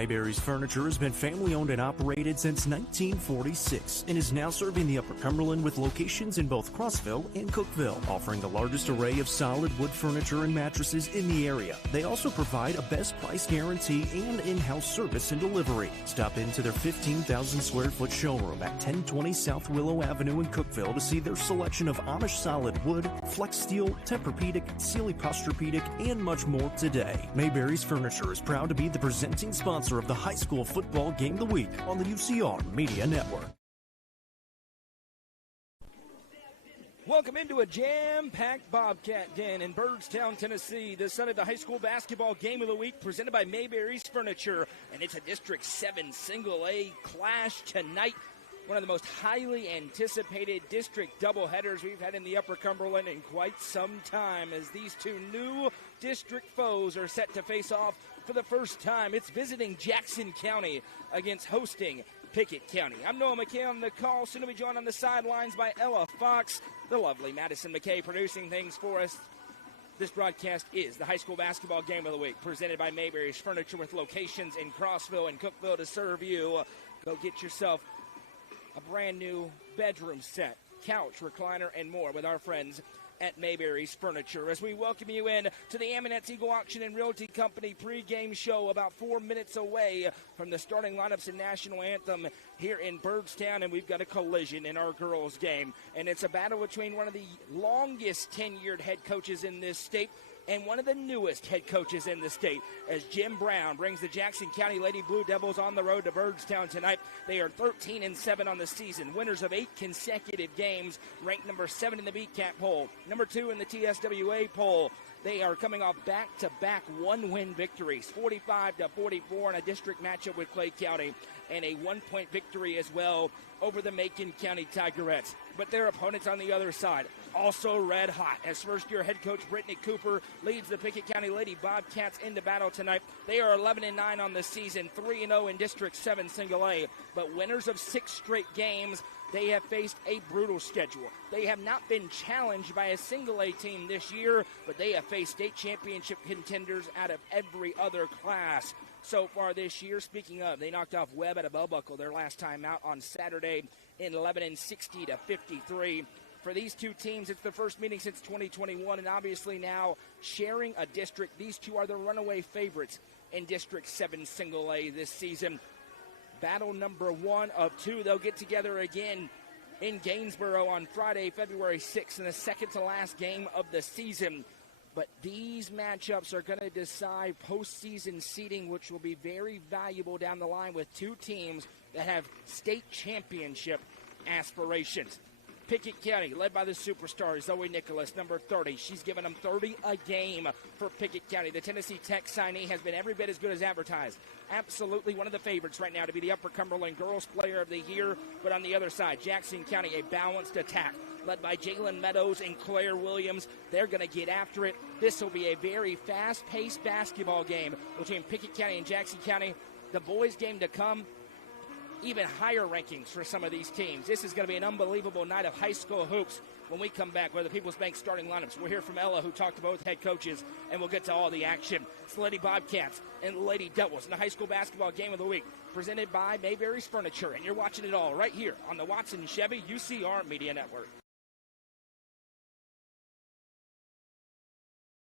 Mayberry's Furniture has been family-owned and operated since 1946 and is now serving the Upper Cumberland with locations in both Crossville and Cookeville, offering the largest array of solid wood furniture and mattresses in the area. They also provide a best price guarantee and in-house service and delivery. Stop into their 15,000 square foot showroom at 1020 South Willow Avenue in Cookeville to see their selection of Amish solid wood, flex steel, Tempur-Pedic, Sealy Posturepedic, and much more today. Mayberry's Furniture is proud to be the presenting sponsor of the high school football game of the week on the UCR Media Network. Welcome into a jam-packed Bobcat Den in Byrdstown, Tennessee. The son of the high school basketball game of the week presented by Mayberry's Furniture. And it's a District 7 single-A clash tonight. One of the most highly anticipated district doubleheaders we've had in the Upper Cumberland in quite some time, as these two new district foes are set to face off for the first time. It's visiting Jackson County against hosting Pickett County. I'm Noah McKay on the call, soon to be joined on the sidelines by Ella Fox, the lovely Madison McKay producing things for us. This broadcast is the high school basketball game of the week, presented by Mayberry's Furniture, with locations in Crossville and Cookeville to serve you. Go get yourself a brand new bedroom set, couch, recliner, and more with our friends at Mayberry's Furniture. As we welcome you in to the Aminette's Eagle Auction and Realty Company pregame show, about 4 minutes away from the starting lineups and national anthem here in Byrdstown, and we've got a collision in our girls game. And it's a battle between one of the longest tenured head coaches in this state and one of the newest head coaches in the state, as Jim Brown brings the Jackson County Lady Blue Devils on the road to Byrdstown tonight. They are 13-7 on the season, winners of 8 consecutive games, ranked number 7 in the BCAT poll, number 2 in the TSWA poll. They are coming off back-to-back one-win victories, 45-44 in a district matchup with Clay County, and a one-point victory as well over the Macon County Tigerettes. But their opponents on the other side, also red hot, as first-year head coach Brittany Cooper leads the Pickett County Lady Bobcats into battle tonight. They are 11-9 on the season, 3-0 in District 7 Single A, but winners of 6 straight games. They have faced a brutal schedule. They have not been challenged by a single-A team this year, but they have faced state championship contenders out of every other class so far this year. Speaking of, they knocked off Webb at a bell buckle their last time out on Saturday in 11-60-53. For these two teams, it's the first meeting since 2021, and obviously now sharing a district. These two are the runaway favorites in District 7 Single A this season. Battle number 1 of 2. They'll get together again in Gainsboro on Friday, February 6th, in the second-to-last game of the season. But these matchups are going to decide postseason seeding, which will be very valuable down the line with two teams that have state championship aspirations. Pickett County, led by the superstar Zoe Nicholas, number 30. She's given them 30 a game for Pickett County. The Tennessee Tech signee has been every bit as good as advertised. Absolutely one of the favorites right now to be the Upper Cumberland Girls Player of the Year. But on the other side, Jackson County, a balanced attack led by Jalen Meadows and Claire Williams. They're going to get after it. This will be a very fast-paced basketball game between Pickett County and Jackson County. The boys' game to come. Even higher rankings for some of these teams. This is going to be an unbelievable night of high school hoops when we come back with the People's Bank starting lineups. We'll hear from Ella, who talked to both head coaches, and we'll get to all the action. It's the Lady Bobcats and Lady Devils in the high school basketball game of the week, presented by Mayberry's Furniture. And you're watching it all right here on the Watson Chevy UCR Media Network.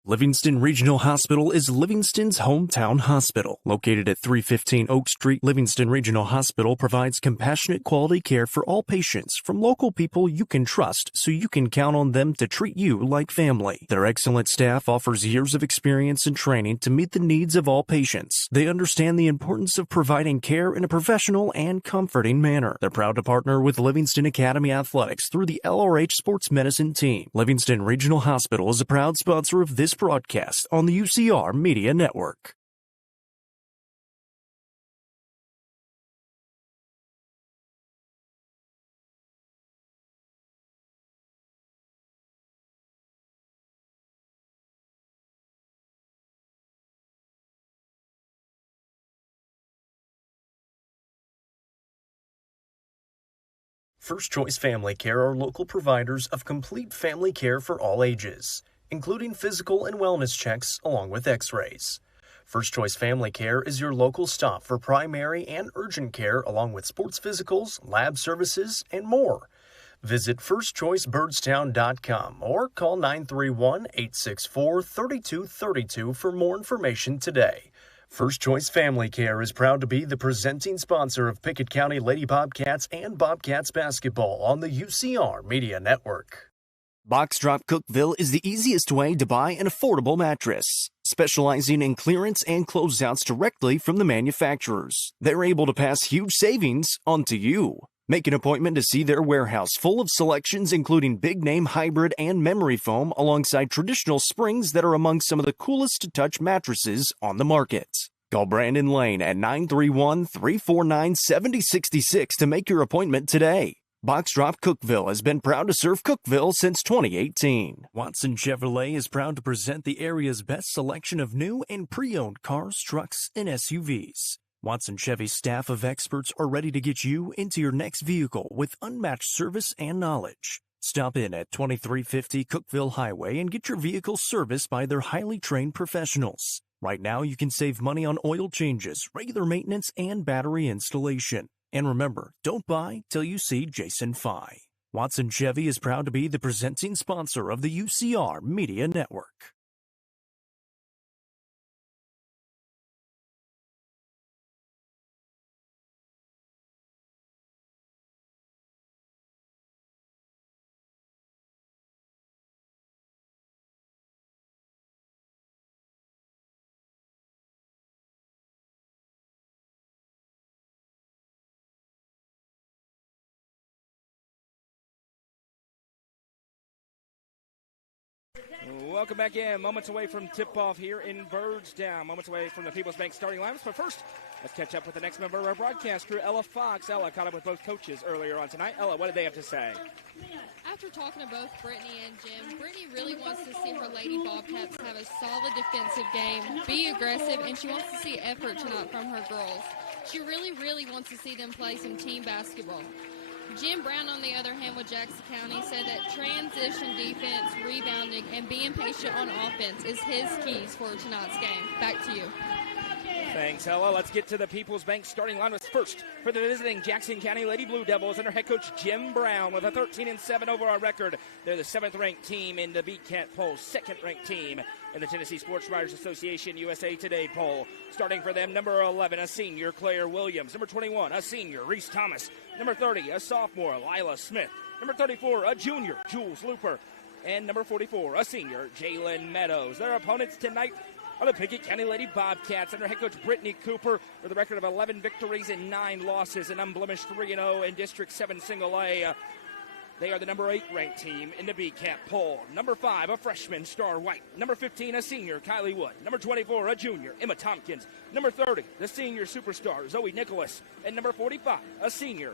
Livingston Regional Hospital is Livingston's hometown hospital. Located at 315 Oak Street, Livingston Regional Hospital provides compassionate quality care for all patients from local people you can trust, so you can count on them to treat you like family. Their excellent staff offers years of experience and training to meet the needs of all patients. They understand the importance of providing care in a professional and comforting manner. They're proud to partner with Livingston Academy Athletics through the LRH Sports Medicine team. Livingston Regional Hospital is a proud sponsor of this broadcast on the UCR Media Network. First Choice Family Care are local providers of complete family care for all ages, including physical and wellness checks along with x-rays. First Choice Family Care is your local stop for primary and urgent care along with sports physicals, lab services, and more. Visit firstchoicebirdstown.com or call 931-864-3232 for more information today. First Choice Family Care is proud to be the presenting sponsor of Pickett County Lady Bobcats and Bobcats basketball on the UCR Media Network. Box Drop Cookeville is the easiest way to buy an affordable mattress, specializing in clearance and closeouts directly from the manufacturers. They're able to pass huge savings on to you. Make an appointment to see their warehouse full of selections including big-name hybrid and memory foam alongside traditional springs that are among some of the coolest to touch mattresses on the market. Call Brandon Lane at 931-349-7066 to make your appointment today. Box Drop Cookeville has been proud to serve Cookeville since 2018. Watson Chevrolet is proud to present the area's best selection of new and pre-owned cars, trucks, and SUVs. Watson Chevy's staff of experts are ready to get you into your next vehicle with unmatched service and knowledge. Stop in at 2350 Cookeville Highway and get your vehicle serviced by their highly trained professionals. Right now, you can save money on oil changes, regular maintenance, and battery installation. And remember, don't buy till you see Jason Fye. Watson Chevy is proud to be the presenting sponsor of the UCR Media Network. Welcome back in. Moments away from tip-off here in Byrdstown. Moments away from the People's Bank starting lineups. But first, let's catch up with the next member of our broadcast crew, Ella Fox. Ella caught up with both coaches earlier on tonight. Ella, what did they have to say? After talking to both Brittany and Jim, Brittany really wants to see her Lady Bobcats have a solid defensive game, be aggressive, and she wants to see effort tonight from her girls. She really, really wants to see them play some team basketball. Jim Brown, on the other hand, with Jackson County, said that transition defense, rebounding, and being patient on offense is his keys for tonight's game. Back to you. Thanks, Ella. Let's get to the People's Bank starting lineups first for the visiting Jackson County Lady Blue Devils under head coach Jim Brown with a 13-7 overall record. They're the 7th-ranked team in the BCAT poll, 2nd-ranked team in the Tennessee Sports Writers Association USA Today poll. Starting for them, number 11, a senior, Claire Williams. Number 21, a senior, Reese Thomas. Number 30, a sophomore, Lila Smith. Number 34, a junior, Jules Looper. And number 44, a senior, Jalen Meadows. Their opponents tonight are the Pickett County Lady Bobcats under head coach Brittany Cooper with a record of 11 victories and 9 losses, an unblemished 3-0 in District 7 Single A. They are the number 8-ranked team in the BCAT poll. Number 5, a freshman, Star White. Number 15, a senior, Kylie Wood. Number 24, a junior, Emma Tompkins. Number 30, the senior superstar, Zoe Nicholas. And number 45, a senior,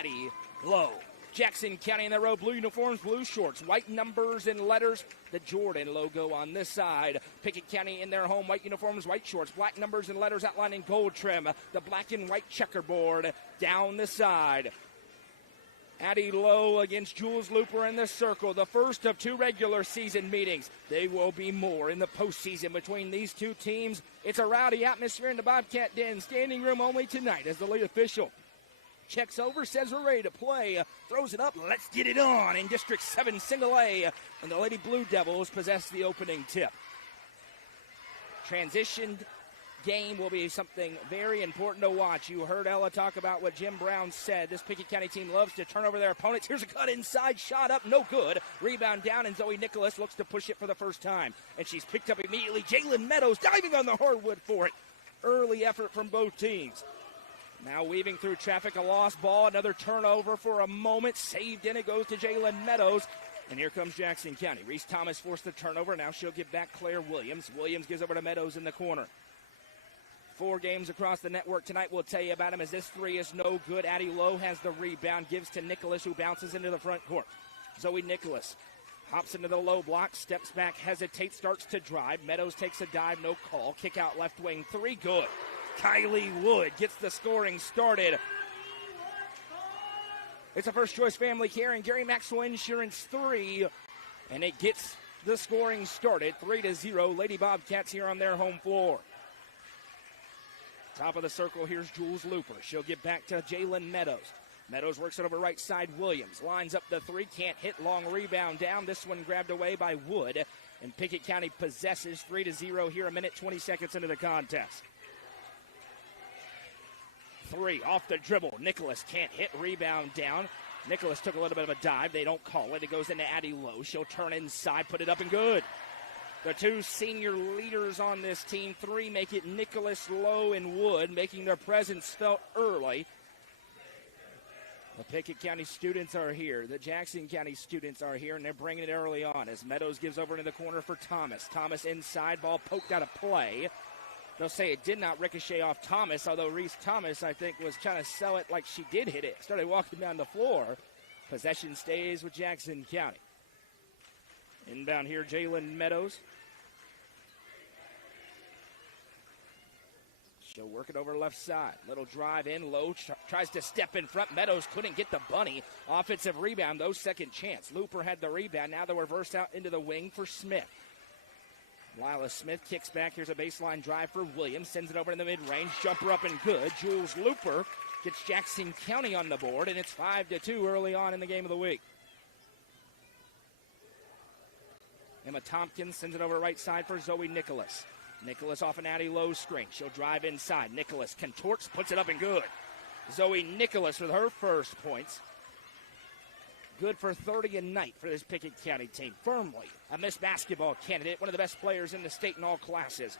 Addie Lowe. Jackson County in their row, blue uniforms, blue shorts, white numbers and letters, the Jordan logo on this side. Pickett County in their home, white uniforms, white shorts, black numbers and letters outlined in gold trim, the black and white checkerboard down the side. Addie Lowe against Jules Looper in the circle, the first of 2 regular season meetings. There will be more in the postseason between these two teams. It's a rowdy atmosphere in the Bobcat Den, standing room only tonight as the lead official checks over, says we're ready to play, throws it up, let's get it on in District 7 Single A, and the Lady Blue Devils possess the opening tip. Transitioned game will be something very important to watch. You heard Ella talk about what Jim Brown said. This Pickett County team loves to turn over their opponents. Here's a cut inside, shot up, no good. Rebound down, and Zoe Nicholas looks to push it for the first time. And she's picked up immediately. Jalen Meadows diving on the hardwood for it. Early effort from both teams. Now weaving through traffic, a lost ball, another turnover for a moment. Saved in, it goes to Jalen Meadows. And here comes Jackson County. Reese Thomas forced the turnover. Now she'll give back Claire Williams. Williams gives over to Meadows in the corner. 4 games across the network tonight. We'll tell you about him as this 3 is no good. Addie Lowe has the rebound, gives to Nicholas, who bounces into the front court. Zoe Nicholas hops into the low block, steps back, hesitates, starts to drive. Meadows takes a dive, no call. Kick out left wing, 3 good. Kylie Wood gets the scoring started. It's a First Choice Family Care and Gary Maxwell Insurance 3, and it gets the scoring started. 3-0, Lady Bobcats here on their home floor. Top of the circle, here's Jules Looper. She'll get back to Jalen Meadows. Meadows works it over right side. Williams lines up the three, can't hit, long rebound down. This one grabbed away by Wood, and Pickett County possesses 3-0 here, a minute 20 seconds into the contest. Three off the dribble. Nicholas can't hit, rebound down. Nicholas took a little bit of a dive. They don't call it. It goes into Addie Lowe. She'll turn inside, put it up and good. The two senior leaders on this team, three, make it Nicholas, Lowe, and Wood, making their presence felt early. The Pickett County students are here. The Jackson County students are here, and they're bringing it early on as Meadows gives over into the corner for Thomas. Thomas inside, ball poked out of play. They'll say it did not ricochet off Thomas, although Reese Thomas, I think, was trying to sell it like she did hit it. Started walking down the floor. Possession stays with Jackson County. Inbound here, Jalen Meadows. She'll work it over left side. Little drive in, Lowe tries to step in front. Meadows couldn't get the bunny. Offensive rebound, though, second chance. Looper had the rebound. Now the reverse out into the wing for Smith. Lila Smith kicks back. Here's a baseline drive for Williams. Sends it over in the mid-range. Jumper up and good. Jules Looper gets Jackson County on the board, and it's 5-2 early on in the game of the week. Emma Tompkins sends it over right side for Zoe Nicholas. Nicholas off an Addie Lowe screen. She'll drive inside. Nicholas contorts, puts it up and good. Zoe Nicholas with her first points. Good for 30 a night for this Pickett County team. Firmly a Miss Basketball candidate, one of the best players in the state in all classes.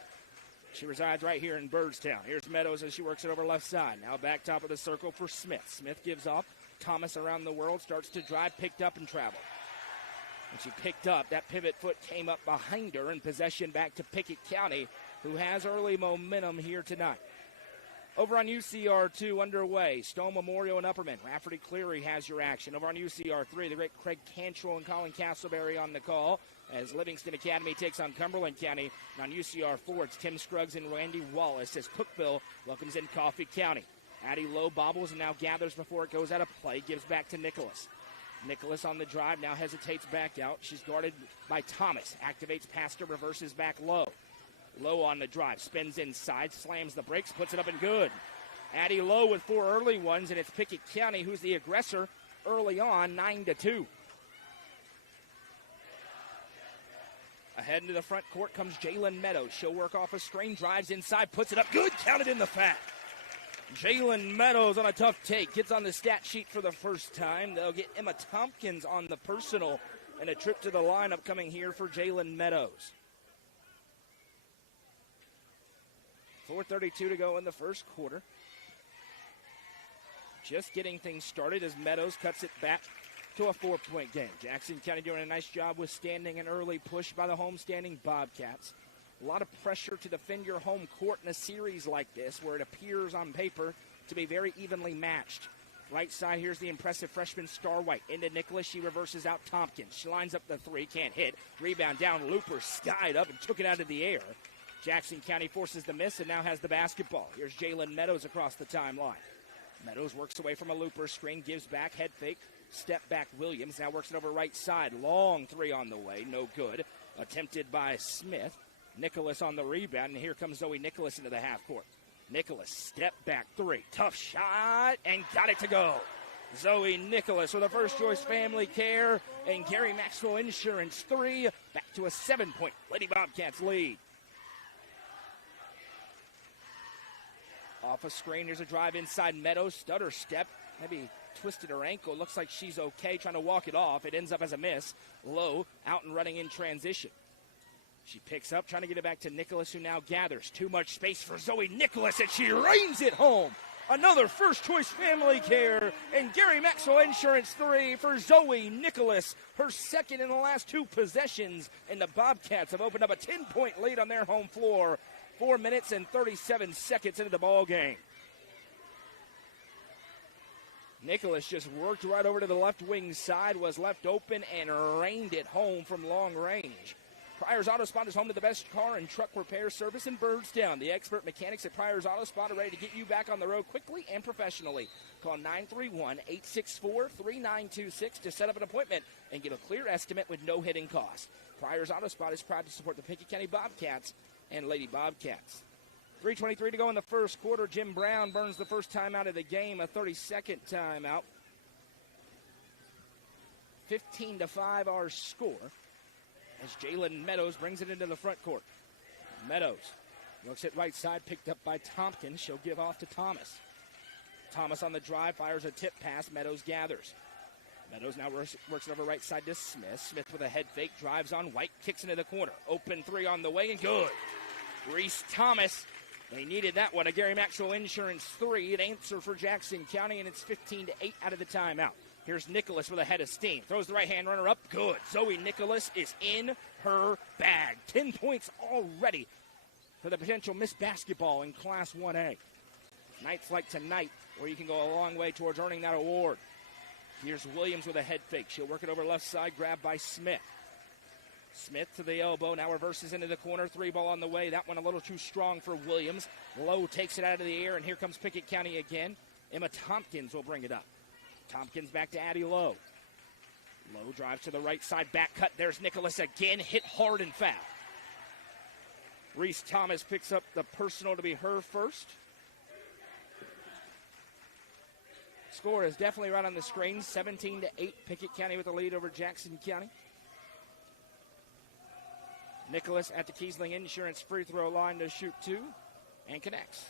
She resides right here in Byrdstown. Here's Meadows as she works it over left side. Now back top of the circle for Smith. Smith gives off. Thomas around the world, starts to drive, picked up and travel. When she picked up, that pivot foot came up behind her, and possession back to Pickett County, who has early momentum here tonight. Over on UCR2 underway, Stone Memorial and Upperman. Rafferty Cleary has your action. Over on UCR3, the great Craig Cantrell and Colin Castleberry on the call as Livingston Academy takes on Cumberland County. And on UCR4, it's Tim Scruggs and Randy Wallace as Cookeville welcomes in Coffee County. Addie Lowe bobbles and now gathers before it goes out of play, gives back to Nicholas. Nicholas on the drive, now hesitates back out. She's guarded by Thomas. Activates past her, reverses back low. Lowe on the drive, spins inside, slams the brakes, puts it up and good. Addie Lowe with four early ones, and it's Pickett County who's the aggressor early on, 9-2. Ahead into the front court comes Jalen Meadows. She'll work off a screen, drives inside, puts it up good, counted in the fat. Jalen Meadows on a tough take, gets on the stat sheet for the first time. They'll get Emma Tompkins on the personal, and a trip to the lineup coming here for Jalen Meadows. 4:32 to go in the first quarter. Just getting things started as Meadows cuts it back to a 4-point game. Jackson County doing a nice job withstanding an early push by the homestanding Bobcats. A lot of pressure to defend your home court in a series like this where it appears on paper to be very evenly matched. Right side, here's the impressive freshman Star White. Into Nicholas, she reverses out Tompkins. She lines up the three, can't hit. Rebound down, Looper skied up and took it out of the air. Jackson County forces the miss and now has the basketball. Here's Jalen Meadows across the timeline. Meadows works away from a Looper screen, gives back, head fake, step back Williams. Now works it over right side. Long three on the way, no good. Attempted by Smith. Nicholas on the rebound, and here comes Zoe Nicholas into the half court. Nicholas, step back three. Tough shot, and got it to go. Zoe Nicholas with a First Choice Family Care and Gary Maxwell Insurance three. Back to a 7-point Lady Bobcats lead. Off a screen, here's a drive inside Meadows. Stutter step, maybe twisted her ankle. Looks like she's okay, trying to walk it off. It ends up as a miss. Lowe out and running in transition. She picks up, trying to get it back to Nicholas, who now gathers. Too much space for Zoe Nicholas, and she rains it home. Another First Choice Family Care and Gary Maxwell Insurance three for Zoe Nicholas. Her second in the last two possessions, and the Bobcats have opened up a 10-point lead on their home floor. 4 minutes and 37 seconds into the ball game. Nicholas just worked right over to the left wing side, was left open, and rained it home from long range. Pryor's Auto Spot is home to the best car and truck repair service in Byrdstown. The expert mechanics at Pryor's Auto Spot are ready to get you back on the road quickly and professionally. Call 931-864-3926 to set up an appointment and get a clear estimate with no hidden costs. Pryor's Auto Spot is proud to support the Pickett County Bobcats and Lady Bobcats. 3:23 to go in the first quarter. Jim Brown burns the first timeout of the game, a 30-second timeout. 15-5 our score as Jalen Meadows brings it into the front court. Meadows looks at right side, picked up by Tompkins. She'll give off to Thomas. Thomas on the drive, fires a tip pass. Meadows gathers. Meadows now works it over right side to Smith. Smith with a head fake, drives on White, kicks into the corner. Open three on the way, and good. Reese Thomas, they needed that one. A Gary Maxwell Insurance 3, an answer for Jackson County, and it's 15-8 out of the timeout. Here's Nicholas with a head of steam. Throws the right-hand runner up. Good. Zoe Nicholas is in her bag. 10 points already for the potential Miss Basketball in Class 1A. Nights like tonight where you can go a long way towards earning that award. Here's Williams with a head fake. She'll work it over left side, grabbed by Smith. Smith to the elbow, now reverses into the corner. 3 ball on the way. That one a little too strong for Williams. Lowe takes it out of the air, and here comes Pickett County again. Emma Tompkins will bring it up. Tompkins back to Addie Lowe. Lowe drives to the right side, back cut. There's Nicholas again, hit hard and foul. Reese Thomas picks up the personal to be her first. Score is definitely right on the screen, 17-8. Pickett County with the lead over Jackson County. Nicholas at the Kiesling Insurance free throw line to shoot 2 and connects.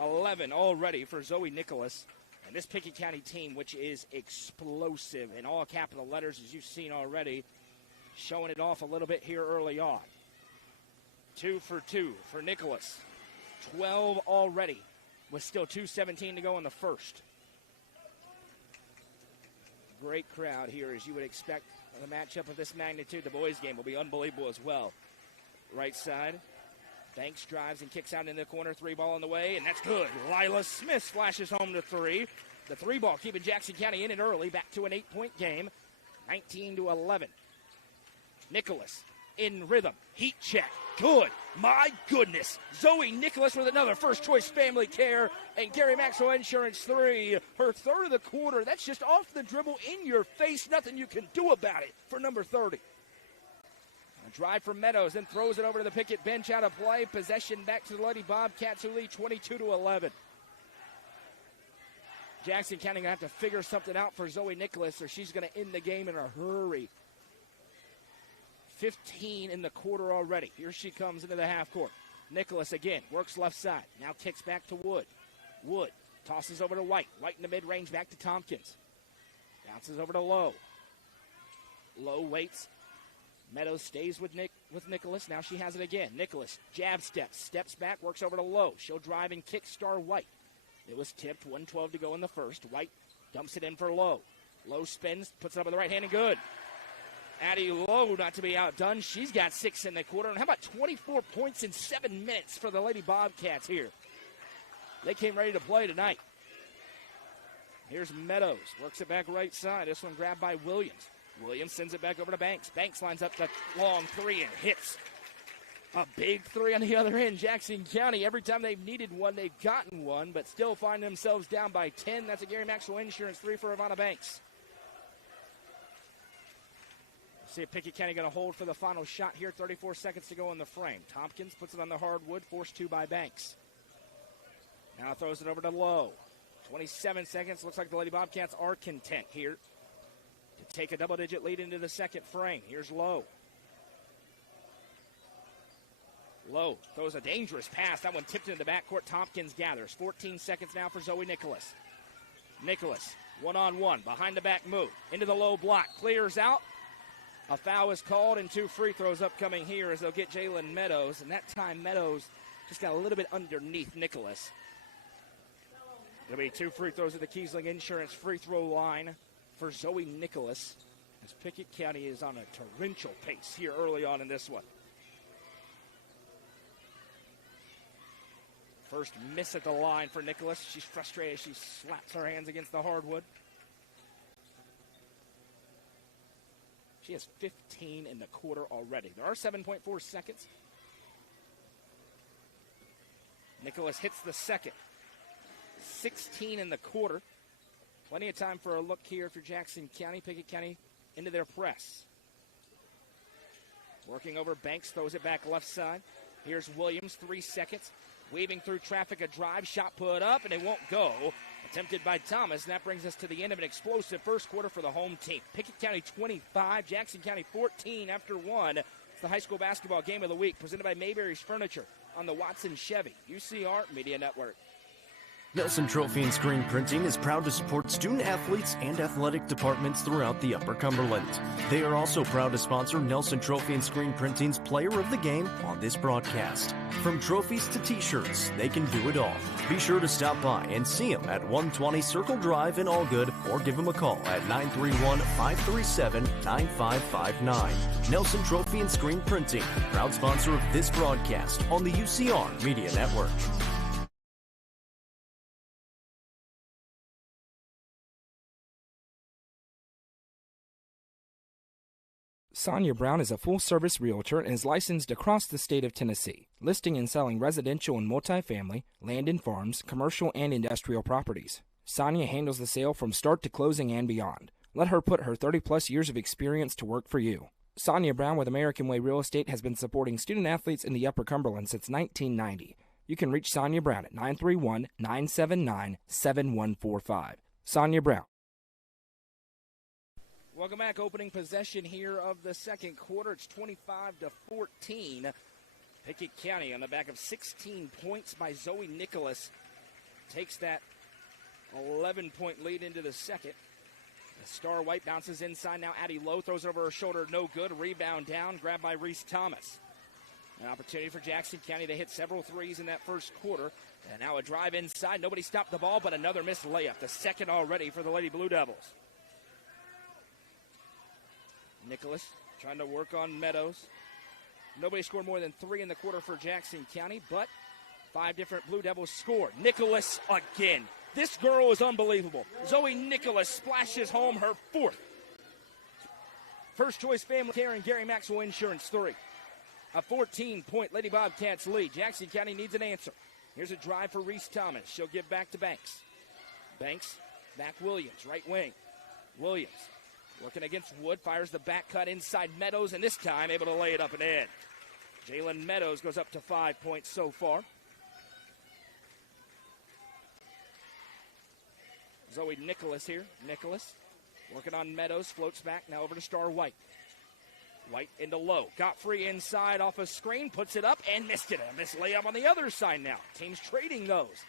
11 already for Zoe Nicholas. And this Pickett County team, which is explosive in all capital letters, as you've seen already, showing it off a little bit here early on. 2 for 2 for Nicholas. 12 already, with still 2:17 to go in the first. Great crowd here, as you would expect. The matchup of this magnitude, the boys' game will be unbelievable as well. Right side, Banks drives and kicks out in the corner. 3 ball on the way, and that's good. Lila Smith flashes home to 3. The 3 ball keeping Jackson County in it early, back to an 8-point game, 19-11. Nicholas in rhythm, heat check, good. My goodness, Zoe Nicholas with another first-choice family care, and Gary Maxwell Insurance 3, her third of the quarter. That's just off the dribble, in your face, nothing you can do about it for number 30. A drive from Meadows, then throws it over to the Pickett bench, out of play. Possession back to the Lady Bobcats, who lead 22-11. Jackson County going to have to figure something out for Zoe Nicholas, or she's going to end the game in a hurry. 15 in the quarter already. Here she comes into the half court. Nicholas again works left side. Now kicks back to Wood. Wood tosses over to White. White in the mid-range, back to Tompkins. Bounces over to Lowe. Lowe waits. Meadows stays with Nicholas. Now she has it again. Nicholas jab steps back, works over to Lowe. She'll drive and kick star White. It was tipped, 1:12 to go in the first. White dumps it in for Lowe. Lowe spins, puts it up with the right hand, and good. Addie Lowe not to be outdone. She's got 6 in the quarter. And how about 24 points in 7 minutes for the Lady Bobcats here? They came ready to play tonight. Here's Meadows. Works it back right side. This one grabbed by Williams. Williams sends it back over to Banks. Banks lines up the long 3 and hits a big 3 on the other end. Jackson County, every time they've needed one, they've gotten one, but still find themselves down by 10. That's a Gary Maxwell Insurance 3 for Ivana Banks. See if Pickett County going to hold for the final shot here. 34 seconds to go in the frame. Tompkins puts it on the hardwood, forced 2 by Banks. Now throws it over to Lowe. 27 seconds. Looks like the Lady Bobcats are content here to take a double-digit lead into the second frame. Here's Lowe. Lowe throws a dangerous pass. That one tipped into the backcourt. Tompkins gathers. 14 seconds now for Zoe Nicholas. Nicholas, one-on-one, behind the back move. Into the low block. Clears out. A foul is called, and 2 free throws upcoming here as they'll get Jalen Meadows. And that time, Meadows just got a little bit underneath Nicholas. There'll be 2 free throws at the Kiesling Insurance free throw line for Zoe Nicholas, as Pickett County is on a torrential pace here early on in this one. First miss at the line for Nicholas. She's frustrated. She slaps her hands against the hardwood. She has 15 in the quarter already. There are 7.4 seconds. Nicholas hits the second. 16 in the quarter. Plenty of time for a look here for Jackson County. Pickett County into their press. Working over Banks, throws it back left side. Here's Williams, 3 seconds. Weaving through traffic, a drive, shot put up, and it won't go. Attempted by Thomas, and that brings us to the end of an explosive first quarter for the home team. Pickett County 25, Jackson County 14 after 1. It's the high school basketball game of the week, presented by Mayberry's Furniture on the Watson Chevy UCR Media Network. Nelson Trophy and Screen Printing is proud to support student athletes and athletic departments throughout the Upper Cumberland. They are also proud to sponsor Nelson Trophy and Screen Printing's Player of the Game on this broadcast. From trophies to t-shirts, they can do it all. Be sure to stop by and see them at 120 Circle Drive in Allgood, or give them a call at 931-537-9559. Nelson Trophy and Screen Printing, proud sponsor of this broadcast on the UCR Media Network. Sonia Brown is a full-service realtor and is licensed across the state of Tennessee, listing and selling residential and multifamily, land and farms, commercial and industrial properties. Sonia handles the sale from start to closing and beyond. Let her put her 30-plus years of experience to work for you. Sonia Brown with American Way Real Estate has been supporting student-athletes in the Upper Cumberland since 1990. You can reach Sonia Brown at 931-979-7145. Sonia Brown. Welcome back. Opening possession here of the second quarter. It's 25-14. Pickett County on the back of 16 points by Zoe Nicholas. Takes that 11-point lead into the second. The Star White bounces inside now. Addie Lowe throws it over her shoulder. No good. Rebound down. Grabbed by Reese Thomas. An opportunity for Jackson County. They hit several threes in that first quarter. And now a drive inside. Nobody stopped the ball, but another missed layup. The second already for the Lady Blue Devils. Nicholas trying to work on Meadows. Nobody scored more than 3 in the quarter for Jackson County, but 5 different Blue Devils scored. Nicholas again. This girl is unbelievable. Zoe Nicholas splashes home her 4th. First Choice Family Care and Gary Maxwell Insurance 3. A 14-point Lady Bobcats lead. Jackson County needs an answer. Here's a drive for Reese Thomas. She'll give back to Banks. Banks, back Williams, right wing. Williams. Working against Wood, fires the back cut inside Meadows, and this time able to lay it up and in. Jalen Meadows goes up to 5 points so far. Zoe Nicholas here. Nicholas working on Meadows, floats back, now over to Star White. White into Low. Got free inside off a screen, puts it up and missed it. A missed layup on the other side now. Teams trading those.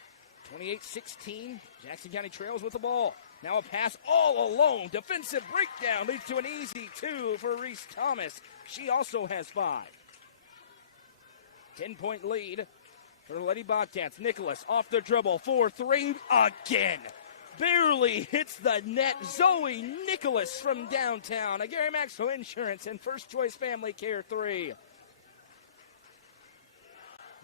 28-16, Jackson County trails with the ball. Now a pass all alone. Defensive breakdown leads to an easy 2 for Reese Thomas. She also has 5. 10-point lead for the Lady Bobcats. Nicholas off the dribble. 4-3 again. Barely hits the net. Zoe Nicholas from downtown. A Gary Maxwell Insurance and First Choice Family Care 3.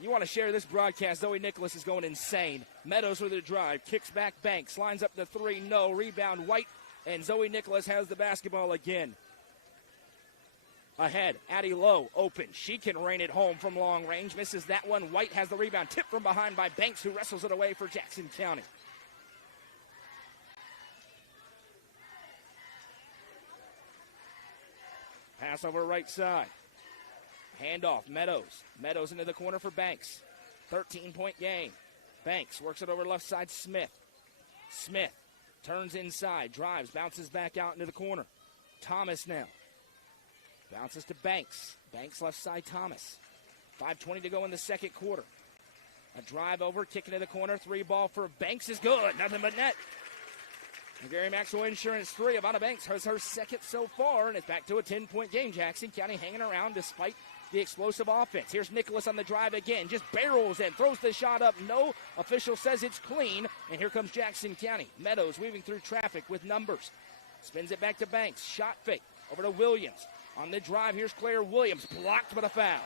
You want to share this broadcast. Zoe Nicholas is going insane. Meadows with a drive. Kicks back Banks. Lines up the 3. No. Rebound White. And Zoe Nicholas has the basketball again. Ahead. Addie Lowe open. She can rain it home from long range. Misses that one. White has the rebound. Tipped from behind by Banks, who wrestles it away for Jackson County. Pass over right side. Handoff, Meadows. Meadows into the corner for Banks. 13-point game. Banks works it over left side, Smith. Smith turns inside, drives, bounces back out into the corner. Thomas now. Bounces to Banks. Banks left side, Thomas. 5:20 to go in the second quarter. A drive over, kick into the corner. 3 ball for Banks is good. Nothing but net. And Gary Maxwell Insurance 3. Ivana Banks has her second so far, and it's back to a 10-point game. Jackson County hanging around despite the explosive offense. Here's Nicholas on the drive again. Just barrels in, throws the shot up. No. Official says it's clean. And here comes Jackson County. Meadows weaving through traffic with numbers. Spins it back to Banks. Shot fake. Over to Williams. On the drive, here's Claire Williams. Blocked but a foul.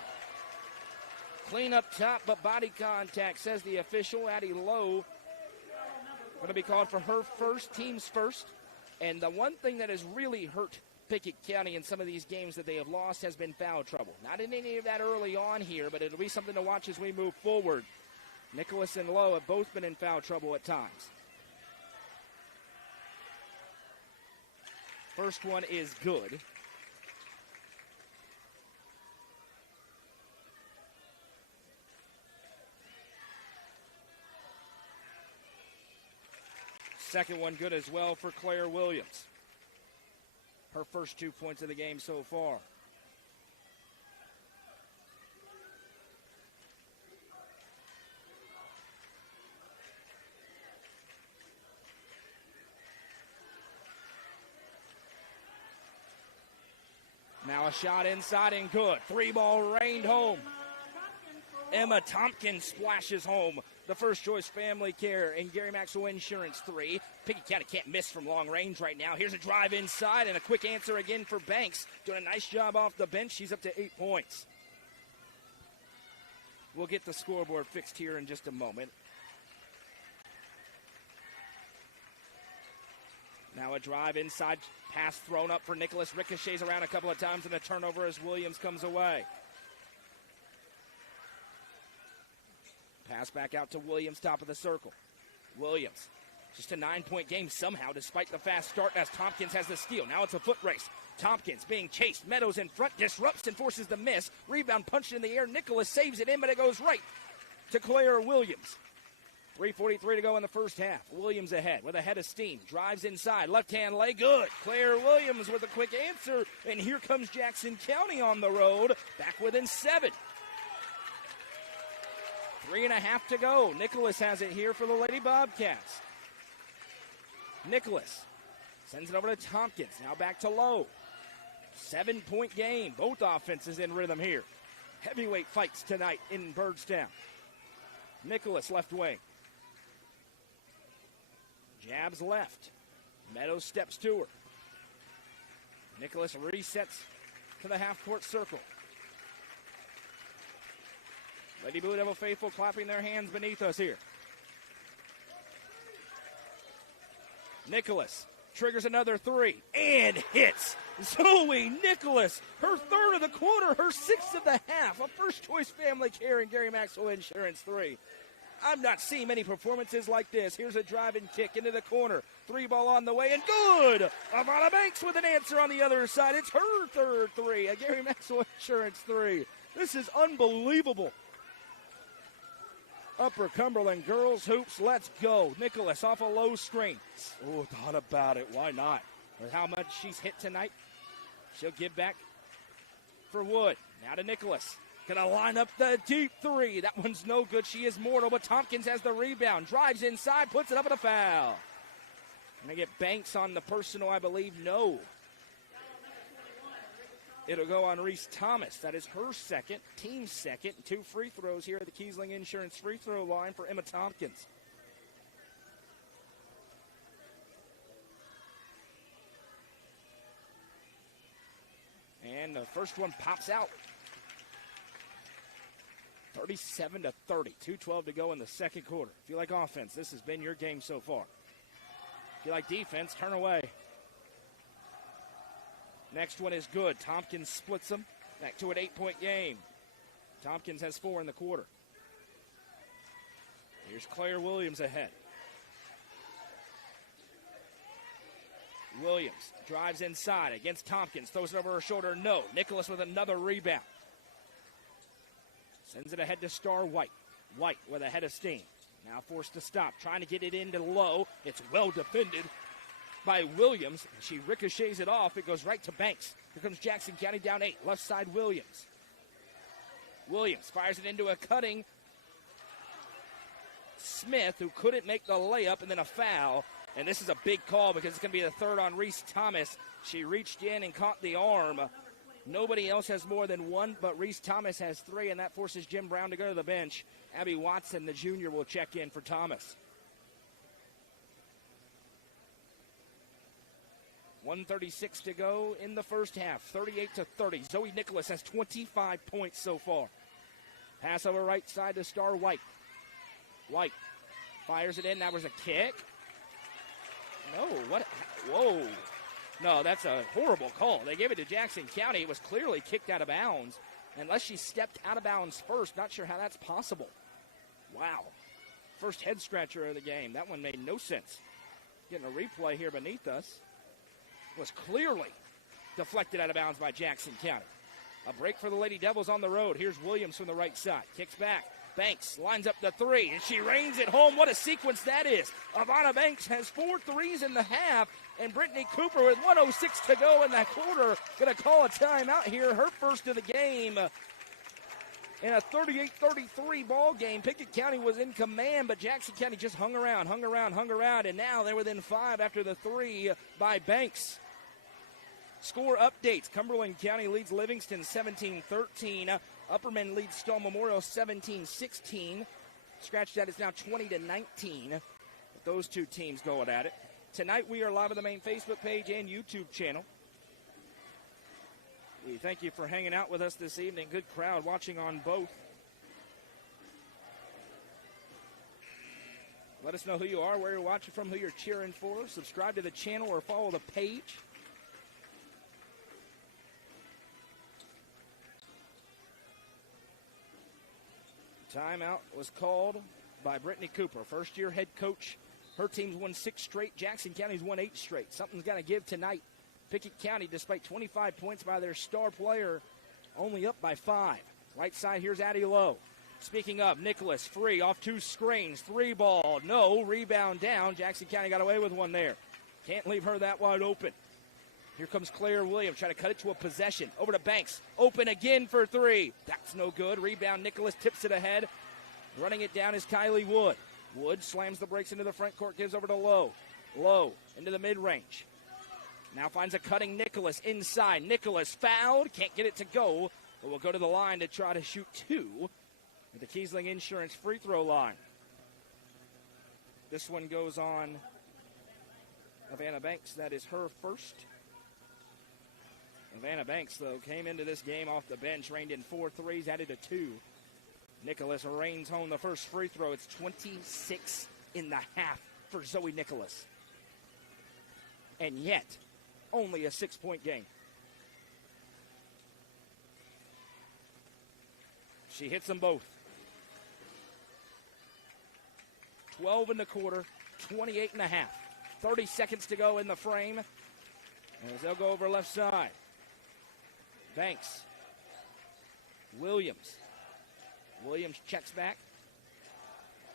Clean up top, but body contact, says the official. Addie Lowe going to be called for her first, team's first. And the one thing that has really hurt Pickett County in some of these games that they have lost has been foul trouble. Not in any of that early on here, but it'll be something to watch as we move forward. Nicholas and Lowe have both been in foul trouble at times. First one is good. Second one good as well for Claire Williams. Her first 2 points of the game so far. Now a shot inside and good. 3-ball rained home. Emma Tompkins splashes home. The First Choice Family Care and Gary Maxwell Insurance 3. Pickett County can't miss from long range right now. Here's a drive inside and a quick answer again for Banks. Doing a nice job off the bench. She's up to 8 points. We'll get the scoreboard fixed here in just a moment. Now a drive inside, pass thrown up for Nicholas. Ricochets around a couple of times and a turnover as Williams comes away. Pass back out to Williams, top of the circle. Williams, just a 9-point game somehow despite the fast start as Tompkins has the steal. Now it's a foot race. Tompkins being chased. Meadows in front, disrupts and forces the miss. Rebound punched in the air. Nicholas saves it in, but it goes right to Claire Williams. 3:43 to go in the first half. Williams ahead with a head of steam. Drives inside. Left-hand lay. Good. Claire Williams with a quick answer. And here comes Jackson County on the road. Back within 7. 3.5 to go. Nicholas has it here for the Lady Bobcats. Nicholas sends it over to Tompkins. Now back to Lowe. 7-point game. Both offenses in rhythm here. Heavyweight fights tonight in Byrdstown. Nicholas left wing. Jabs left. Meadows steps to her. Nicholas resets to the half-court circle. Lady Blue Devil faithful clapping their hands beneath us here. Nicholas triggers another 3 and hits. Zoe Nicholas, her third of the quarter, her 6th of the half. A First Choice Family Care and Gary Maxwell Insurance 3. I've not seen many performances like this. Here's a driving kick into the corner. 3-ball on the way and good. Ivana Banks with an answer on the other side. It's her third 3. A Gary Maxwell Insurance 3. This is unbelievable. Upper Cumberland girls hoops, let's go. Nicholas off a low screen. Oh, thought about it. Why not? With how much she's hit tonight, she'll give back for Wood. Now to Nicholas. Gonna line up the deep 3. That one's no good. She is mortal, but Tompkins has the rebound. Drives inside, puts it up with a foul. Gonna get Banks on the personal, I believe. No. It'll go on Reese Thomas. That is her second, team's second. 2 free throws here at the Kiesling Insurance free throw line for Emma Tompkins. And the first one pops out. 37-30. 2:12 to go in the second quarter. If you like offense, this has been your game so far. If you like defense, turn away. Next one is good. Tompkins splits them. Back to an 8-point game. Tompkins has 4 in the quarter. Here's Claire Williams ahead. Williams drives inside against Tompkins. Throws it over her shoulder. No. Nicholas with another rebound. Sends it ahead to Star White. White with a head of steam. Now forced to stop. Trying to get it into Low. It's well defended by Williams. She ricochets it off. It goes right to Banks. Here comes Jackson County down 8. Left side Williams. Williams fires it into a cutting Smith, who couldn't make the layup, and then a foul. And this is a big call because it's going to be the third on Reese Thomas. She reached in and caught the arm. Nobody else has more than 1, but Reese Thomas has 3, and that forces Jim Brown to go to the bench. Abby Watson, the junior, will check in for Thomas. 1:36 to go in the first half, 38-30. Zoe Nicholas has 25 points so far. Pass over right side to Star White. White fires it in. That was a kick. No, what? Whoa. No, that's a horrible call. They gave it to Jackson County. It was clearly kicked out of bounds. Unless she stepped out of bounds first, not sure how that's possible. Wow. First head scratcher of the game. That one made no sense. Getting a replay here beneath us. Was clearly deflected out of bounds by Jackson County. A break for the Lady Devils on the road. Here's Williams from the right side. Kicks back. Banks lines up the three, and she rains it home. What a sequence that is. Ivana Banks has 4 threes in the half, and Brittany Cooper with 1:06 to go in that quarter going to call a timeout here, her first of the game. In a 38-33 ball game, Pickett County was in command, but Jackson County just hung around, and now they're within 5 after the 3 by Banks. Score updates. Cumberland County leads Livingston 17-13. Upperman leads Stone Memorial 17-16. Scratch that, it's now 20-19. With those two teams going at it. Tonight we are live on the main Facebook page and YouTube channel. We thank you for hanging out with us this evening. Good crowd watching on both. Let us know who you are, where you're watching from, who you're cheering for. Subscribe to the channel or follow the page. Timeout was called by Brittany Cooper, first-year head coach. Her team's won 6 straight. Jackson County's won 8 straight. Something's got to give tonight. Pickett County, despite 25 points by their star player, only up by 5. Right side, here's Addie Lowe. Speaking of, Nicholas free off 2 screens. 3 ball, no. Rebound down. Jackson County got away with one there. Can't leave her that wide open. Here comes Claire Williams, trying to cut it to a possession. Over to Banks. Open again for 3. That's no good. Rebound, Nicholas tips it ahead. Running it down is Kylie Wood. Wood slams the brakes into the front court, gives over to Lowe. Lowe into the mid-range. Now finds a cutting Nicholas inside. Nicholas fouled. Can't get it to go, but will go to the line to try to shoot 2 at the Kiesling Insurance free throw line. This one goes on Ivana Banks. That is her first. Ivana Banks, though, came into this game off the bench, rained in 4 threes, added a 2. Nicholas rains home the first free throw. It's 26 in the half for Zoe Nicholas. And yet, only a 6-point game. She hits them both. 12 in the quarter, 28 in the half. 30 seconds to go in the frame. As they'll go over left side. Banks. Williams. Williams checks back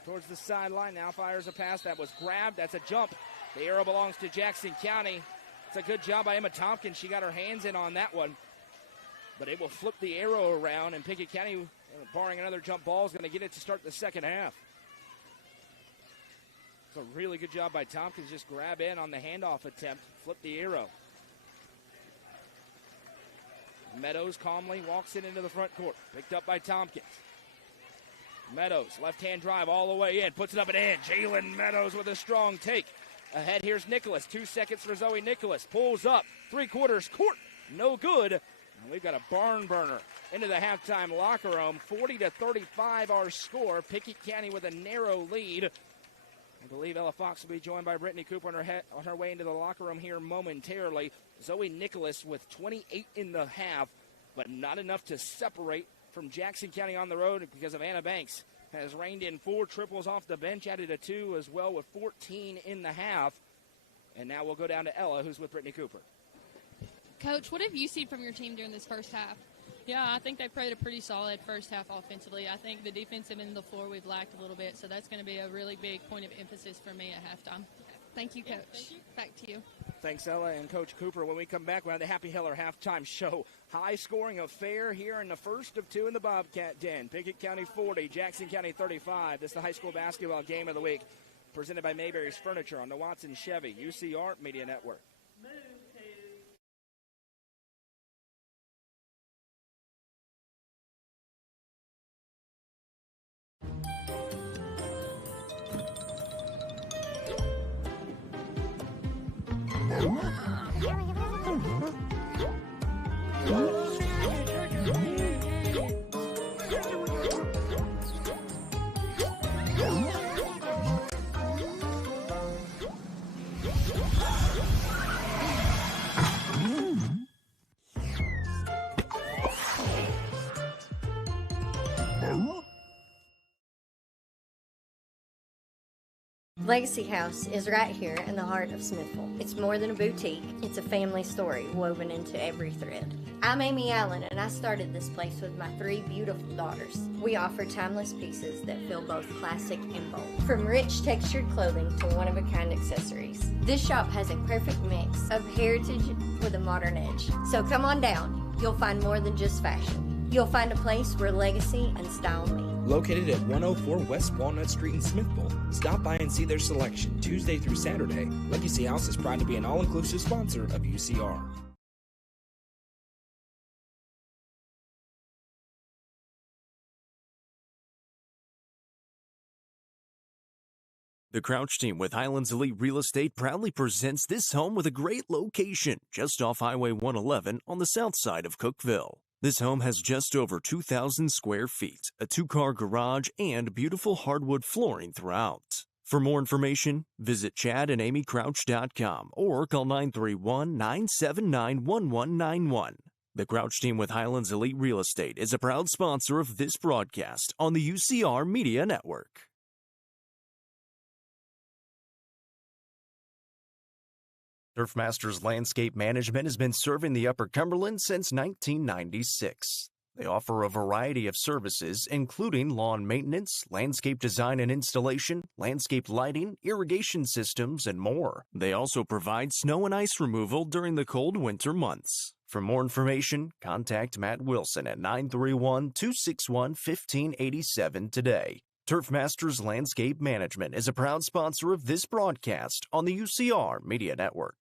towards the sideline. Now fires a pass. That was grabbed. That's a jump. The arrow belongs to Jackson County. It's a good job by Emma Tompkins. She got her hands in on that one. But it will flip the arrow around, and Pickett County, barring another jump ball, is going to get it to start the second half. It's a really good job by Tompkins. Just grab in on the handoff attempt. Flip the arrow. Meadows calmly walks it into the front court. Picked up by Tompkins. Meadows, left-hand drive all the way in. Puts it up and in. Jalen Meadows with a strong take. Ahead, here's Nicholas. 2 seconds for Zoe Nicholas. Pulls up. 3/4 court. No good. And we've got a barn burner into the halftime locker room. 40-35 our score. Pickett County with a narrow lead. I believe Ella Fox will be joined by Brittany Cooper on her way into the locker room here momentarily. Zoe Nicholas with 28 in the half, but not enough to separate from Jackson County on the road because of Anna Banks. Has reined in 4 triples off the bench, added a 2 as well with 14 in the half. And now we'll go down to Ella, who's with Brittany Cooper. Coach, what have you seen from your team during this first half? Yeah, I think they played a pretty solid first half offensively. I think the defensive end of the floor we've lacked a little bit, so that's going to be a really big point of emphasis for me at halftime. Thank you, Coach. Yeah, thank you. Back to you. Thanks, Ella and Coach Cooper. When we come back, we'll have the Happy Heller halftime show. High-scoring affair here in the first of 2 in the Bobcat Den. Pickett County 40, Jackson County 35. This is the high school basketball game of the week, presented by Mayberry's Furniture on the Watson Chevy UCR Media Network. Legacy House is right here in the heart of Smithville. It's more than a boutique, it's a family story woven into every thread. I'm Amy Allen, and I started this place with my 3 beautiful daughters. We offer timeless pieces that feel both classic and bold. From rich textured clothing to one-of-a-kind accessories. This shop has a perfect mix of heritage with a modern edge. So come on down. You'll find more than just fashion. You'll find a place where legacy and style meet. Located at 104 West Walnut Street in Smithville, stop by and see their selection Tuesday through Saturday. Legacy House is proud to be an all-inclusive sponsor of UCR. The Crouch team with Highlands Elite Real Estate proudly presents this home with a great location just off Highway 111 on the south side of Cookeville. This home has just over 2,000 square feet, a 2-car garage, and beautiful hardwood flooring throughout. For more information, visit chadandamycrouch.com or call 931-979-1191. The Crouch team with Highlands Elite Real Estate is a proud sponsor of this broadcast on the UCR Media Network. Turfmasters Landscape Management has been serving the Upper Cumberland since 1996. They offer a variety of services, including lawn maintenance, landscape design and installation, landscape lighting, irrigation systems, and more. They also provide snow and ice removal during the cold winter months. For more information, contact Matt Wilson at 931-261-1587 today. Turfmasters Landscape Management is a proud sponsor of this broadcast on the UCR Media Network.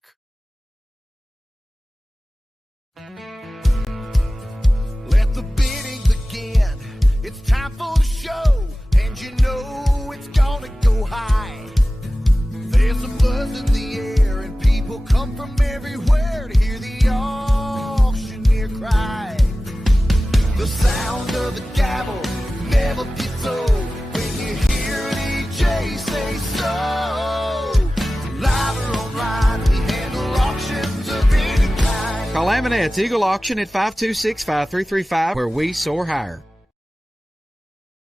Let the bidding begin. It's time for the show, and you know it's gonna go high. There's a buzz in the air, and people come from everywhere to hear the auctioneer cry. The sound of the gavel never gets old. You hear DJ say so. Live or online, we handle auctions of any kind. Call Aminette's Eagle Auction at 526-5335, where we soar higher.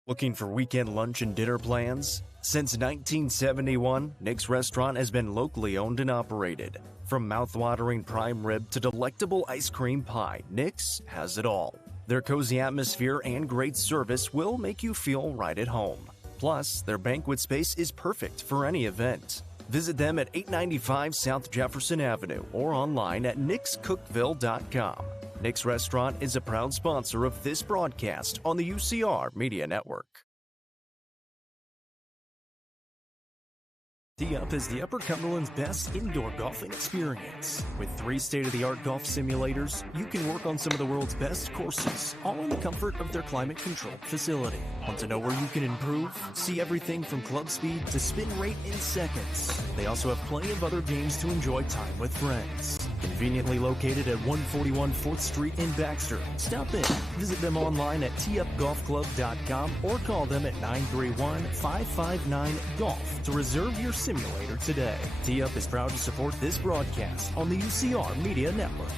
Looking for weekend lunch and dinner plans? Since 1971, Nick's Restaurant has been locally owned and operated. From mouth-watering prime rib to delectable ice cream pie, Nick's has it all. Their cozy atmosphere and great service will make you feel right at home. Plus, their banquet space is perfect for any event. Visit them at 895 South Jefferson Avenue or online at nickscookville.com. Nick's Restaurant is a proud sponsor of this broadcast on the UCR Media Network. Tee Up is the Upper Cumberland's best indoor golfing experience. With 3 state-of-the-art golf simulators, you can work on some of the world's best courses, all in the comfort of their climate-controlled facility. Want to know where you can improve? See everything from club speed to spin rate in seconds. They also have plenty of other games to enjoy time with friends. Conveniently located at 141 4th Street in Baxter. Stop in. Visit them online at teeupgolfclub.com or call them at 931-559-GOLF to reserve your simulator today. Tee Up is proud to support this broadcast on the UCR Media Network.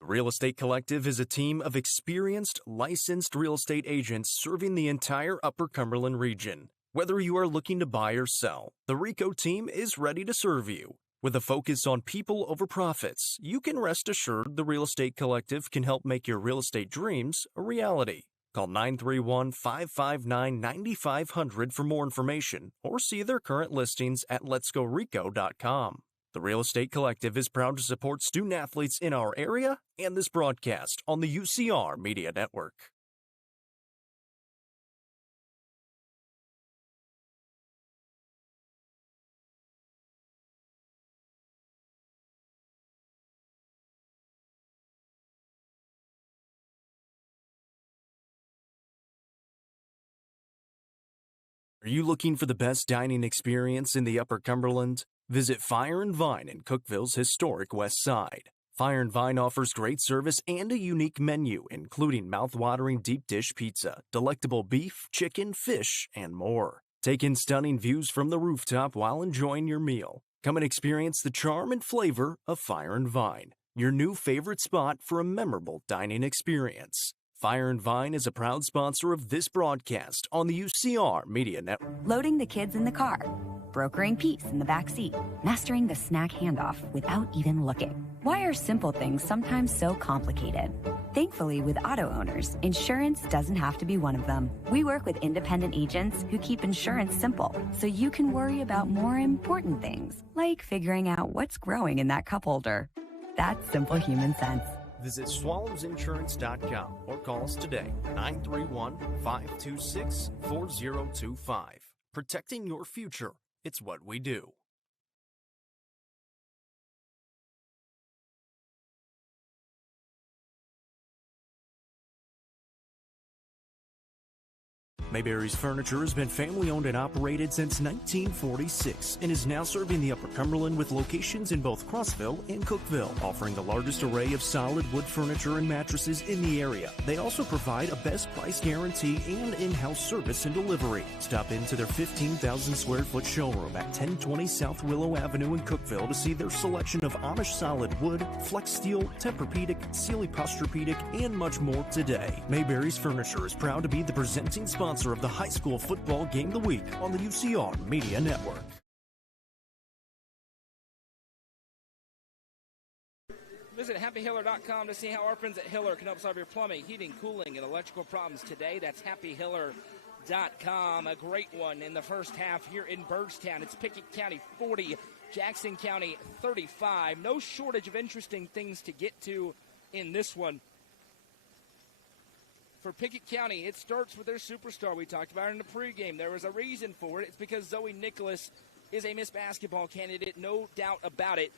The Real Estate Collective is a team of experienced, licensed real estate agents serving the entire Upper Cumberland region. Whether you are looking to buy or sell, the RICO team is ready to serve you. With a focus on people over profits, you can rest assured the Real Estate Collective can help make your real estate dreams a reality. Call 931-559-9500 for more information or see their current listings at letsgorico.com. The Real Estate Collective is proud to support student athletes in our area and this broadcast on the UCR Media Network. Are you looking for the best dining experience in the Upper Cumberland? Visit Fire and Vine in Cookeville's historic West Side. Fire and Vine offers great service and a unique menu, including mouth-watering deep dish pizza, delectable beef, chicken, fish, and more. Take in stunning views from the rooftop while enjoying your meal. Come and experience the charm and flavor of Fire and Vine, your new favorite spot for a memorable dining experience. Fire and Vine is a proud sponsor of this broadcast on the UCR Media Network. Loading the kids in the car, brokering peace in the back seat, mastering the snack handoff without even looking. Why are simple things sometimes so complicated? Thankfully, with auto owners, insurance doesn't have to be one of them. We work with independent agents who keep insurance simple, so you can worry about more important things, like figuring out what's growing in that cup holder. That's simple human sense. Visit swallowsinsurance.com or call us today, 931-526-4025. Protecting your future, it's what we do. Mayberry's Furniture has been family-owned and operated since 1946 and is now serving the Upper Cumberland with locations in both Crossville and Cookville, offering the largest array of solid wood furniture and mattresses in the area. They also provide a best price guarantee and in-house service and delivery. Stop into their 15,000 square foot showroom at 1020 South Willow Avenue in Cookville to see their selection of Amish solid wood, flex steel, Tempur-Pedic, Sealy Posturepedic, and much more today. Mayberry's Furniture is proud to be the presenting sponsor of the high school football game of the week on the UCR Media Network. Visit happyhiller.com to see how our friends at Hiller can help solve your plumbing, heating, cooling, and electrical problems today. That's happyhiller.com. A great one in the first half here in Byrdstown. It's Pickett County 40, Jackson County 35. No shortage of interesting things to get to in this one. For Pickett County, it starts with their superstar we talked about in the pregame. There was a reason for it. It's because Zoe Nicholas is a Miss Basketball candidate, no doubt about it,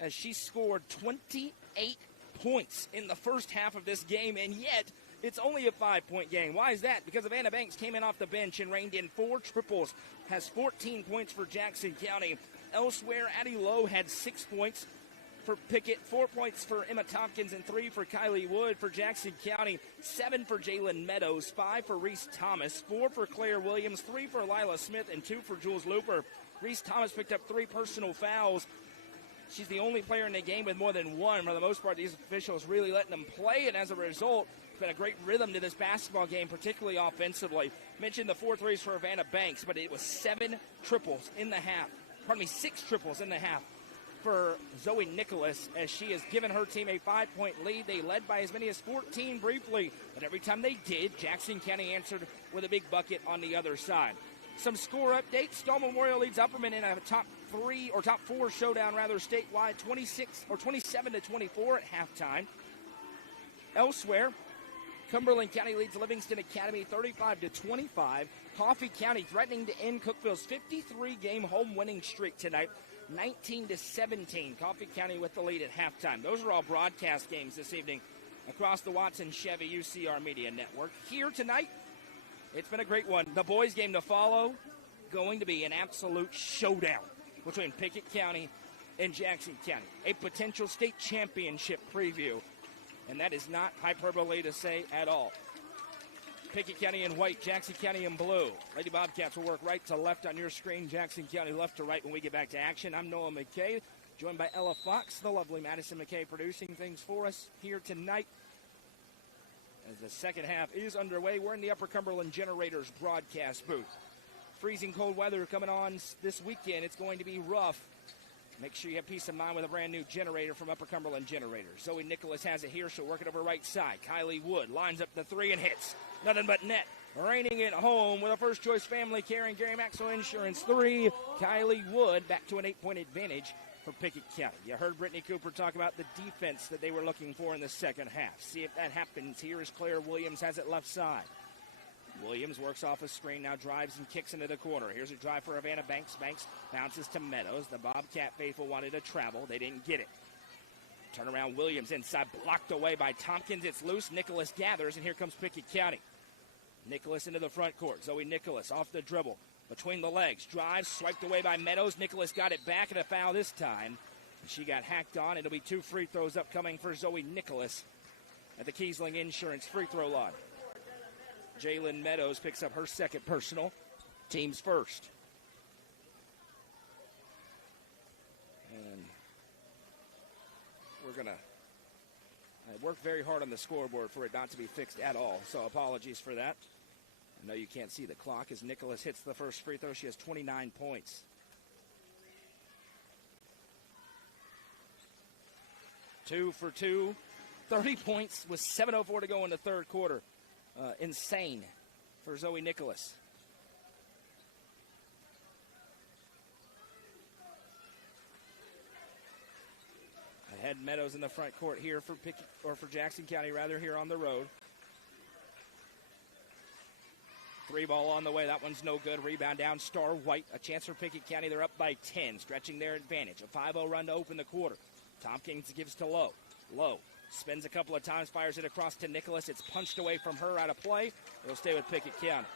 as she scored 28 points in the first half of this game, and yet it's only a 5-point game. Why is that? Because Vanna Banks came in off the bench and reined in 4 triples, has 14 points for Jackson County. Elsewhere, Addie Lowe had 6 points for Pickett, 4 points for Emma Tompkins, and 3 for Kylie Wood. For Jackson County, 7 for Jalen Meadows, 5 for Reese Thomas, 4 for Claire Williams, 3 for Lila Smith, and 2 for Jules Looper. Reese Thomas picked up 3 personal fouls. She's the only player in the game with more than 1. For the most part, these officials really letting them play, and as a result, it's been a great rhythm to this basketball game, particularly offensively. Mentioned the 4 threes for Vanna Banks, but it was 7 triples in the half. 6 triples in the half for Zoe Nicholas, as she has given her team a 5-point lead. They led by as many as 14 briefly, but every time they did, Jackson County answered with a big bucket on the other side. Some score updates. Stone Memorial leads Upperman in a top 4 showdown statewide, 27-24 at halftime. Elsewhere, Cumberland County leads Livingston Academy 35-25. Coffee County threatening to end Cookville's 53-game home winning streak tonight, 19-17. Coffee County with the lead at halftime. Those are all broadcast games this evening across the Watson Chevy UCR Media Network. Here tonight, it's been a great one. The boys' game to follow, going to be an absolute showdown between Pickett County and Jackson County. A potential state championship preview, and that is not hyperbole to say at all. Pickett County in white, Jackson County in blue. Lady Bobcats will work right to left on your screen, Jackson County left to right when we get back to action. I'm Noah McKay, joined by Ella Fox, the lovely Madison McKay, producing things for us here tonight. As the second half is underway, we're in the Upper Cumberland Generators broadcast booth. Freezing cold weather coming on this weekend. It's going to be rough. Make sure you have peace of mind with a brand new generator from Upper Cumberland Generators. Zoe Nicholas has it here. She'll work it over right side. Kylie Wood lines up the 3 and hits. Nothing but net. Reigning it home with a first-choice family care and Gary Maxwell Insurance 3. Kylie Wood back to an 8-point advantage for Pickett County. You heard Brittany Cooper talk about the defense that they were looking for in the second half. See if that happens. Here is Claire Williams, has it left side. Williams works off a screen, now drives and kicks into the corner. Here's a drive for Havana Banks. Banks bounces to Meadows. The Bobcat faithful wanted to travel. They didn't get it. Turnaround Williams inside, blocked away by Tompkins. It's loose. Nicholas gathers, and here comes Pickett County. Nicholas into the front court. Zoe Nicholas off the dribble. Between the legs. Drives, swiped away by Meadows. Nicholas got it back, and a foul this time. She got hacked on. It'll be 2 free throws upcoming for Zoe Nicholas at the Kiesling Insurance free throw line. Jalen Meadows picks up her second personal. Team's first. I worked very hard on the scoreboard for it not to be fixed at all, so apologies for that. I know you can't see the clock as Nicholas hits the first free throw. She has 29 points. Two for two, 30 points with 7:04 to go in the third quarter. Insane for Zoe Nicholas. Ahead Meadows in the front court here for Pickett, or for Jackson County rather, here on the road. Three ball on the way. That one's no good. Rebound down. Star White. A chance for Pickett County. They're up by 10, stretching their advantage. A 5-0 run to open the quarter. Tompkins gives to Lowe. Lowe spins a couple of times, fires it across to Nicholas. It's punched away from her, out of play. It'll stay with Pickett County.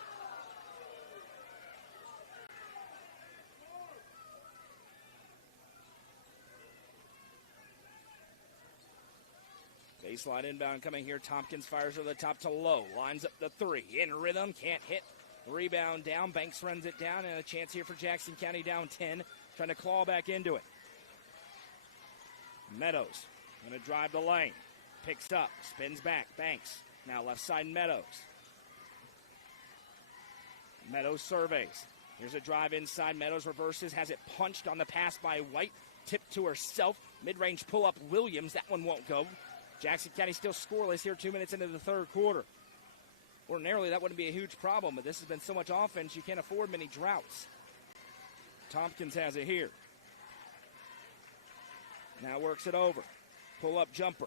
Baseline inbound coming here. Tompkins fires over the top to Lowe. Lines up the three. In rhythm. Can't hit. Rebound down. Banks runs it down. And a chance here for Jackson County down 10. Trying to claw back into it. Meadows going to drive the lane. Picks up. Spins back. Banks. Now left side Meadows. Meadows surveys. Here's a drive inside. Meadows reverses. Has it punched on the pass by White. Tipped to herself. Mid-range pull-up Williams. That one won't go. Jackson County still scoreless here 2 minutes into the third quarter. Ordinarily, that wouldn't be a huge problem, but this has been so much offense, you can't afford many droughts. Tompkins has it here. Now works it over. Pull-up jumper.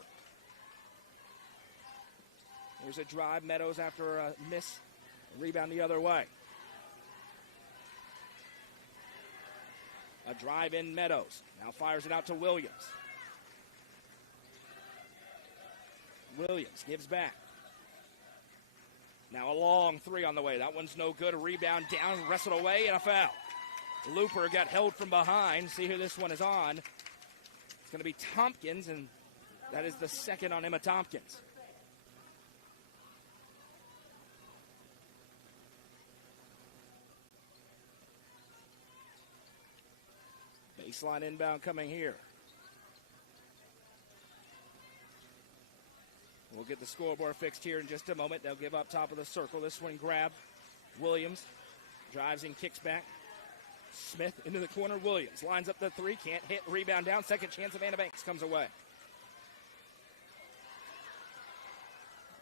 Here's a drive. Meadows after a miss. Rebound the other way. A drive in Meadows. Now fires it out to Williams. Williams gives back. Now a long three on the way. That one's no good. A rebound down, wrestled away, and a foul. Looper got held from behind. See who this one is on. It's going to be Tompkins, and that is the second on Emma Tompkins. Baseline inbound coming here. We'll get the scoreboard fixed here in just a moment. They'll give up top of the circle. This one grab. Williams drives and kicks back. Smith into the corner. Williams lines up the three. Can't hit. Rebound down. Second chance of Anna Banks comes away.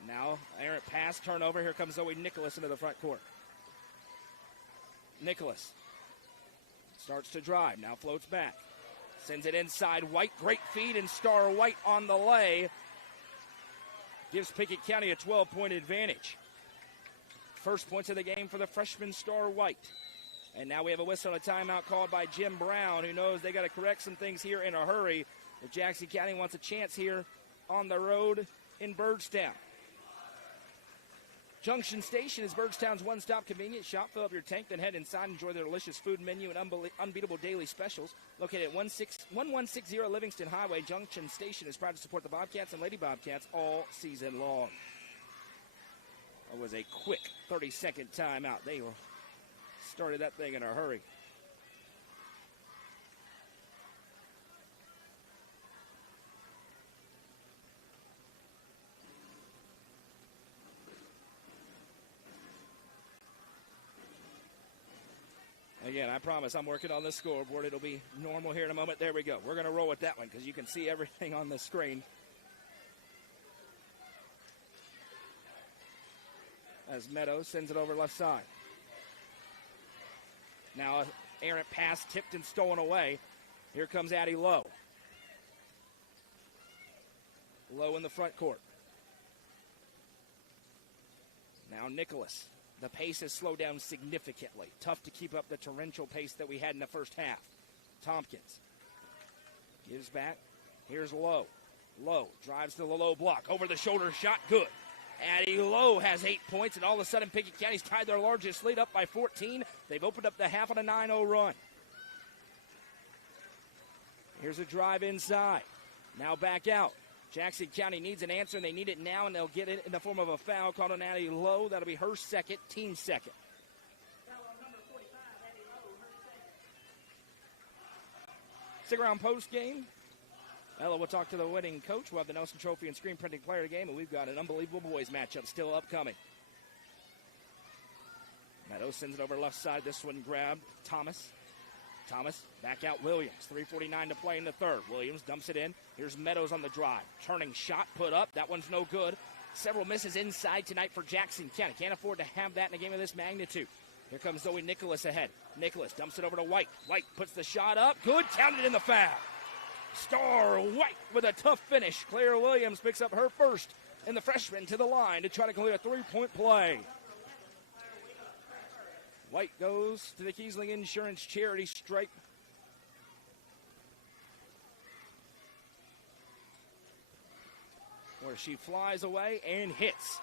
Now, errant pass, turnover. Here comes Zoe Nicholas into the front court. Nicholas starts to drive. Now floats back. Sends it inside. White, great feed, and Star White on the lay. Gives Pickett County a 12-point advantage. First points of the game for the freshman Star White. And now we have a whistle and a timeout called by Jim Brown, who knows they got to correct some things here in a hurry. If Jackson County wants a chance here on the road in Byrdstown. Junction Station is Byrdstown's one-stop convenience shop. Fill up your tank, then head inside and enjoy their delicious food menu and unbeatable daily specials. Located at 1160 Livingston Highway, Junction Station is proud to support the Bobcats and Lady Bobcats all season long. It was a quick 30-second timeout. They started that thing in a hurry. Again, I promise I'm working on the scoreboard. It'll be normal here in a moment. There we go. We're going to roll with that one because you can see everything on the screen. As Meadows sends it over left side. Now, an errant pass tipped and stolen away. Here comes Addie Lowe. Lowe in the front court. Now Nicholas. The pace has slowed down significantly. Tough to keep up the torrential pace that we had in the first half. Tompkins gives back. Here's Lowe. Lowe drives to the low block. Over the shoulder shot, good. Addie Lowe has 8 points, and all of a sudden Pickett County's tied their largest lead up by 14. They've opened up the half on a 9-0 run. Here's a drive inside. Now back out. Jackson County needs an answer, and they need it now, and they'll get it in the form of a foul called on Addie Lowe. That'll be her second, team second. Stick around post game. Ella will talk to the winning coach. We'll have the Nelson Trophy and screen printing player of the game, and we've got an unbelievable boys matchup still upcoming. Meadows sends it over left side. This one grabbed Thomas. Thomas back out Williams. 3:49 to play in the third. Williams dumps it in. Here's Meadows on the drive. Turning shot put up. That one's no good. Several misses inside tonight for Jackson County. Can't afford to have that in a game of this magnitude. Here comes Zoe Nicholas ahead. Nicholas dumps it over to White. White puts the shot up. Good. Counted in the foul. Star White with a tough finish. Claire Williams picks up her first, and the freshman to the line to try to complete a three-point play. White goes to the Kiesling Insurance Charity Stripe. Where she flies away and hits.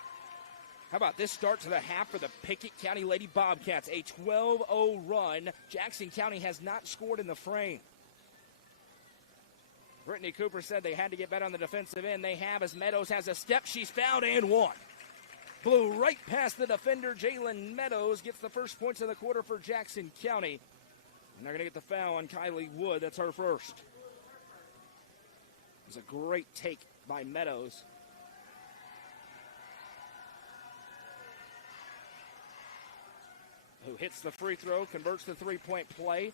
How about this start to the half for the Pickett County Lady Bobcats? A 12-0 run. Jackson County has not scored in the frame. Brittany Cooper said they had to get better on the defensive end. They have, as Meadows has a step. She's fouled and one. Blew right past the defender. Jalen Meadows gets the first points of the quarter for Jackson County. And they're going to get the foul on Kylie Wood. That's her first. It was a great take by Meadows. Who hits the free throw, converts the three-point play.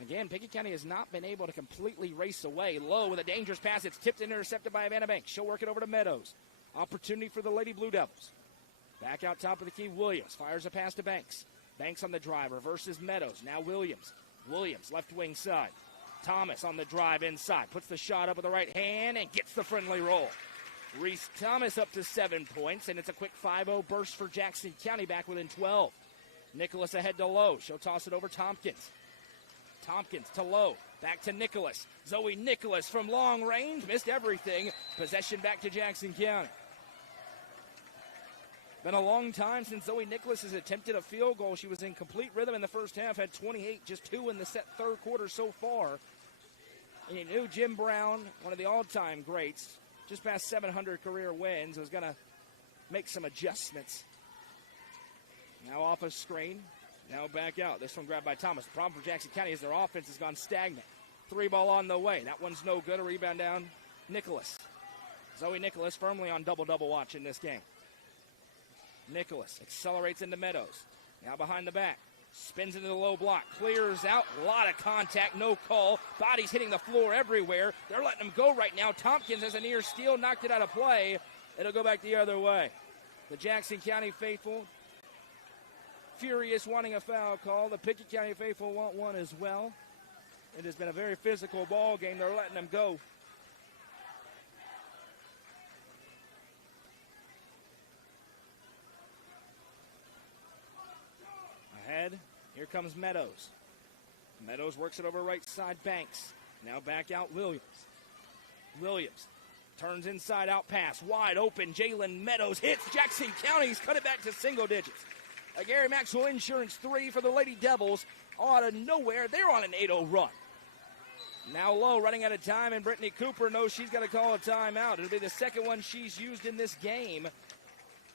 Again, Pickett County has not been able to completely race away. Low with a dangerous pass. It's tipped and intercepted by Havana Banks. She'll work it over to Meadows. Opportunity for the Lady Blue Devils. Back out top of the key, Williams fires a pass to Banks. Banks on the drive, reverses Meadows. Now Williams. Williams, left wing side. Thomas on the drive inside. Puts the shot up with the right hand and gets the friendly roll. Reese Thomas up to 7 points, and it's a quick 5-0 burst for Jackson County back within 12. Nicholas ahead to Lowe. She'll toss it over Tompkins. Tompkins to Lowe. Back to Nicholas. Zoe Nicholas from long range. Missed everything. Possession back to Jackson County. Been a long time since Zoe Nicholas has attempted a field goal. She was in complete rhythm in the first half. Had 28, just 2 in the third quarter so far. And you knew Jim Brown, one of the all-time greats, just past 700 career wins, was going to make some adjustments. Now off a screen. Now back out. This one grabbed by Thomas. The problem for Jackson County is their offense has gone stagnant. 3-ball on the way. That one's no good. A rebound down. Nicholas. Zoe Nicholas firmly on double-double watch in this game. Nicholas accelerates into Meadows. Now behind the back. Spins into the low block. Clears out. A lot of contact. No call. Bodies hitting the floor everywhere. They're letting them go right now. Tompkins has a near steal. Knocked it out of play. It'll go back the other way. The Jackson County faithful furious, wanting a foul call. The Pickett County faithful want one as well. It has been a very physical ball game. They're letting them go. Ahead, here comes Meadows. Meadows works it over right side, Banks. Now back out Williams. Williams turns inside out pass. Wide open, Jalen Meadows hits. Jackson County's cut it back to single digits. A Gary Maxwell Insurance 3 for the Lady Devils. Out of nowhere, they're on an 8-0 run. Now Lowe running out of time, and Brittany Cooper knows she's got to call a timeout. It'll be the second one she's used in this game.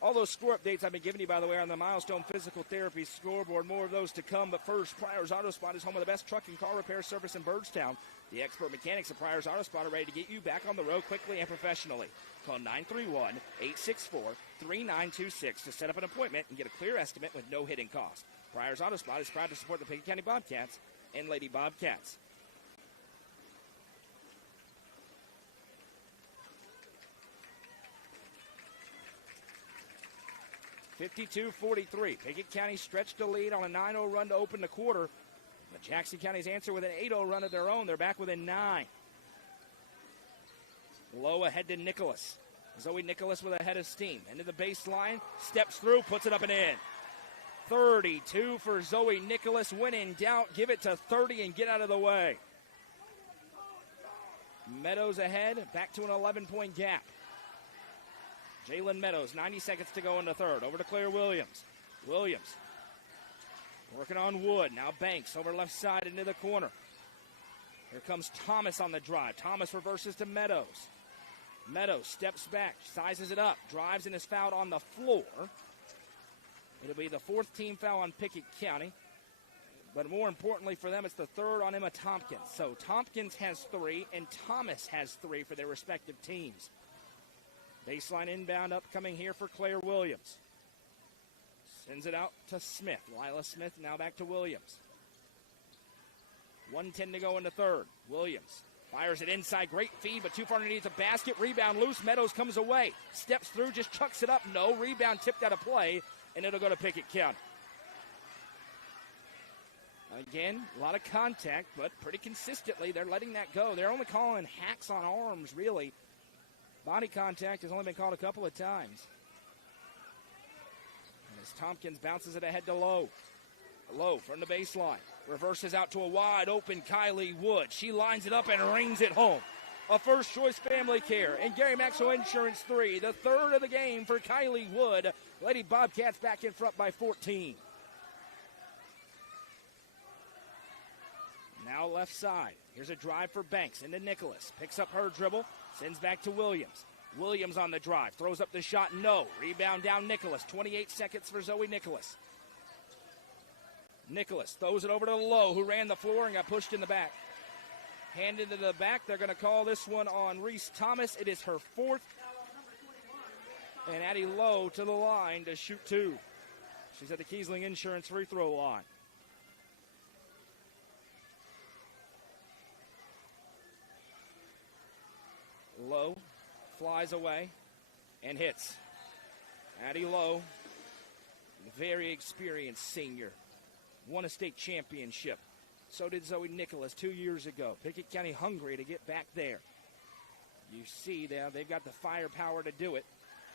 All those score updates I've been giving you, by the way, on the Milestone Physical Therapy scoreboard. More of those to come, but first, Pryor's Auto Spot is home of the best truck and car repair service in Byrdstown. The expert mechanics of Pryor's Auto Spot are ready to get you back on the road quickly and professionally. Call 931-864-3926 to set up an appointment and get a clear estimate with no hidden cost. Pryor's Auto Spot is proud to support the Pickett County Bobcats and Lady Bobcats. (52-43). Pickett County stretched a lead on a 9-0 run to open the quarter. But Jackson County's answer with an 8-0 run of their own. They're back within 9. Low ahead to Nicholas. Zoe Nicholas with a head of steam. Into the baseline, steps through, puts it up and in. 32 for Zoe Nicholas. When in doubt, give it to 30 and get out of the way. Meadows ahead, back to an 11-point gap. Jalen Meadows, 90 seconds to go in the third. Over to Claire Williams. Williams working on Wood. Now Banks over left side into the corner. Here comes Thomas on the drive. Thomas reverses to Meadows. Meadows steps back, sizes it up, drives and is fouled on the floor. It'll be the 4th team foul on Pickett County. But more importantly for them, it's the third on Emma Tompkins. So Tompkins has 3 and Thomas has 3 for their respective teams. Baseline inbound upcoming here for Claire Williams. Sends it out to Smith. Lila Smith now back to Williams. 1:10 to go in the third. Williams fires it inside. Great feed, but too far underneath the basket. Rebound loose. Meadows comes away. Steps through, just chucks it up. No. Rebound tipped out of play, and it'll go to Pickett County. Again, a lot of contact, but pretty consistently they're letting that go. They're only calling hacks on arms, really. Body contact has only been called a couple of times. And as Tompkins bounces it ahead to Lowe. Lowe from the baseline. Reverses out to a wide open Kylie Wood. She lines it up and rings it home. A first choice family care and Gary Maxwell Insurance 3. The third of the game for Kylie Wood. Lady Bobcats back in front by 14. Now left side. Here's a drive for Banks into Nicholas. Picks up her dribble. Sends back to Williams. Williams on the drive. Throws up the shot. No. Rebound down Nicholas. 28 seconds for Zoe Nicholas. Nicholas throws it over to Lowe, who ran the floor and got pushed in the back. Handed to the back. They're going to call this one on Reese Thomas. It is her 4th. And Addie Lowe to the line to shoot 2. She's at the Kiesling Insurance free throw line. Lowe flies away and hits. Addie Lowe, very experienced senior, won a state championship. So did Zoe Nicholas 2 years ago. Pickett County hungry to get back there. You see now they've got the firepower to do it.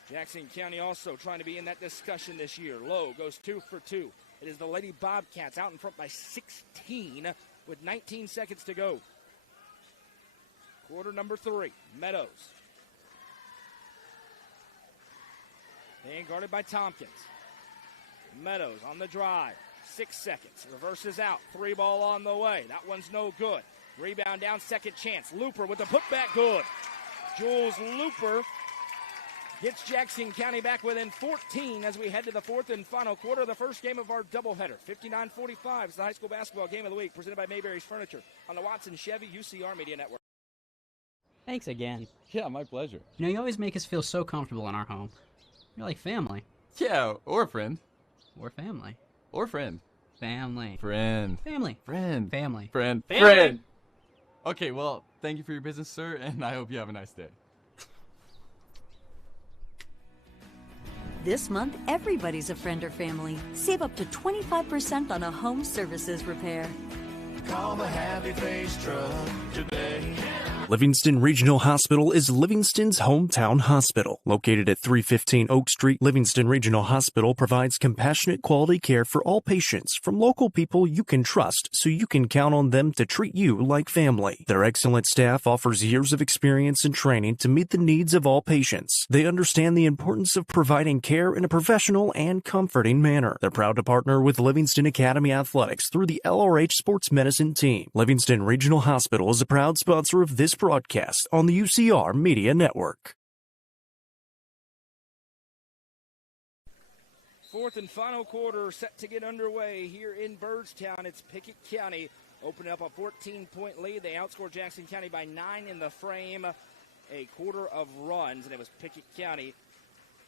Jackson County also trying to be in that discussion this year. Lowe goes 2 for 2. It is the Lady Bobcats out in front by 16 with 19 seconds to go. Quarter number 3, Meadows. Being guarded by Tompkins. Meadows on the drive. 6 seconds. Reverses out. 3 ball on the way. That one's no good. Rebound down, second chance. Looper with the putback, good. Jules Looper gets Jackson County back within 14 as we head to the 4th and final quarter of the first game of our doubleheader. 59-45 is the high school basketball game of the week presented by Mayberry's Furniture on the Watson Chevy UCR Media Network. Thanks again. Yeah, my pleasure. You know, you always make us feel so comfortable in our home. You're like family. Yeah, or a friend. Or family. Or friend. Family. Friend. Family. Friend. Family. Friend. Family. Friend. Okay, well, thank you for your business, sir, and I hope you have a nice day. This month, everybody's a friend or family. Save up to 25% on a home services repair. Call the Happy Face Truck today. Livingston Regional Hospital is Livingston's hometown hospital. Located at 315 Oak Street, Livingston Regional Hospital provides compassionate quality care for all patients from local people you can trust so you can count on them to treat you like family. Their excellent staff offers years of experience and training to meet the needs of all patients. They understand the importance of providing care in a professional and comforting manner. They're proud to partner with Livingston Academy Athletics through the LRH Sports Medicine Team. Livingston Regional Hospital is a proud sponsor of this broadcast on the UCR Media Network. 4th and final quarter set to get underway here in Byrdstown. It's Pickett County opening up a 14-point lead. They outscored Jackson County by 9 in the frame. A quarter of runs, and it was Pickett County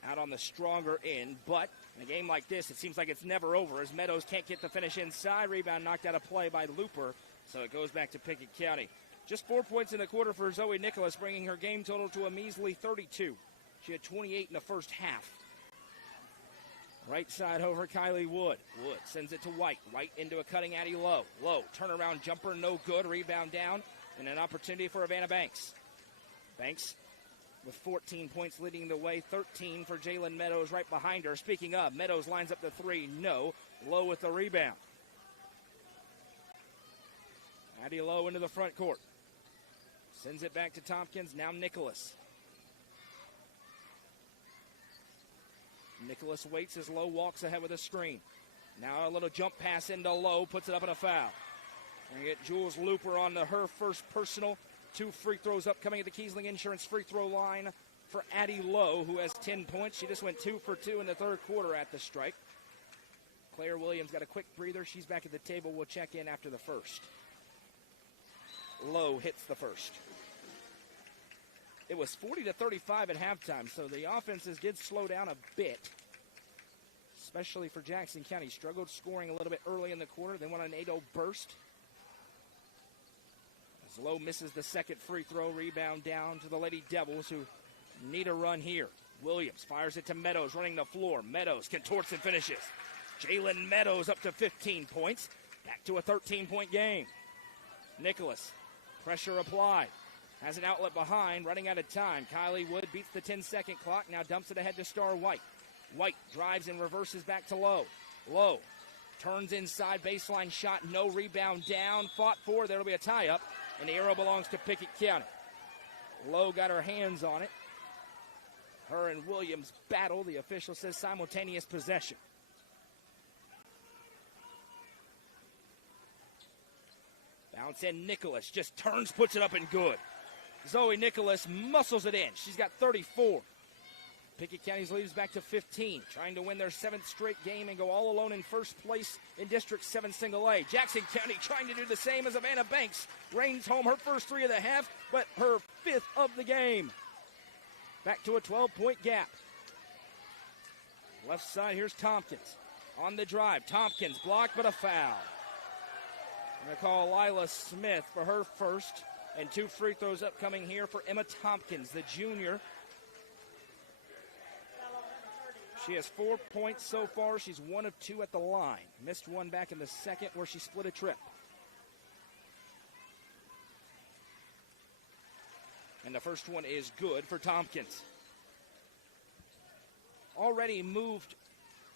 out on the stronger end. But in a game like this, it seems like it's never over as Meadows can't get the finish inside. Rebound knocked out of play by Looper, so it goes back to Pickett County. Just 4 points in the quarter for Zoe Nicholas, bringing her game total to a measly 32. She had 28 in the first half. Right side over Kylie Wood. Wood sends it to White. White into a cutting Addie Lowe. Lowe, turnaround jumper, no good. Rebound down, and an opportunity for Havana Banks. Banks with 14 points leading the way. 13 for Jalen Meadows right behind her. Speaking of, Meadows lines up the 3. No. Lowe with the rebound. Addie Lowe into the front court. Sends it back to Tompkins. Now Nicholas. Nicholas waits as Lowe walks ahead with a screen. Now a little jump pass into Lowe. Puts it up in a foul. We get Jules Looper on her first personal. 2 free throws upcoming at the Kiesling Insurance free throw line for Addie Lowe, who has 10 points. She just went 2 for 2 in the third quarter at the strike. Claire Williams got a quick breather. She's back at the table. We'll check in after the first. Lowe hits the first. It was 40-35 at halftime, so the offenses did slow down a bit, especially for Jackson County. Struggled scoring a little bit early in the quarter, then went on an 8-0 burst. As Lowe misses the second free throw, rebound down to the Lady Devils, who need a run here. Williams fires it to Meadows, running the floor. Meadows contorts and finishes. Jalen Meadows up to 15 points. Back to a 13-point game. Nicholas, pressure applied. Has an outlet behind, running out of time. Kylie Wood beats the 10-second clock, now dumps it ahead to Star White. White drives and reverses back to Lowe. Lowe turns inside, baseline shot, no rebound down. Fought for, there'll be a tie-up, and the arrow belongs to Pickett County. Lowe got her hands on it. Her and Williams battle. The official says simultaneous possession. Bounce in, Nicholas just turns, puts it up and good. Zoe Nicholas muscles it in. She's got 34. Pickett County's lead is back to 15, trying to win their 7th straight game and go all alone in first place in District 7 Single A. Jackson County trying to do the same as Savannah Banks. Rains home her first 3 of the half, but her 5th of the game. Back to a 12-point gap. Left side, here's Tompkins. On the drive, Tompkins blocked, but a foul. I'm going to call Lila Smith for her first, and 2 free throws upcoming here for Emma Tompkins, the junior. She has 4 points so far. She's 1 of 2 at the line. Missed one back in the second where she split a trip. And the first one is good for Tompkins. Already moved.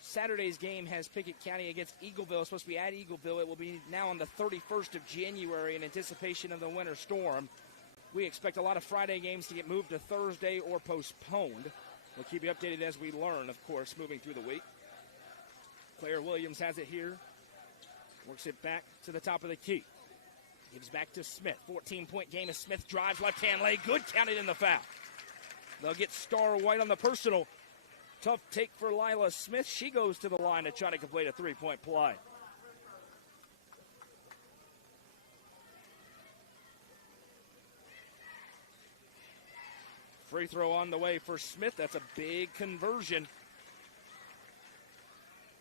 Saturday's game has Pickett County against Eagleville. It's supposed to be at Eagleville. It will be now on the 31st of January in anticipation of the winter storm. We expect a lot of Friday games to get moved to Thursday or postponed. We'll keep you updated as we learn, of course, moving through the week. Claire Williams has it here. Works it back to the top of the key. Gives back to Smith. 14-point game as Smith drives, left-hand lay. Good, counted in the foul. They'll get Star White on the personal. Tough take for Lila Smith. She goes to the line to try to complete a 3-point play. Free throw on the way for Smith. That's a big conversion.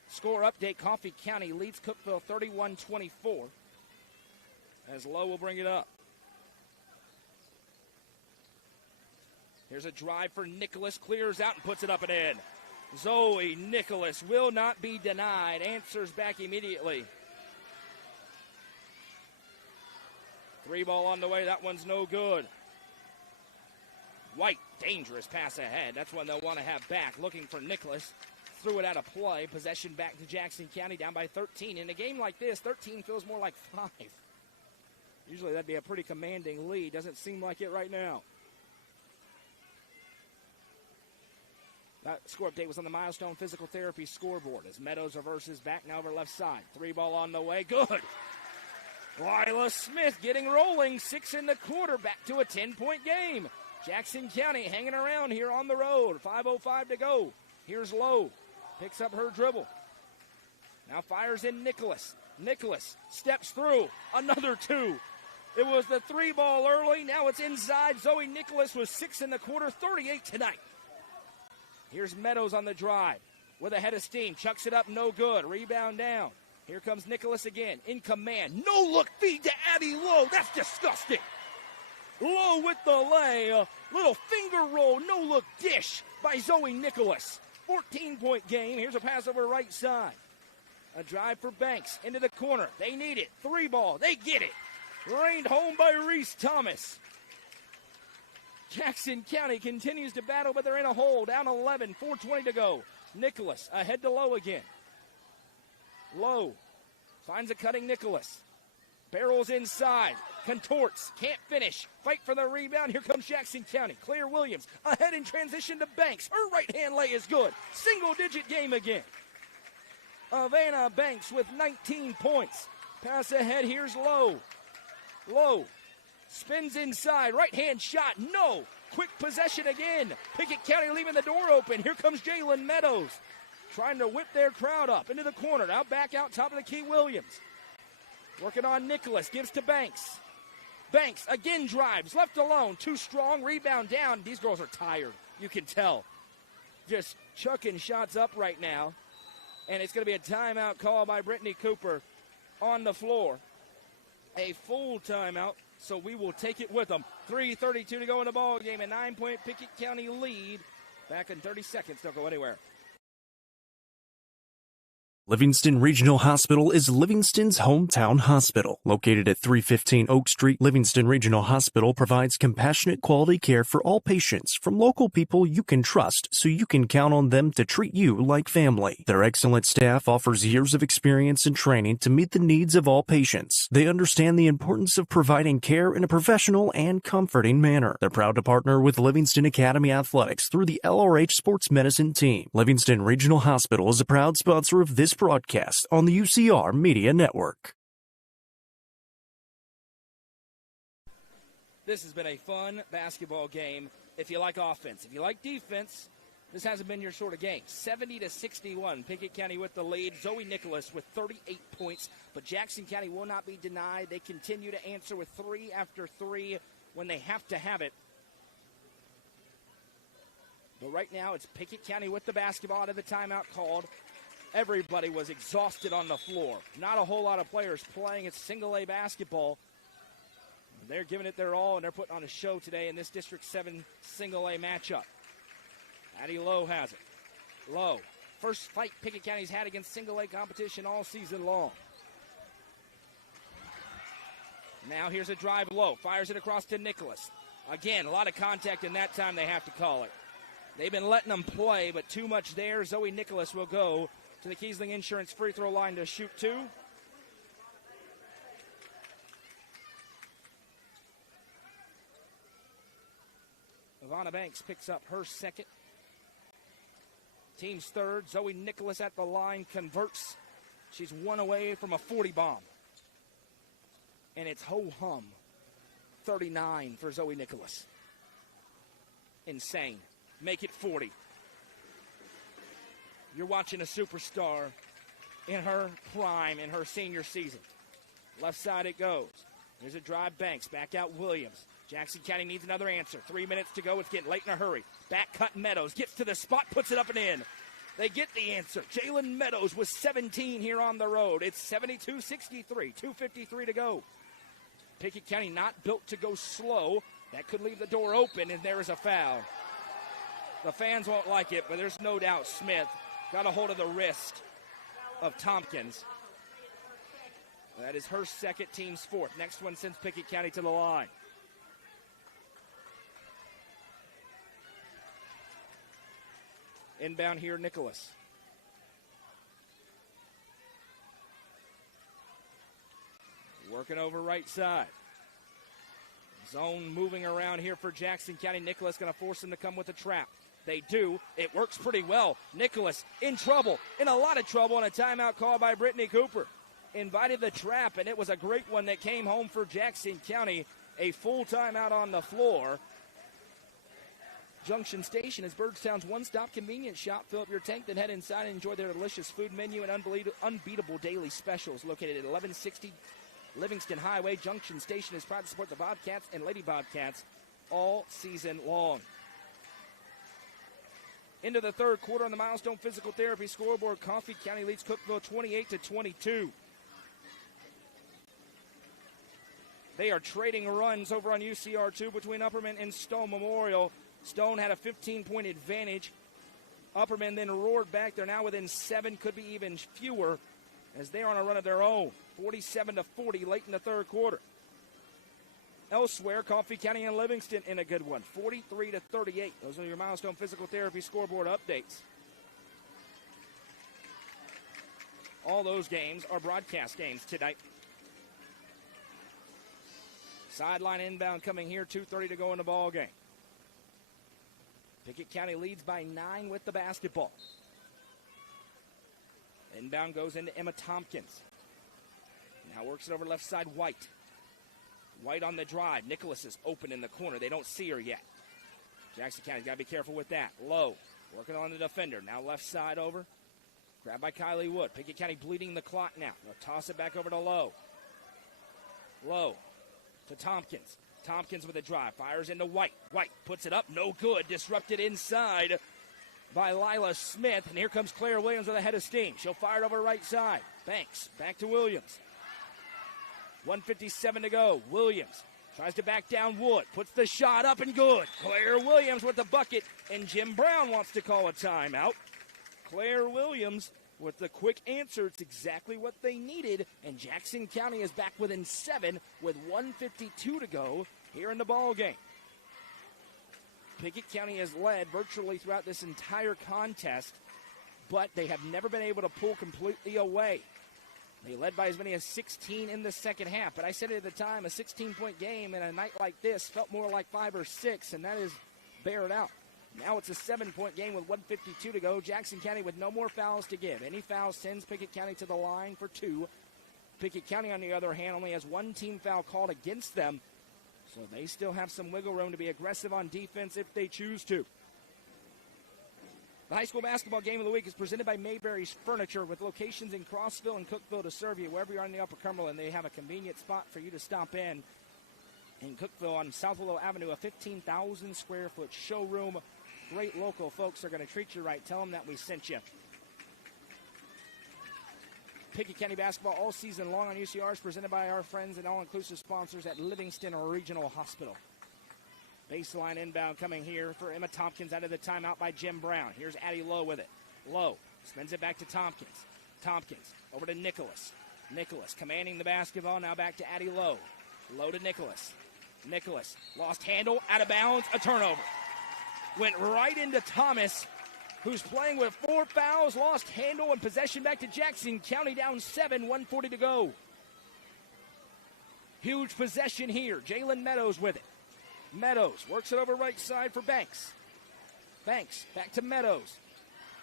Score update, Coffee County leads Cookeville 31-24. As Lowe will bring it up. Here's a drive for Nicholas. Clears out and puts it up and in. Zoe Nicholas will not be denied. Answers back immediately. 3 ball on the way. That one's no good. White, dangerous pass ahead. That's one they'll want to have back. Looking for Nicholas. Threw it out of play. Possession back to Jackson County, down by 13. In a game like this, 13 feels more like 5. Usually that'd be a pretty commanding lead. Doesn't seem like it right now. That score update was on the Milestone Physical Therapy scoreboard as Meadows reverses back now over left side. 3 ball on the way. Good. Lila Smith getting rolling. 6 in the quarter. Back to a 10-point game. Jackson County hanging around here on the road. 5:05 to go. Here's Lowe. Picks up her dribble. Now fires in Nicholas. Nicholas steps through. Another 2. It was the 3 ball early. Now it's inside. Zoe Nicholas was 6 in the quarter. 38 tonight. Here's Meadows on the drive with a head of steam. Chucks it up. No good. Rebound down. Here comes Nicholas again. In command. No look feed to Abby Lowe. That's disgusting. Lowe with the lay. A little finger roll. No look dish by Zoe Nicholas. 14-point game. Here's a pass over right side. A drive for Banks into the corner. They need it. 3 ball. They get it. Rained home by Reese Thomas. Jackson County continues to battle, but they're in a hole. Down 11, 4:20 to go. Nicholas ahead to Lowe again. Lowe finds a cutting Nicholas. Barrels inside. Contorts. Can't finish. Fight for the rebound. Here comes Jackson County. Claire Williams ahead in transition to Banks. Her right-hand lay is good. Single-digit game again. Savannah Banks with 19 points. Pass ahead. Here's Lowe. Lowe spins inside. Right-hand shot. No. Quick possession again. Pickett County leaving the door open. Here comes Jalen Meadows. trying to whip their crowd up into the corner. Now back out top of the key, Williams. Working on Nicholas, gives to Banks. Banks again drives, left alone, too strong, rebound down. These girls are tired, you can tell. Just chucking shots up right now. And it's going to be a timeout call by Brittany Cooper on the floor. A full timeout, so we will take it with them. 3:32 to go in the ball game, a 9-point Pickett County lead. Back in 30 seconds, don't go anywhere. Livingston Regional Hospital is Livingston's hometown hospital. Located at 315 Oak Street, Livingston Regional Hospital provides compassionate quality care for all patients from local people you can trust, so you can count on them to treat you like family. Their excellent staff offers years of experience and training to meet the needs of all patients. They understand the importance of providing care in a professional and comforting manner. They're proud to partner with Livingston Academy Athletics through the LRH Sports Medicine team. Livingston Regional Hospital is a proud sponsor of this broadcast on the UCR Media Network. This has been a fun basketball game. If you like offense, if you like defense, this hasn't been your sort of game. 70-61, Pickett County with the lead. Zoe Nicholas with 38 points, but Jackson County will not be denied. They continue to answer with 3 after 3 when they have to have it. But right now, it's Pickett County with the basketball out of the timeout called. Everybody was exhausted on the floor. Not a whole lot of players playing. It's single-A basketball. They're giving it their all, and they're putting on a show today in this District 7 single-A matchup. Addie Lowe has it. Lowe, first fight Pickett County's had against single-A competition all season long. Now here's a drive low. Fires it across to Nicholas. Again, a lot of contact, and that time they have to call it. They've been letting them play, but too much there. Zoe Nicholas will go to the Kiesling Insurance free throw line to shoot 2. Ivana Banks picks up her second. Team's third. Zoe Nicholas at the line converts. She's 1 away from a 40 bomb. And it's ho-hum. 39 for Zoe Nicholas. Insane. Make it 40. You're watching a superstar in her prime, in her senior season. Left side it goes. There's a drive, Banks. Back out, Williams. Jackson County needs another answer. 3 minutes to go. It's getting late in a hurry. Back cut Meadows. Gets to the spot, puts it up and in. They get the answer. Jalen Meadows with 17 here on the road. It's 72-63. 2:53 to go. Pickett County not built to go slow. That could leave the door open, and there is a foul. The fans won't like it, but there's no doubt Smith got a hold of the wrist of Tompkins. That is her second, team's fourth. Next one sends Pickett County to the line. Inbound here, Nicholas. Working over right side. Zone moving around here for Jackson County. Nicholas going to force him to come with a trap. They do. It works pretty well. Nicholas in trouble, in a lot of trouble, on a timeout call by Brittany Cooper. Invited the trap, and it was a great one that came home for Jackson County. A full timeout on the floor. Junction Station is Birdstown's one-stop convenience shop. Fill up your tank, then head inside and enjoy their delicious food menu and unbeatable daily specials. Located at 1160 Livingston Highway, Junction Station is proud to support the Bobcats and Lady Bobcats all season long. Into the third quarter on the Milestone Physical Therapy scoreboard. Coffee County leads Cookeville 28-22. They are trading runs over on UCR2 between Upperman and Stone Memorial. Stone had a 15-point advantage. Upperman then roared back. They're now within 7, could be even fewer, as they're on a run of their own. 47-40 late in the third quarter. Elsewhere, Coffee County and Livingston in a good one, 43-38. Those are your Milestone Physical Therapy scoreboard updates. All those games are broadcast games tonight. Sideline inbound coming here, 2:30 to go in the ball game. Pickett County leads by 9 with the basketball. Inbound goes into Emma Tompkins. Now works it over left side, White. White on the drive. Nicholas is open in the corner. They don't see her yet. Jackson County's got to be careful with that. Low, working on the defender. Now left side over. Grabbed by Kylie Wood. Pickett County bleeding the clock now. They'll toss it back over to Lowe. Lowe to Tompkins. Tompkins with a drive. Fires into White. White puts it up. No good. Disrupted inside by Lila Smith. And here comes Claire Williams with a head of steam. She'll fire it over right side. Banks back to Williams. 1:57 to go. Williams tries to back down Wood. Puts the shot up and good. Claire Williams with the bucket. And Jim Brown wants to call a timeout. Claire Williams with the quick answer. It's exactly what they needed. And Jackson County is back within 7 with 1:52 to go here in the ball game. Pickett County has led virtually throughout this entire contest, but they have never been able to pull completely away. They led by as many as 16 in the second half, but I said it at the time, a 16-point game in a night like this felt more like 5 or 6, and that is bared out. Now it's a 7-point game with 1:52 to go. Jackson County with no more fouls to give. Any foul sends Pickett County to the line for 2. Pickett County, on the other hand, only has 1 team foul called against them, so they still have some wiggle room to be aggressive on defense if they choose to. The high school basketball game of the week is presented by Mayberry's Furniture, with locations in Crossville and Cookville to serve you wherever you are in the Upper Cumberland. They have a convenient spot for you to stop in Cookville on South Willow Avenue, a 15,000 square foot showroom. Great local folks are going to treat you right. Tell them that we sent you. Pickett County basketball all season long on UCR is presented by our friends and all-inclusive sponsors at Livingston Regional Hospital. Baseline inbound coming here for Emma Tompkins out of the timeout by Jim Brown. Here's Addie Lowe with it. Lowe spins it back to Tompkins. Tompkins over to Nicholas. Nicholas commanding the basketball. Now back to Addie Lowe. Lowe to Nicholas. Nicholas lost handle, out of bounds, a turnover. Went right into Thomas, who's playing with 4 fouls, lost handle and possession back to Jackson County, down 7, 1:40 to go. Huge possession here. Jalen Meadows with it. Meadows works it over right side for Banks. Banks back to Meadows.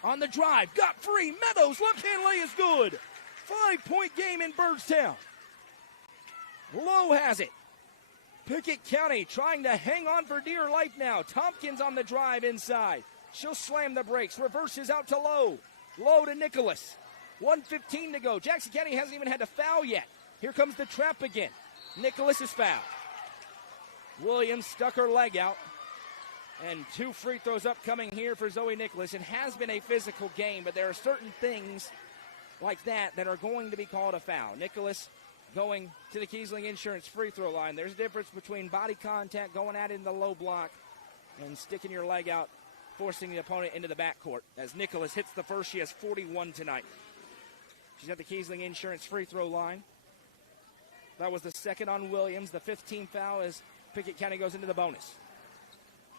On the drive, got free. Meadows, left-hand lay is good. 5-point game in Byrdstown. Lowe has it. Pickett County trying to hang on for dear life now. Tompkins on the drive inside. She'll slam the brakes. Reverses out to Lowe. Lowe to Nicholas. 1:15 to go. Jackson County hasn't even had to foul yet. Here comes the trap again. Nicholas is fouled. Williams stuck her leg out. And 2 free throws upcoming here for Zoe Nicholas. It has been a physical game, but there are certain things like that are going to be called a foul. Nicholas going to the Kiesling Insurance free throw line. There's a difference between body contact, going at it in the low block, and sticking your leg out, forcing the opponent into the backcourt. As Nicholas hits the first, she has 41 tonight. She's at the Kiesling Insurance free throw line. That was the second on Williams. The 15th foul as Pickett County goes into the bonus.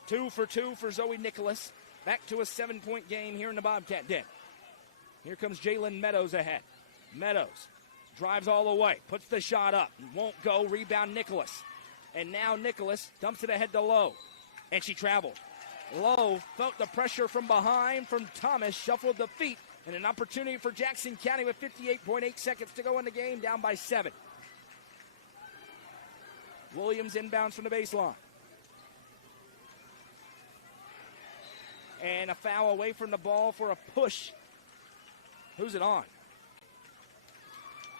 2 for 2 for Zoe Nicholas. Back to a 7-point game here in the Bobcat Den. Here comes Jalen Meadows ahead. Meadows drives all the way, puts the shot up, won't go, rebound Nicholas. And now Nicholas dumps it ahead to Lowe, and she traveled. Lowe felt the pressure from behind from Thomas, shuffled the feet, and an opportunity for Jackson County with 58.8 seconds to go in the game, down by 7. Williams inbounds from the baseline. And a foul away from the ball for a push. Who's it on?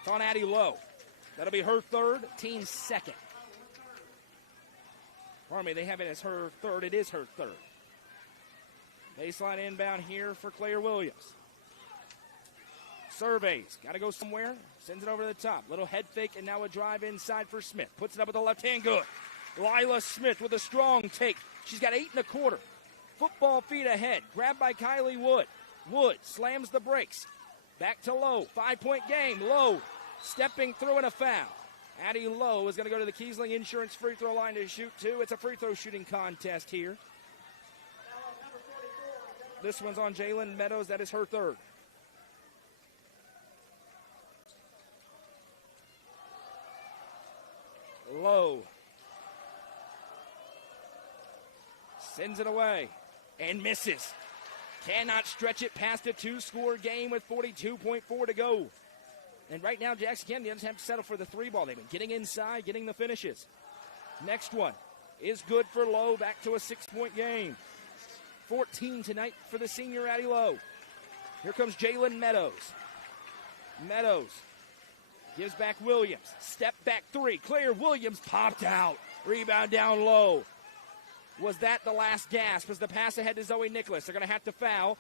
It's on Addie Lowe. That'll be her third, team's second. Pardon me, they have it as her third. It is her third. Baseline inbound here for Claire Williams. Surveys. Got to go somewhere. Sends it over to the top. Little head fake, and now a drive inside for Smith. Puts it up with the left hand. Good. Lila Smith with a strong take. She's got 8 1/4. Football feet ahead. Grabbed by Kylie Wood. Wood slams the brakes. Back to Lowe. 5-point game. Lowe stepping through and a foul. Addie Lowe is going to go to the Kiesling Insurance free throw line to shoot 2. It's a free throw shooting contest here. This one's on Jalen Meadows. That is her third. Lowe sends it away and misses. Cannot stretch it past a 2-score game with 42.4 to go. And right now, Jackson County doesn't have to settle for the 3 ball. They've been getting inside, getting the finishes. Next one is good for Lowe, back to a 6-point game. 14 tonight for the senior Addie Lowe. Here comes Jalen Meadows. Meadows gives back Williams. Step back three. Claire Williams popped out. Rebound down low. Was that the last gasp? Was the pass ahead to Zoe Nicholas? They're going to have to foul.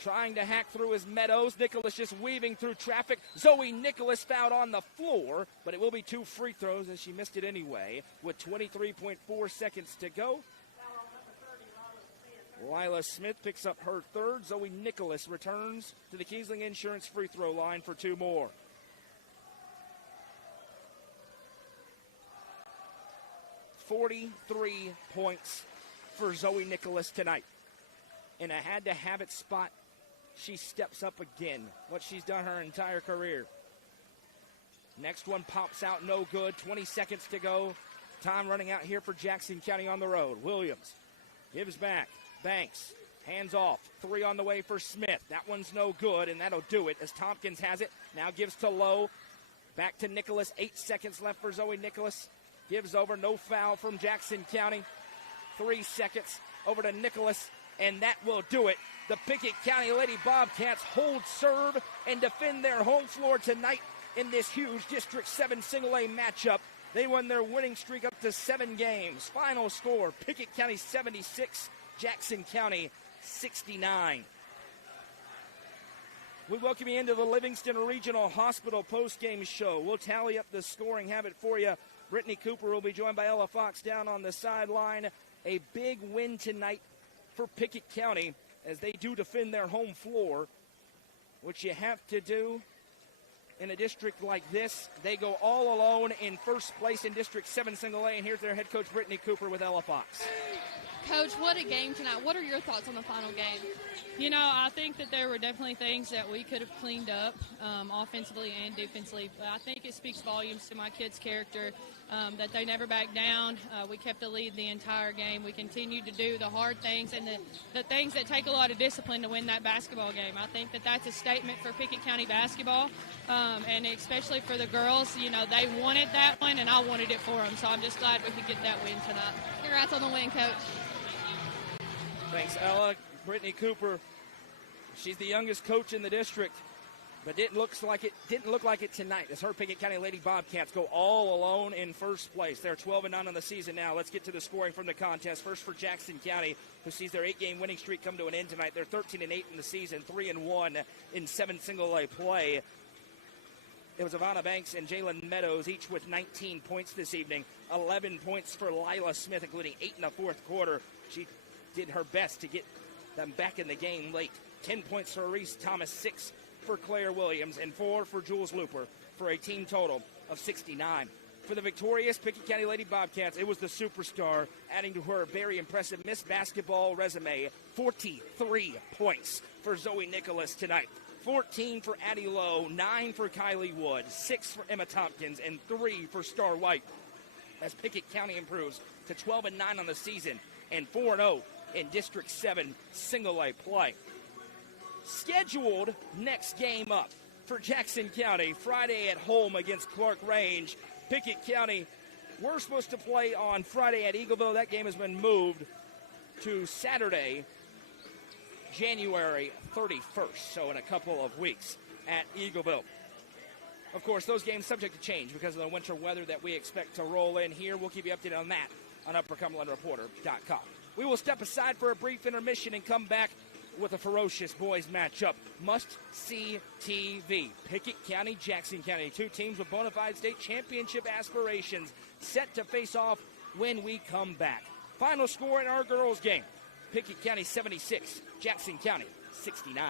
Trying to hack through is Meadows. Nicholas just weaving through traffic. Zoe Nicholas fouled on the floor, but it will be 2 free throws, and she missed it anyway with 23.4 seconds to go. Lila Smith picks up her third. Zoe Nicholas returns to the Kiesling Insurance free throw line for 2 more. .43 points for Zoe Nicholas tonight. In a had-to-have-it spot, she steps up again, what she's done her entire career. Next one pops out, no good. 20 seconds to go. Time running out here for Jackson County on the road. Williams gives back. Banks, hands off. 3 on the way for Smith. That one's no good, and that'll do it as Tompkins has it. Now gives to Lowe. Back to Nicholas. 8 seconds left for Zoe Nicholas. Gives over, no foul from Jackson County. 3 seconds over to Nicholas, and that will do it. The Pickett County Lady Bobcats hold serve and defend their home floor tonight in this huge District 7 Single A matchup. They won their winning streak up to 7 games. Final score, Pickett County 76, Jackson County 69. We welcome you into the Livingston Regional Hospital postgame show. We'll tally up the scoring, have it for you. Brittany Cooper will be joined by Ella Fox down on the sideline. A big win tonight for Pickett County as they do defend their home floor, which you have to do in a district like this. They go all alone in first place in District 7 Single A, and here's their head coach, Brittany Cooper, with Ella Fox. Coach, what a game tonight. What are your thoughts on the final game? You know, I think that there were definitely things that we could have cleaned up offensively and defensively. But I think it speaks volumes to my kids' character that they never backed down. We kept the lead the entire game. We continued to do the hard things and the things that take a lot of discipline to win that basketball game. I think that that's a statement for Pickett County basketball, and especially for the girls. You know, they wanted that one, and I wanted it for them. So I'm just glad we could get that win tonight. Congrats on the win, Coach. Thanks, Ella. Brittany Cooper, she's the youngest coach in the district, but didn't look like it tonight as her Pickett County Lady Bobcats go all alone in first place. They're 12-9 on the season now. Let's get to the scoring from the contest. First for Jackson County, who sees their 8-game winning streak come to an end tonight. They're 13-8 in the season, 3-1 in 7 single-A play. It was Ivana Banks and Jalen Meadows, each with 19 points this evening. 11 points for Lila Smith, including 8 in the fourth quarter. She did her best to get them back in the game late. 10 points for Reese Thomas, 6 for Claire Williams, and 4 for Jules Looper for a team total of 69. For the victorious Pickett County Lady Bobcats, it was the superstar, adding to her very impressive Miss Basketball resume, 43 points for Zoe Nicholas tonight. 14 for Addie Lowe, 9 for Kylie Wood, 6 for Emma Tompkins, and 3 for Star White, as Pickett County improves to 12-9 on the season and 4-0 in District 7 single-A play. Scheduled next game up for Jackson County, Friday at home against Clark Range. Pickett County, we're supposed to play on Friday at Eagleville. That game has been moved to Saturday, January 31st, so in a couple of weeks at Eagleville. Of course, those games subject to change because of the winter weather that we expect to roll in here. We'll keep you updated on that on UpperCumberlandReporter.com. We will step aside for a brief intermission and come back with a ferocious boys matchup. Must-see TV. Pickett County, Jackson County, 2 teams with bona fide state championship aspirations set to face off when we come back. Final score in our girls' game, Pickett County 76, Jackson County 69.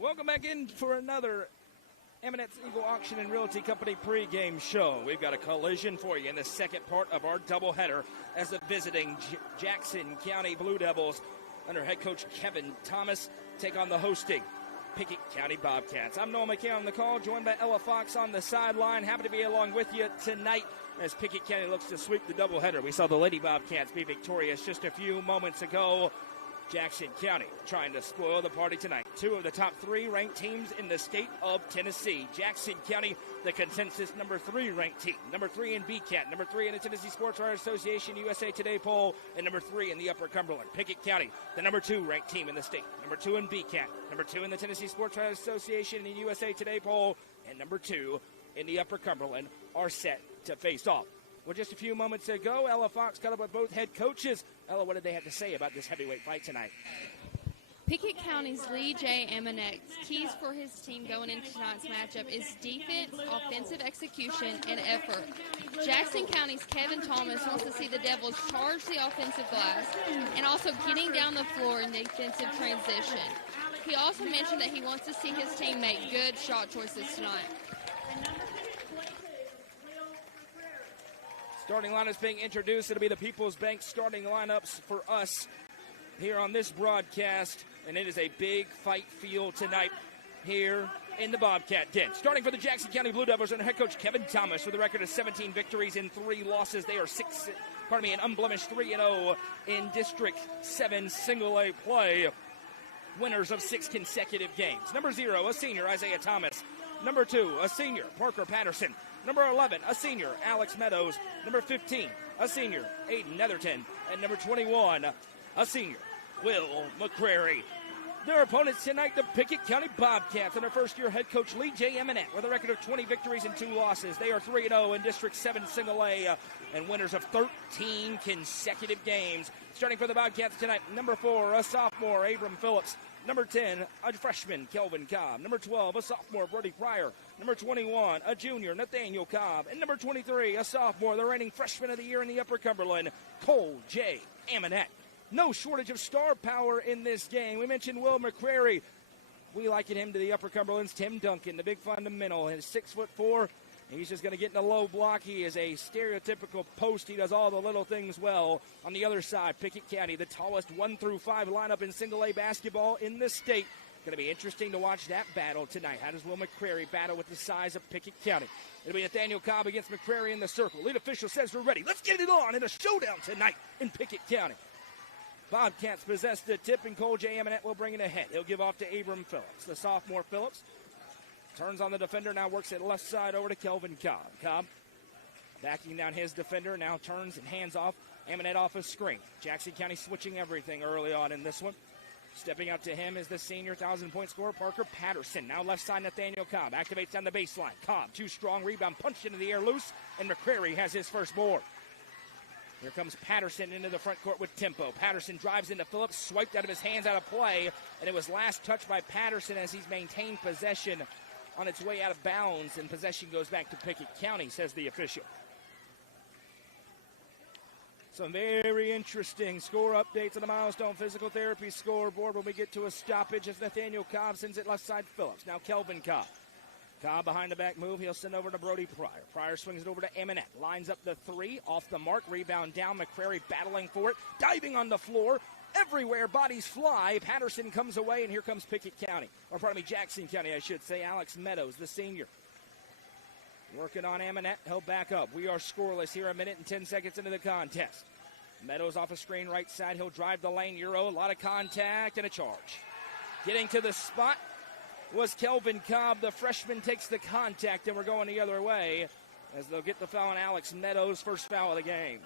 Welcome back in for another Eminence Eagle Auction and Realty Company pregame show. We've got a collision for you in the second part of our doubleheader as the visiting Jackson County Blue Devils under head coach Kevin Thomas take on the hosting Pickett County Bobcats. I'm Noah McKay on the call, joined by Ella Fox on the sideline. Happy to be along with you tonight as Pickett County looks to sweep the doubleheader. We saw the Lady Bobcats be victorious just a few moments ago. Jackson County trying to spoil the party tonight. Two of the top three ranked teams in the state of Tennessee. Jackson County, the consensus number 3 ranked team. Number 3 in BCAT, number 3 in the Tennessee Sports Writers Association USA Today poll, and number 3 in the Upper Cumberland. Pickett County, the number 2 ranked team in the state. Number 2 in BCAT, number 2 in the Tennessee Sports Writers Association and USA Today poll, and number 2 in the Upper Cumberland are set to face off. Well, just a few moments ago, Ella Fox caught up with both head coaches. Ella, what did they have to say about this heavyweight fight tonight? Pickett County's Lee J. Emanek, keys for his team going into tonight's matchup is defense, offensive execution, and effort. Jackson County's Kevin Thomas wants to see the Devils charge the offensive glass and also getting down the floor in defensive transition. He also mentioned that he wants to see his team make good shot choices tonight. Starting lineups being introduced. It'll be the People's Bank starting lineups for us here on this broadcast. And it is a big fight field tonight here in the Bobcat Den. Starting for the Jackson County Blue Devils under head coach Kevin Thomas with a record of 17 victories and 3 losses. They are an unblemished 3-0 in District 7 single A play. Winners of 6 consecutive games. Number 0, a senior, Isaiah Thomas. Number 2, a senior, Parker Patterson. Number 11, a senior, Alex Meadows. Number 15, a senior, Aiden Netherton. And number 21, a senior, Will McCrary. Their opponents tonight, the Pickett County Bobcats, under first-year head coach Lee J. Emanek with a record of 20 victories and 2 losses. They are 3-0 in District 7 Single A and winners of 13 consecutive games. Starting for the Bobcats tonight, number 4, a sophomore, Abram Phillips. Number 10, a freshman, Kelvin Cobb. Number 12, a sophomore, Brody Pryor. Number 21, a junior, Nathaniel Cobb. And number 23, a sophomore, the reigning freshman of the year in the Upper Cumberland, Cole J. Amonette. No shortage of star power in this game. We mentioned Will McCrary. We liken him to the Upper Cumberland's Tim Duncan, the big fundamental. He's 6'4". He's just going to get in the low block. He is a stereotypical post. He does all the little things well. On the other side, Pickett County, the tallest 1 through 5 lineup in single A basketball in the state. Going to be interesting to watch that battle tonight. How does Will McCrary battle with the size of Pickett County? It'll be Nathaniel Cobb against McCrary in the circle. Lead official says we're ready. Let's get it on in a showdown tonight in Pickett County. Bobcats possess the tip, and Cole J. Emanet will bring it ahead. He'll give off to Abram Phillips. The sophomore Phillips turns on the defender, now works it left side over to Kelvin Cobb. Cobb backing down his defender, now turns and hands off. Emanet off a screen. Jackson County switching everything early on in this one. Stepping up to him is the senior 1,000-point scorer, Parker Patterson. Now left side, Nathaniel Cobb activates down the baseline. Cobb, too strong, rebound punched into the air loose, and McCrary has his first board. Here comes Patterson into the front court with tempo. Patterson drives into Phillips, swiped out of his hands out of play, and it was last touched by Patterson as he's maintained possession on its way out of bounds, and possession goes back to Pickett County, says the official. Some very interesting score updates on the Milestone Physical Therapy scoreboard when we get to a stoppage as Nathaniel Cobb sends it left side Phillips. Now Kelvin Cobb. Cobb behind the back move. He'll send over to Brody Pryor. Pryor swings it over to Emanet. Lines up the 3. Off the mark. Rebound down. McCrary battling for it. Diving on the floor. Everywhere bodies fly. Patterson comes away, and here comes Pickett County. Or pardon me, Jackson County, I should say. Alex Meadows, the senior. Working on Emanet. He'll back up. We are scoreless here, 1 minute and 10 seconds into the contest. Meadows off a screen right side. He'll drive the lane. Euro. A lot of contact and a charge. Getting to the spot was Kelvin Cobb. The freshman takes the contact, and we're going the other way as they'll get the foul on Alex Meadows. First foul of the game.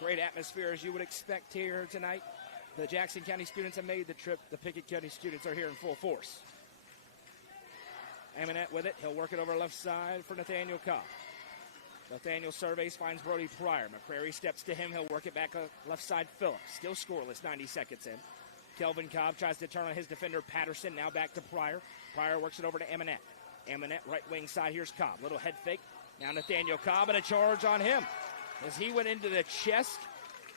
Great atmosphere as you would expect here tonight. The Jackson County students have made the trip. The Pickett County students are here in full force. Emanet with it. He'll work it over left side for Nathaniel Cobb. Nathaniel surveys, finds Brody Pryor. McCrary steps to him. He'll work it back left side Phillips. Still scoreless, 90 seconds in. Kelvin Cobb tries to turn on his defender, Patterson. Now back to Pryor. Pryor works it over to Emanet. Emanet, right wing side. Here's Cobb. Little head fake. Now Nathaniel Cobb and a charge on him. as he went into the chest,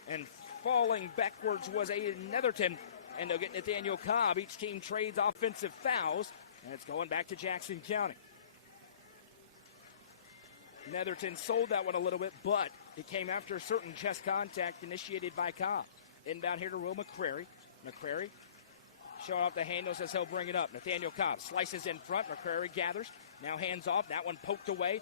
and falling backwards was Aiden Netherton. And they'll get Nathaniel Cobb. Each team trades offensive fouls, and it's going back to Jackson County. Netherton sold that one a little bit, but it came after a certain chest contact initiated by Cobb. Inbound here to Will McCrary. McCrary showing off the handles as he'll bring it up. Nathaniel Cobb slices in front. McCrary gathers. Now hands off. That one poked away.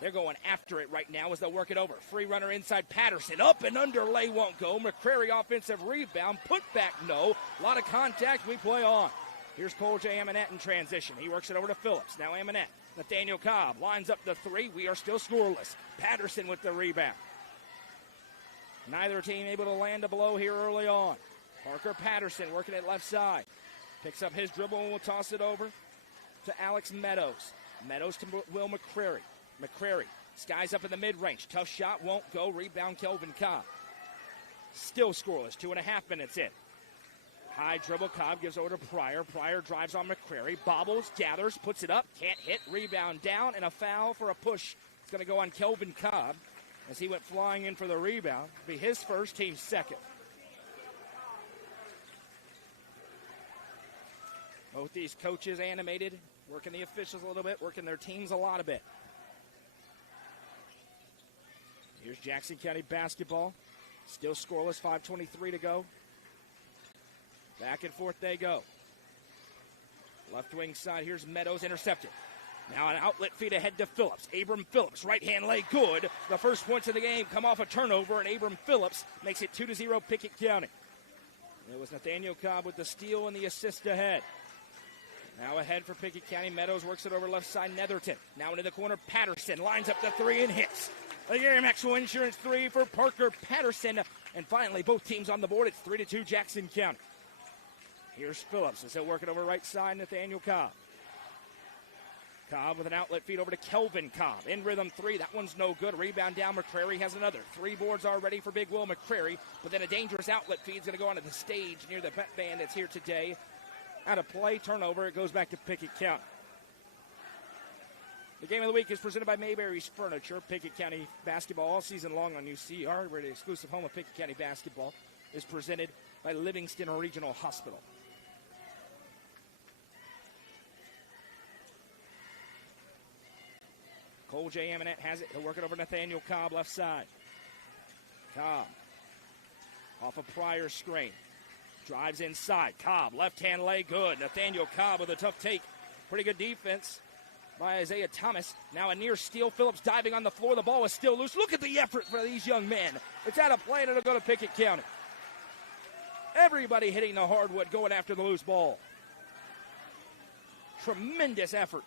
They're going after it right now as they'll work it over. Free runner inside Patterson. Up and under. Lay won't go. McCrary offensive rebound. Put back no. A lot of contact. We play on. Here's Cole J. Amonette in transition. He works it over to Phillips. Now Amonette. Nathaniel Cobb lines up the three. We are still scoreless. Patterson with the rebound. Neither team able to land a blow here early on. Parker Patterson working it left side. Picks up his dribble and will toss it over to Alex Meadows. Meadows to Will McCrary. McCrary skies up in the mid-range. Tough shot won't go. Rebound Kelvin Cobb. Still scoreless. 2.5 minutes in. High dribble. Cobb gives over to Pryor. Pryor drives on McCrary. Bobbles, gathers, puts it up. Can't hit. Rebound down. And a foul for a push. It's going to go on Kelvin Cobb as he went flying in for the rebound. It'll be his first, team's second. Both these coaches animated, working the officials a little bit, working their teams a lot of bit. Here's Jackson County basketball. Still scoreless, 5:23 to go. Back and forth they go. Left wing side, here's Meadows, intercepted. Now an outlet feed ahead to Phillips. Abram Phillips, right hand lay, good. The first points of the game come off a turnover, and Abram Phillips makes it 2-0 Pickett County. It was Nathaniel Cobb with the steal and the assist ahead. Now ahead for Pickett County. Meadows works it over left side. Netherton. Now into the corner. Patterson lines up the three and hits. A Gary Maxwell Insurance three for Parker Patterson. And finally, both teams on the board. It's 3-2 Jackson County. Here's Phillips as he'll work it over right side. Nathaniel Cobb. Cobb with an outlet feed over to Kelvin Cobb. In rhythm three. That one's no good. Rebound down. McCrary has another. 3 boards already for Big Will McCrary. But then a dangerous outlet feed is going to go onto the stage near the Pet Band that's here today. Out of play, turnover. It goes back to Pickett County. The game of the week is presented by Mayberry's Furniture. Pickett County basketball all season long on UCR, where the exclusive home of Pickett County basketball is presented by Livingston Regional Hospital. Cole J. Amonette has it. He'll work it over Nathaniel Cobb left side. Cobb off a Pryor screen. Drives inside. Cobb, left-hand lay, good. Nathaniel Cobb with a tough take. Pretty good defense by Isaiah Thomas. Now a near steal. Phillips diving on the floor. The ball is still loose. Look at the effort for these young men. It's out of play, and it'll go to Pickett County. Everybody hitting the hardwood, going after the loose ball. Tremendous effort.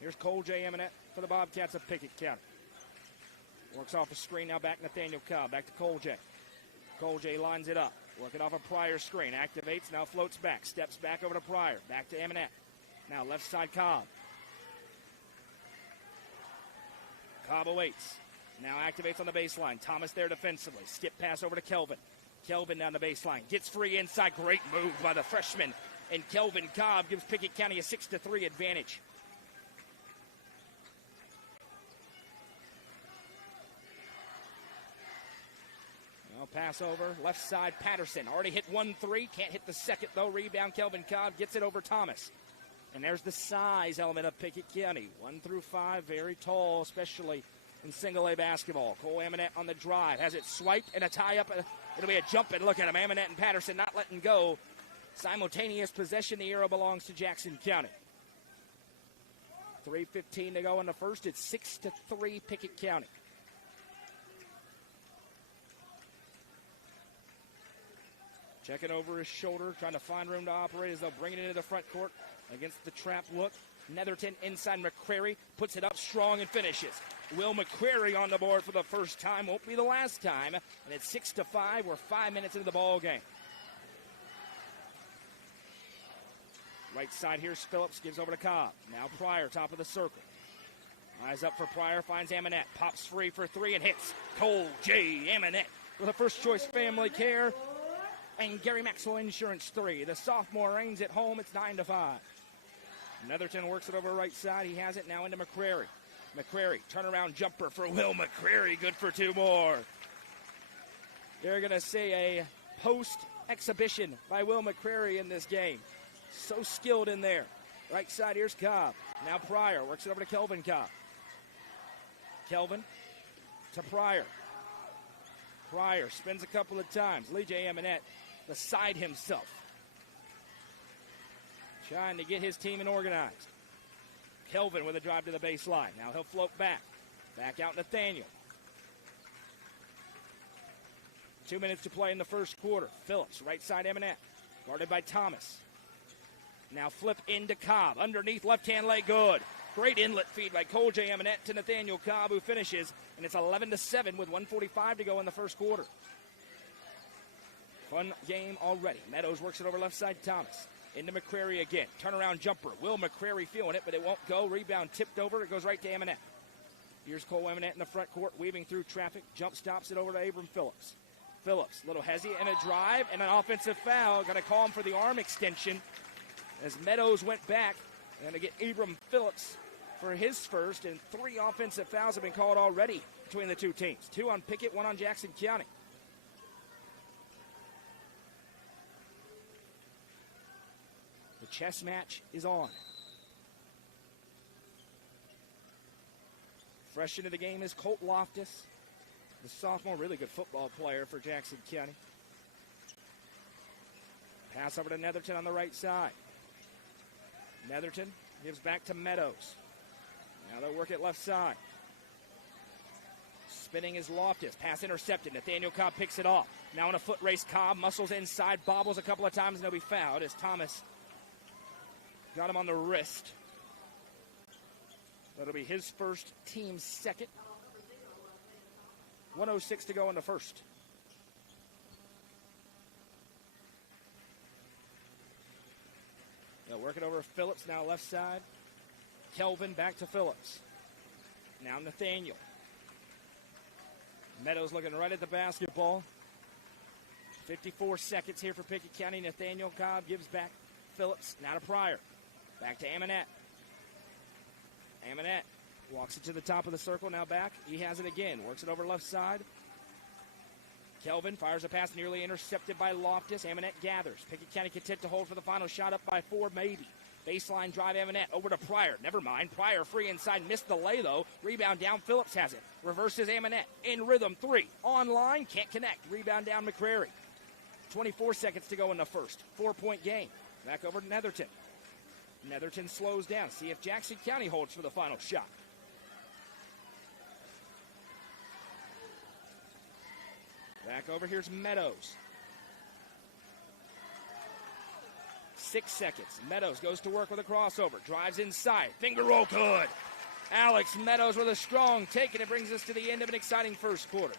Here's Cole J. Amonette for the Bobcats of Pickett County. Works off a screen, now back Nathaniel Cobb. Back to Cole J. Cole J lines it up. Working off a Pryor screen. Activates, now floats back. Steps back over to Pryor. Back to Amonette. Now left side Cobb. Cobb awaits. Now activates on the baseline. Thomas there defensively. Skip pass over to Kelvin. Kelvin down the baseline. Gets free inside. Great move by the freshman. And Kelvin Cobb gives Pickett County a 6-3 advantage. Pass over, left side, Patterson. Already hit 1-3, can't hit the second though. Rebound, Kelvin Cobb gets it over Thomas. And there's the size element of Pickett County. 1 through 5, very tall, especially in single A basketball. Cole Amonette on the drive, has it swiped and a tie-up. It'll be a jump and look at him. Amonette and Patterson not letting go. Simultaneous possession, the arrow belongs to Jackson County. 3:15 to go in the first. It's 6-3 Pickett County. Checking over his shoulder, trying to find room to operate as they'll bring it into the front court against the trap look. Netherton inside McCrary, puts it up strong and finishes. Will McCrary on the board for the first time. Won't be the last time. And it's 6-5. We're 5 minutes into the ball game. Right side, here's Phillips, gives over to Cobb. Now Pryor, top of the circle. Eyes up for Pryor, finds Amonette. Pops free for 3 and hits. Cole J. Amonette with a first choice family care. And Gary Maxwell Insurance 3. The sophomore reigns at home. It's 9-5. Netherton works it over right side. He has it now into McCrary. McCrary, turnaround jumper for Will McCrary. Good for 2 more. They're going to say a post exhibition by Will McCrary in this game. So skilled in there. Right side, here's Cobb. Now Pryor works it over to Kelvin Cobb. Kelvin to Pryor. Pryor spins a couple of times. Lee J. Eminette beside himself, trying to get his team in organized. Kelvin with a drive to the baseline. Now he'll float back. Back out Nathaniel. 2 minutes to play in the first quarter. Phillips, right side Eminette. Guarded by Thomas. Now flip into Cobb. Underneath left-hand leg, good. Great inlet feed by Cole J. Eminette to Nathaniel Cobb, who finishes. And it's 11-7 with 1:45 to go in the first quarter. Fun game already. Meadows works it over left side, Thomas. Into McCrary again. Turnaround jumper. Will McCrary feeling it, but it won't go. Rebound tipped over. It goes right to Eminette. Here's Cole Eminette in the front court, weaving through traffic. Jump stops it over to Abram Phillips. Phillips, little hezzy and a drive and an offensive foul. Going to call him for the arm extension as Meadows went back. Going to get Abram Phillips for his first, and 3 offensive fouls have been called already between the two teams. 2 on Pickett, 1 on Jackson County. The chess match is on. Fresh into the game is Colt Loftus, the sophomore, really good football player for Jackson County. Pass over to Netherton on the right side. Netherton gives back to Meadows. Now they'll work it left side. Spinning is Loftus. Pass intercepted. Nathaniel Cobb picks it off. Now in a foot race, Cobb muscles inside, bobbles a couple of times, and he'll be fouled as Thomas got him on the wrist. That'll be his first, team's second. 1:06 to go in the first. They'll work it over Phillips, now left side. Kelvin back to Phillips. Now Nathaniel. Meadows looking right at the basketball. 54 seconds here for Pickett County. Nathaniel Cobb gives back Phillips. Now to Pryor. Back to Amonette. Amonette walks it to the top of the circle. Now back. He has it again. Works it over left side. Kelvin fires a pass nearly intercepted by Loftus. Amonette gathers. Pickett County content to hold for the final shot, up by 4, maybe. Baseline drive, Amonette over to Pryor. Never mind. Pryor free inside. Missed the lay, though. Rebound down. Phillips has it. Reverses Amonette. In rhythm. 3. Online. Can't connect. Rebound down McCrary. 24 seconds to go in the first. 4-point game. Back over to Netherton. Netherton slows down. See if Jackson County holds for the final shot. Back over. Here's Meadows. 6 seconds. Meadows goes to work with a crossover. Drives inside. Finger roll good. Alex Meadows with a strong take, and it brings us to the end of an exciting first quarter.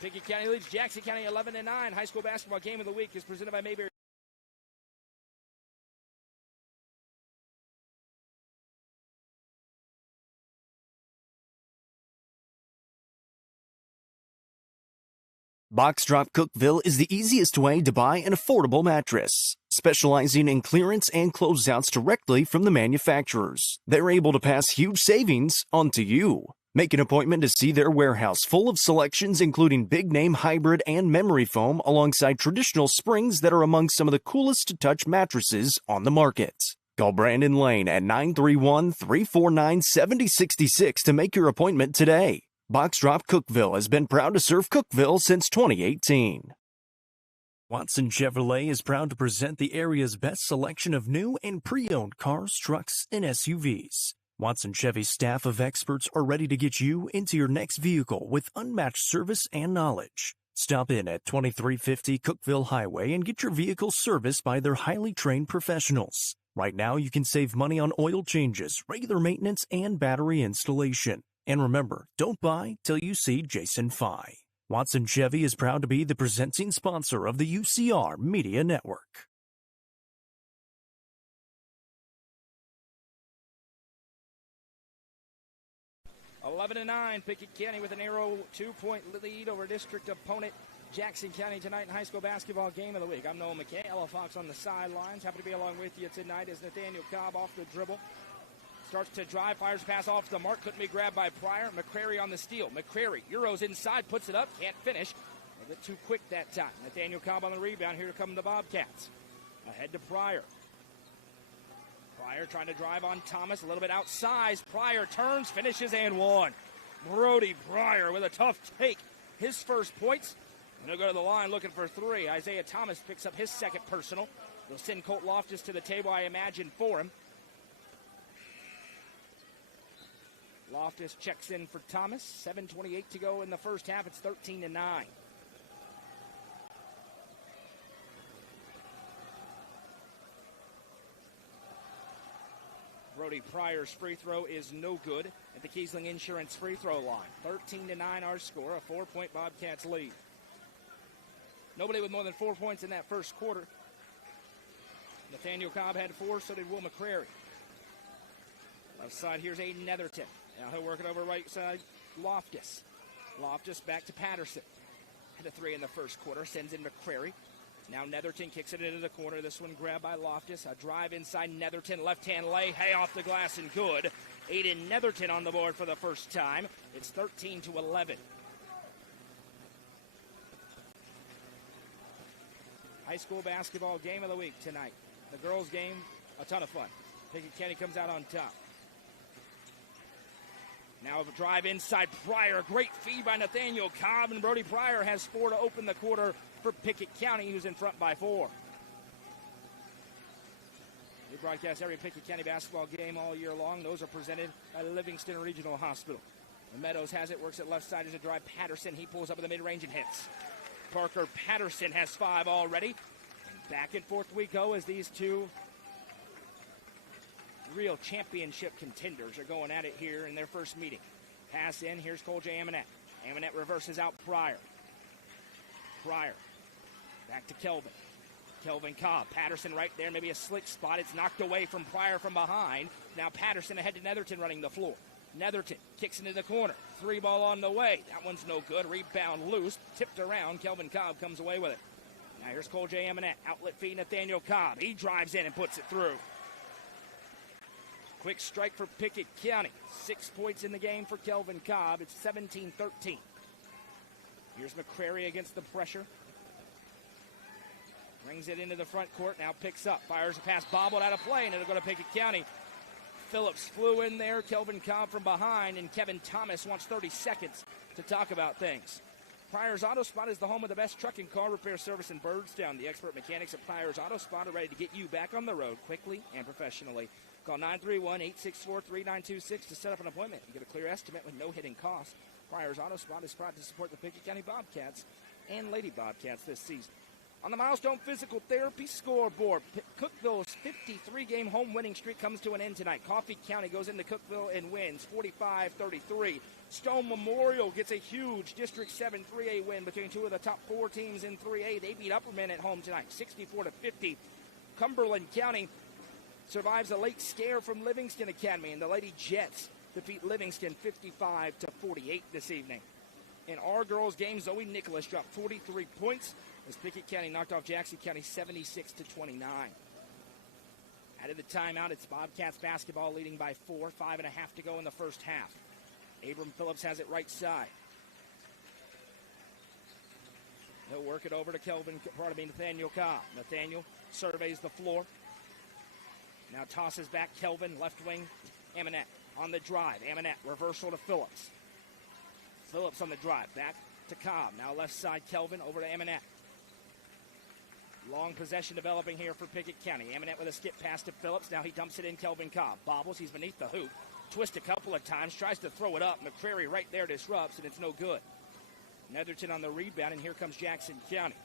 Pickett County leads Jackson County 11-9. High school basketball game of the week is presented by Mayberry. Box Drop Cookeville is the easiest way to buy an affordable mattress, specializing in clearance and closeouts directly from the manufacturers. They're able to pass huge savings onto you. Make an appointment to see their warehouse full of selections including big-name hybrid and memory foam alongside traditional springs that are among some of the coolest to touch mattresses on the market. Call Brandon Lane at 931-349-7066 to make your appointment today. Box Drop Cookeville has been proud to serve Cookeville since 2018. Watson Chevrolet is proud to present the area's best selection of new and pre-owned cars, trucks, and SUVs. Watson Chevy's staff of experts are ready to get you into your next vehicle with unmatched service and knowledge. Stop in at 2350 Cookeville Highway and get your vehicle serviced by their highly trained professionals. Right now, you can save money on oil changes, regular maintenance, and battery installation. And remember, don't buy till you see Jason Fye. Watson Chevy is proud to be the presenting sponsor of the UCR Media Network. $11-9, Pickett County with a narrow 2-point lead over district opponent Jackson County tonight in high school basketball game of the week. I'm Noah McKay, Ella Fox on the sidelines. Happy to be along with you tonight as Nathaniel Cobb off the dribble. Starts to drive, fires pass off the mark. Couldn't be grabbed by Pryor. McCrary on the steal. McCrary, Euros inside, puts it up, can't finish. A bit too quick that time. Nathaniel Cobb on the rebound. Here come the Bobcats. Ahead to Pryor. Pryor trying to drive on Thomas, a little bit outside. Pryor turns, finishes, and one. Brody Pryor with a tough take. His first points. And he'll go to the line looking for three. Isaiah Thomas picks up his second personal. They'll send Colt Loftus to the table, I imagine, for him. Loftus checks in for Thomas. 7:28 to go in the first half. It's 13-9. Brody Pryor's free throw is no good at the Kiesling Insurance free throw line. 13-9 our score, a 4-point Bobcats lead. Nobody with more than 4 points in that first quarter. Nathaniel Cobb had 4, so did Will McCrary. Left side, here's Aiden Netherton. Now he'll work it over right side, Loftus. Loftus back to Patterson. Had a 3 in the first quarter, sends in McCrary. Now Netherton kicks it into the corner. This one grabbed by Loftus. A drive inside Netherton, left-hand lay, hay off the glass and good. Aiden Netherton on the board for the first time. It's 13-11. High school basketball game of the week tonight. The girls' game, a ton of fun. Pickett County comes out on top. Now a drive inside Pryor. Great feed by Nathaniel Cobb, and Brody Pryor has 4 to open the quarter for Pickett County, who's in front by 4. We broadcast every Pickett County basketball game all year long. Those are presented by Livingston Regional Hospital. Meadows has it, works it left side as a drive. Patterson, he pulls up in the mid-range and hits. Parker Patterson has 5 already. And back and forth we go as these two real championship contenders are going at it here in their first meeting. Pass in, here's Cole J. Amonette. Amonette reverses out Pryor. Pryor, back to Kelvin. Kelvin Cobb, Patterson right there, maybe a slick spot. It's knocked away from Pryor from behind. Now Patterson ahead to Netherton running the floor. Netherton kicks into the corner. 3 ball on the way. That one's no good. Rebound loose. Tipped around. Kelvin Cobb comes away with it. Now here's Cole J. Amonette. Outlet feed Nathaniel Cobb. He drives in and puts it through. Quick strike for Pickett County. 6 points in the game for Kelvin Cobb. It's 17-13. Here's McCrary against the pressure. Brings it into the front court. Now picks up. Fires a pass. Bobbled out of play, and it'll go to Pickett County. Phillips flew in there. Kelvin Cobb from behind, and Kevin Thomas wants 30 seconds to talk about things. Pryor's Auto Spot is the home of the best truck and car repair service in Byrdstown. The expert mechanics at Pryor's Auto Spot are ready to get you back on the road quickly and professionally. Call 931-864-3926 to set up an appointment. You get a clear estimate with no hidden costs. Pryor's Auto Spot is proud to support the Pickett County Bobcats and Lady Bobcats this season. On the Milestone Physical Therapy scoreboard, Cookville's 53-game home winning streak comes to an end tonight. Coffee County goes into Cookville and wins 45-33. Stone Memorial gets a huge District 7 3A win between two of the top 4 teams in 3A. They beat Upperman at home tonight, 64-50. Cumberland County survives a late scare from Livingston Academy, and the Lady Jets defeat Livingston 55-48 this evening. In our girls' game, Zoe Nicholas dropped 43 points as Pickett County knocked off Jackson County 76-29. Out of the timeout, it's Bobcats basketball leading by 4, 5.5 to go in the first half. Abram Phillips has it right side. He'll work it over to Nathaniel Cobb. Nathaniel surveys the floor. Now tosses back Kelvin, left wing, Amonette on the drive. Amonette, reversal to Phillips. Phillips on the drive, back to Cobb. Now left side, Kelvin over to Amonette. Long possession developing here for Pickett County. Amonette with a skip pass to Phillips. Now he dumps it in. Kelvin Cobb bobbles. He's beneath the hoop. Twist a couple of times. Tries to throw it up. McCrary right there disrupts, and it's no good. Netherton on the rebound, and here comes Jackson County.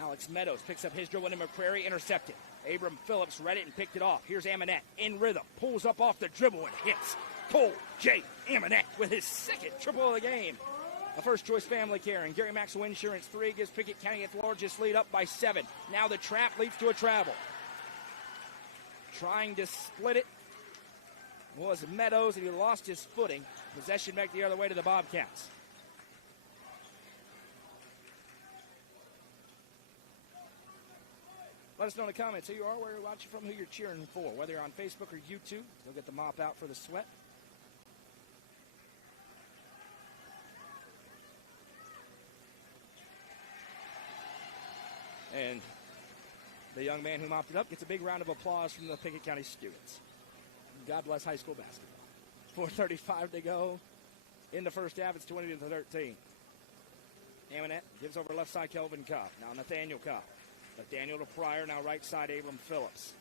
Alex Meadows picks up his dribble, and McCrary intercepted. Abram Phillips read it and picked it off. Here's Amonette in rhythm. Pulls up off the dribble and hits. Cole J. Amonette with his second triple of the game. A first-choice family care, and Gary Maxwell Insurance 3 gives Pickett County its largest lead up by 7. Now the trap leads to a travel. Trying to split it was Meadows, and he lost his footing. Possession back the other way to the Bobcats. Let us know in the comments who you are, where you're watching from, who you're cheering for. Whether you're on Facebook or YouTube, you'll get the mop out for the sweat. And the young man who mopped it up gets a big round of applause from the Pickett County students. God bless high school basketball. 4:35 to go in the first half. It's 20-13. Amonette gives over left side Kelvin Cobb. Now Nathaniel Cobb. Nathaniel to Pryor. Now right side Abram Phillips.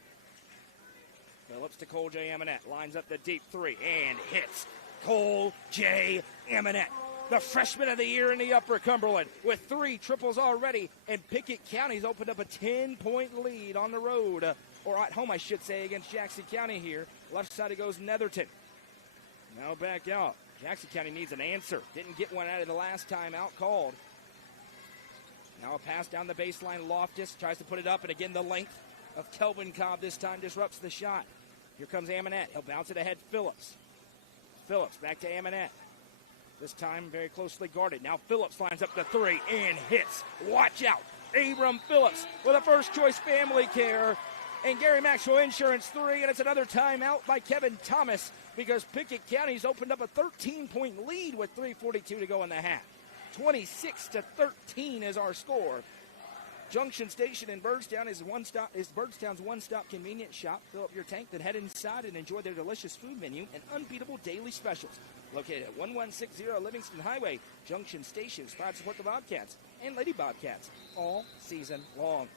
Phillips to Cole J. Amonette. Lines up the deep three and hits. Cole J. Amonette, the freshman of the year in the Upper Cumberland, with 3 triples already, and Pickett County's opened up a 10-point lead on the road, or at home, I should say, against Jackson County here. Left side it goes Netherton. Now back out. Jackson County needs an answer. Didn't get one out of the last time out called. Now a pass down the baseline. Loftus tries to put it up, and again the length of Kelvin Cobb this time disrupts the shot. Here comes Amonette. He'll bounce it ahead Phillips. Phillips back to Amonette. This time very closely guarded. Now Phillips lines up the 3 and hits. Watch out. Abram Phillips with a first-choice family care. And Gary Maxwell Insurance 3, and it's another timeout by Kevin Thomas because Pickett County's opened up a 13-point lead with 3:42 to go in the half. 26-13 is our score. Junction Station in Byrdstown is Byrdstown's one-stop convenience shop. Fill up your tank, then head inside and enjoy their delicious food menu and unbeatable daily specials. Located at 1160 Livingston Highway, Junction Station, proud to support the Bobcats and Lady Bobcats all season long.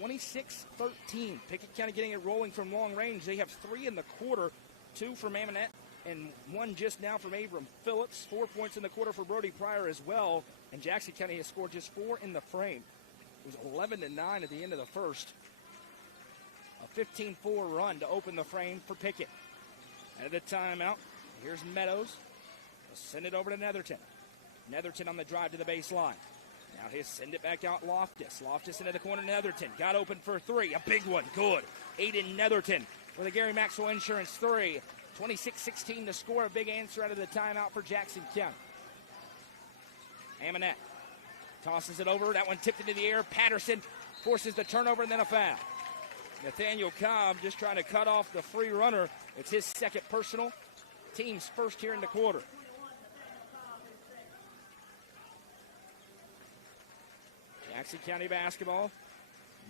26-13. Pickett County getting it rolling from long range. They have 3 in the quarter, 2 from Amonette, and 1 just now from Abram Phillips. 4 points in the quarter for Brody Pryor as well. And Jackson County has scored just 4 in the frame. It was 11-9 at the end of the first. A 15-4 run to open the frame for Pickett. At the timeout, here's Meadows. We'll send it over to Netherton. Netherton on the drive to the baseline. Now he'll send it back out Loftus. Loftus into the corner, Netherton. Got open for 3. A big one. Good. Aiden Netherton with a Gary Maxwell Insurance 3. 26-16 to score. A big answer out of the timeout for Jackson County. Amonette tosses it over. That one tipped into the air. Patterson forces the turnover and then a foul. Nathaniel Cobb just trying to cut off the free runner. It's his second personal. Team's first here in the quarter. Jackson County basketball.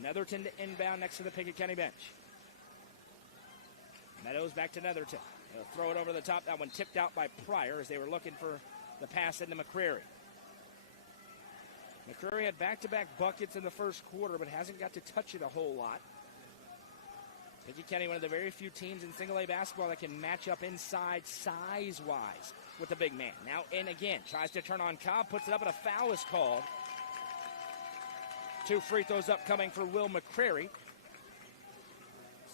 Netherton to inbound next to the Pickett County bench. Meadows back to Netherton. They'll throw it over the top. That one tipped out by Pryor as they were looking for the pass into McCrary. McCrary had back-to-back buckets in the first quarter, but hasn't got to touch it a whole lot. Pickett County, one of the very few teams in single-A basketball that can match up inside size-wise with the big man. Now in again, tries to turn on Cobb, puts it up, and a foul is called. 2 free throws upcoming for Will McCrary.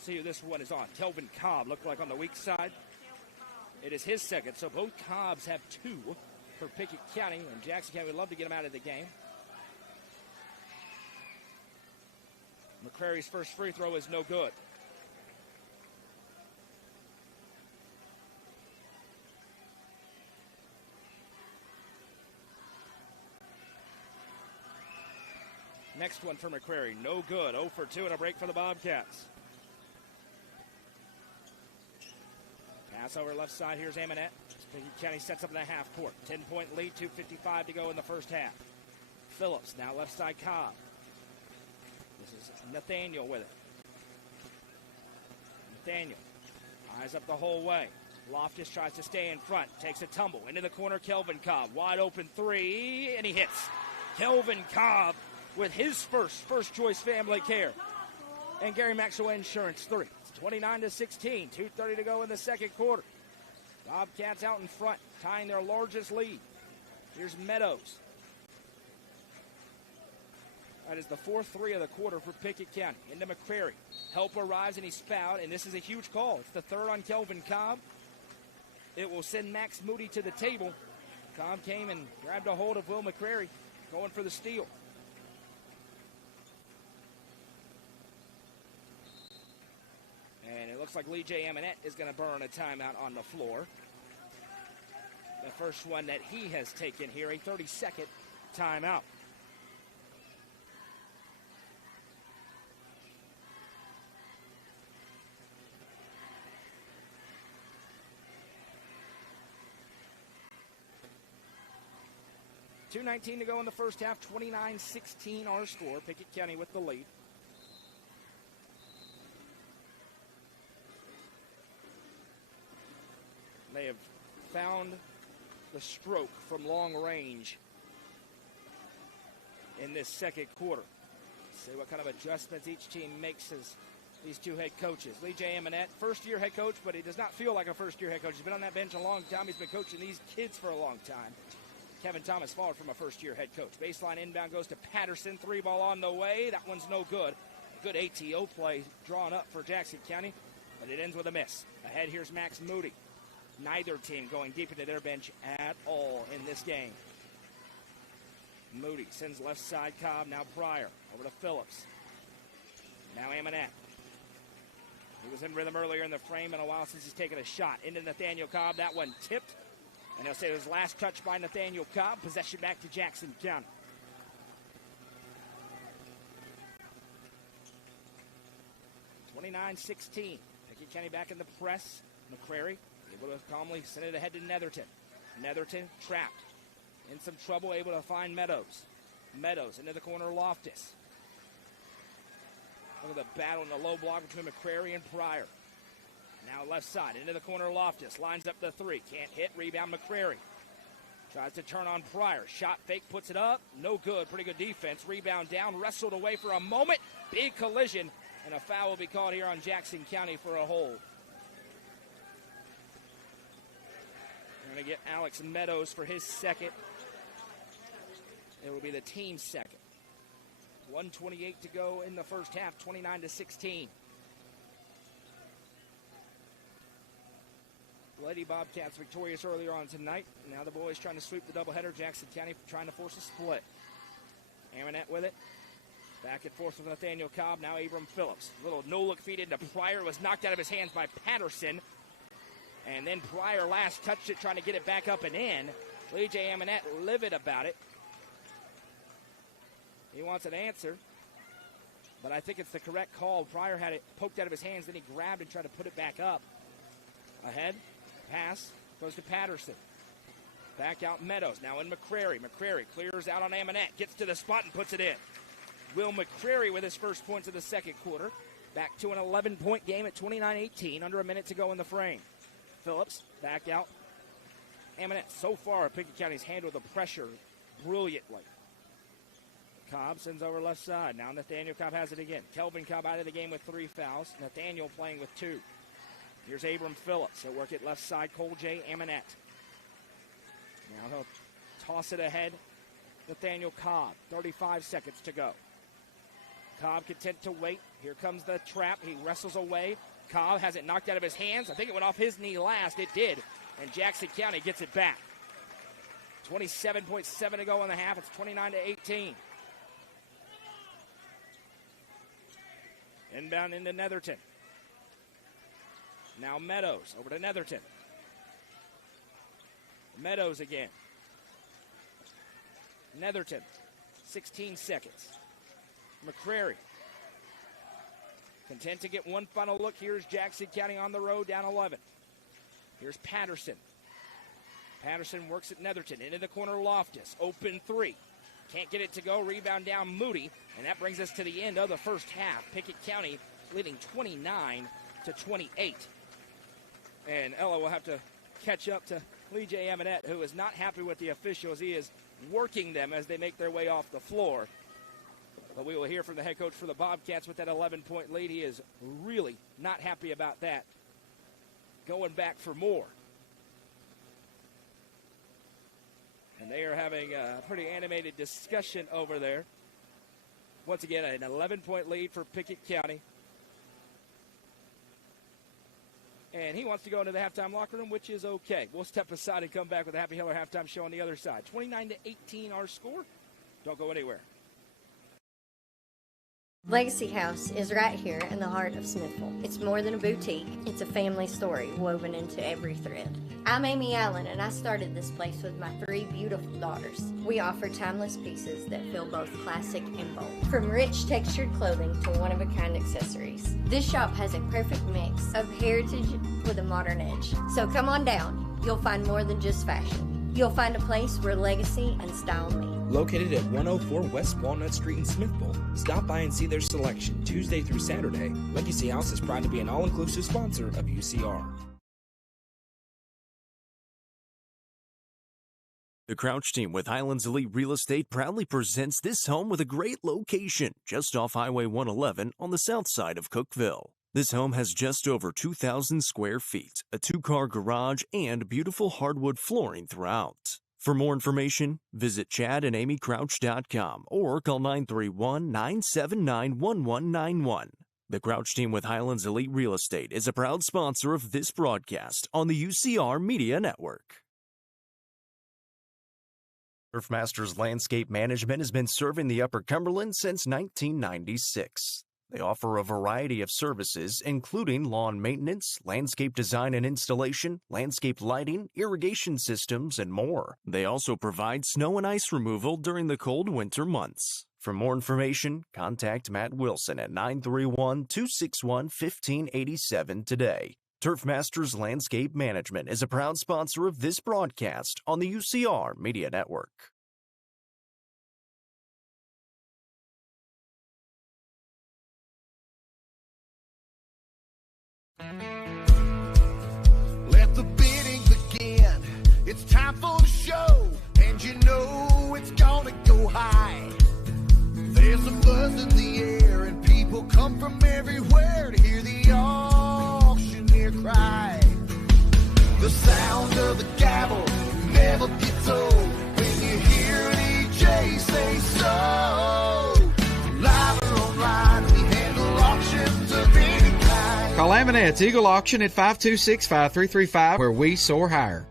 See who this one is on. Kelvin Cobb looked like on the weak side. It is his second, so both Cobbs have 2 for Pickett County, and Jackson County would love to get him out of the game. McCrary's first free throw is no good. Next one for McCrary, no good. 0 for 2 and a break for the Bobcats. Pass over left side, here's Amonette. Pickett County sets up in the half court. 10-point lead, 2:55 to go in the first half. Phillips, now left side Cobb. This is Nathaniel with it. Nathaniel, eyes up the whole way. Loftus tries to stay in front, takes a tumble. Into the corner, Kelvin Cobb. Wide open 3, and he hits. Kelvin Cobb with his first choice family care. And Gary Maxwell Insurance 3. It's 29-16, 2:30 to go in the second quarter. Bobcats out in front, tying their largest lead. Here's Meadows. That is the 4th 3 of the quarter for Pickett County. Into McCrary. Help arrives and he's fouled, and this is a huge call. It's the 3rd on Kelvin Cobb. It will send Max Moody to the table. Cobb came and grabbed a hold of Will McCrary, going for the steal. And it looks like Lee J. Amonette is going to burn a timeout on the floor. The first one that he has taken here, a 30-second timeout. 2:19 to go in the first half, 29-16 our score. Pickett County with the lead. They have found the stroke from long range in this second quarter. See what kind of adjustments each team makes as these two head coaches. Lee J. Eminette, first-year head coach, but he does not feel like a first-year head coach. He's been on that bench a long time. He's been coaching these kids for a long time. Kevin Thomas followed from a first-year head coach. Baseline inbound goes to Patterson. 3-ball on the way. That one's no good. Good ATO play drawn up for Jackson County, but it ends with a miss. Ahead, here's Max Moody. Neither team going deep into their bench at all in this game. Moody sends left side Cobb, now Pryor. Over to Phillips. Now Amonette. He was in rhythm earlier in the frame, and a while since he's taken a shot. Into Nathaniel Cobb, that one tipped. And he'll say it was last touch by Nathaniel Cobb. Possession back to Jackson County. (29-16). Pickett County back in the press. McCrary able to calmly send it ahead to Netherton. Netherton trapped. In some trouble, able to find Meadows. Meadows into the corner, Loftus. Look at the battle in the low block between McCrary and Pryor. Now left side, into the corner, Loftus. Lines up the three. Can't hit, rebound McCrary. Tries to turn on Pryor. Shot fake, puts it up. No good, pretty good defense. Rebound down, wrestled away for a moment. Big collision, and a foul will be called here on Jackson County for a hold. We're going to get Alex Meadows for his second. It will be the team's second. 1:28 to go in the first half, 29-16. Lady Bobcats victorious earlier on tonight. Now the boys trying to sweep the doubleheader. Jackson County trying to force a split. Amonette with it. Back and forth with Nathaniel Cobb. Now Abram Phillips. Little no-look feed into Pryor. Was knocked out of his hands by Patterson. And then Pryor last touched it, trying to get it back up and in. Lee J. Amonette livid about it. He wants an answer, but I think it's the correct call. Pryor had it poked out of his hands, then he grabbed and tried to put it back up. Ahead, pass, goes to Patterson. Back out Meadows, now in McCrary. McCrary clears out on Amonette, gets to the spot and puts it in. Will McCrary with his first points of the second quarter. Back to an 11-point game at 29-18, under a minute to go in the frame. Phillips, back out. Amonette, so far, Pickett County's handled the pressure brilliantly. Cobb sends over left side. Now Nathaniel Cobb has it again. Kelvin Cobb out of the game with 3 fouls. Nathaniel playing with 2. Here's Abram Phillips. He'll work it left side. Cole J. Amonette. Now he'll toss it ahead. Nathaniel Cobb. 35 seconds to go. Cobb content to wait. Here comes the trap. He wrestles away. Cobb has it knocked out of his hands. I think it went off his knee last. It did. And Jackson County gets it back. 27.7 to go in the half. It's 29-18. Inbound into Netherton. Now Meadows over to Netherton. Meadows again. Netherton, 16 seconds. McCrary. Content to get one final look. Here's Jackson County on the road, down 11. Here's Patterson. Patterson works at Netherton. Into the corner, Loftus. Open 3. Can't get it to go. Rebound down Moody. And that brings us to the end of the first half. Pickett County leading 29-28. And Ella will have to catch up to Lee J. Amonette, who is not happy with the officials. He is working them as they make their way off the floor. But we will hear from the head coach for the Bobcats with that 11-point lead. He is really not happy about that. Going back for more. And they are having a pretty animated discussion over there. Once again, an 11-point lead for Pickett County. And he wants to go into the halftime locker room, which is okay. We'll step aside and come back with a Happy Heller halftime show on the other side. 29-18 our score. Don't go anywhere. Legacy House is right here in the heart of Smithville. It's more than a boutique. It's a family story woven into every thread. I'm Amy Allen, and I started this place with my 3 beautiful daughters. We offer timeless pieces that feel both classic and bold. From rich textured clothing to one-of-a-kind accessories. This shop has a perfect mix of heritage with a modern edge. So come on down. You'll find more than just fashion. You'll find a place where legacy and style meet. Located at 104 West Walnut Street in Smithville, stop by and see their selection Tuesday through Saturday. Legacy House is proud to be an all-inclusive sponsor of UCR. The Crouch team with Highlands Elite Real Estate proudly presents this home with a great location just off Highway 111 on the south side of Cookeville. This home has just over 2,000 square feet, a 2-car garage, and beautiful hardwood flooring throughout. For more information, visit chadandamycrouch.com or call 931-979-1191. The Crouch team with Highlands Elite Real Estate is a proud sponsor of this broadcast on the UCR Media Network. Turf Masters Landscape Management has been serving the Upper Cumberland since 1996. They offer a variety of services, including lawn maintenance, landscape design and installation, landscape lighting, irrigation systems, and more. They also provide snow and ice removal during the cold winter months. For more information, contact Matt Wilson at 931-261-1587 today. Turf Masters Landscape Management is a proud sponsor of this broadcast on the UCR Media Network. Let the bidding begin. It's time for the show, and you know it's gonna go high. There's a buzz in the air, and people come from everywhere to hear the auctioneer cry. The sound of the gavel never gets old when you hear an EJ say so. Live or online, we handle auctions of any kind. Call Aminette's Eagle Auction at 526-5335, where we soar higher.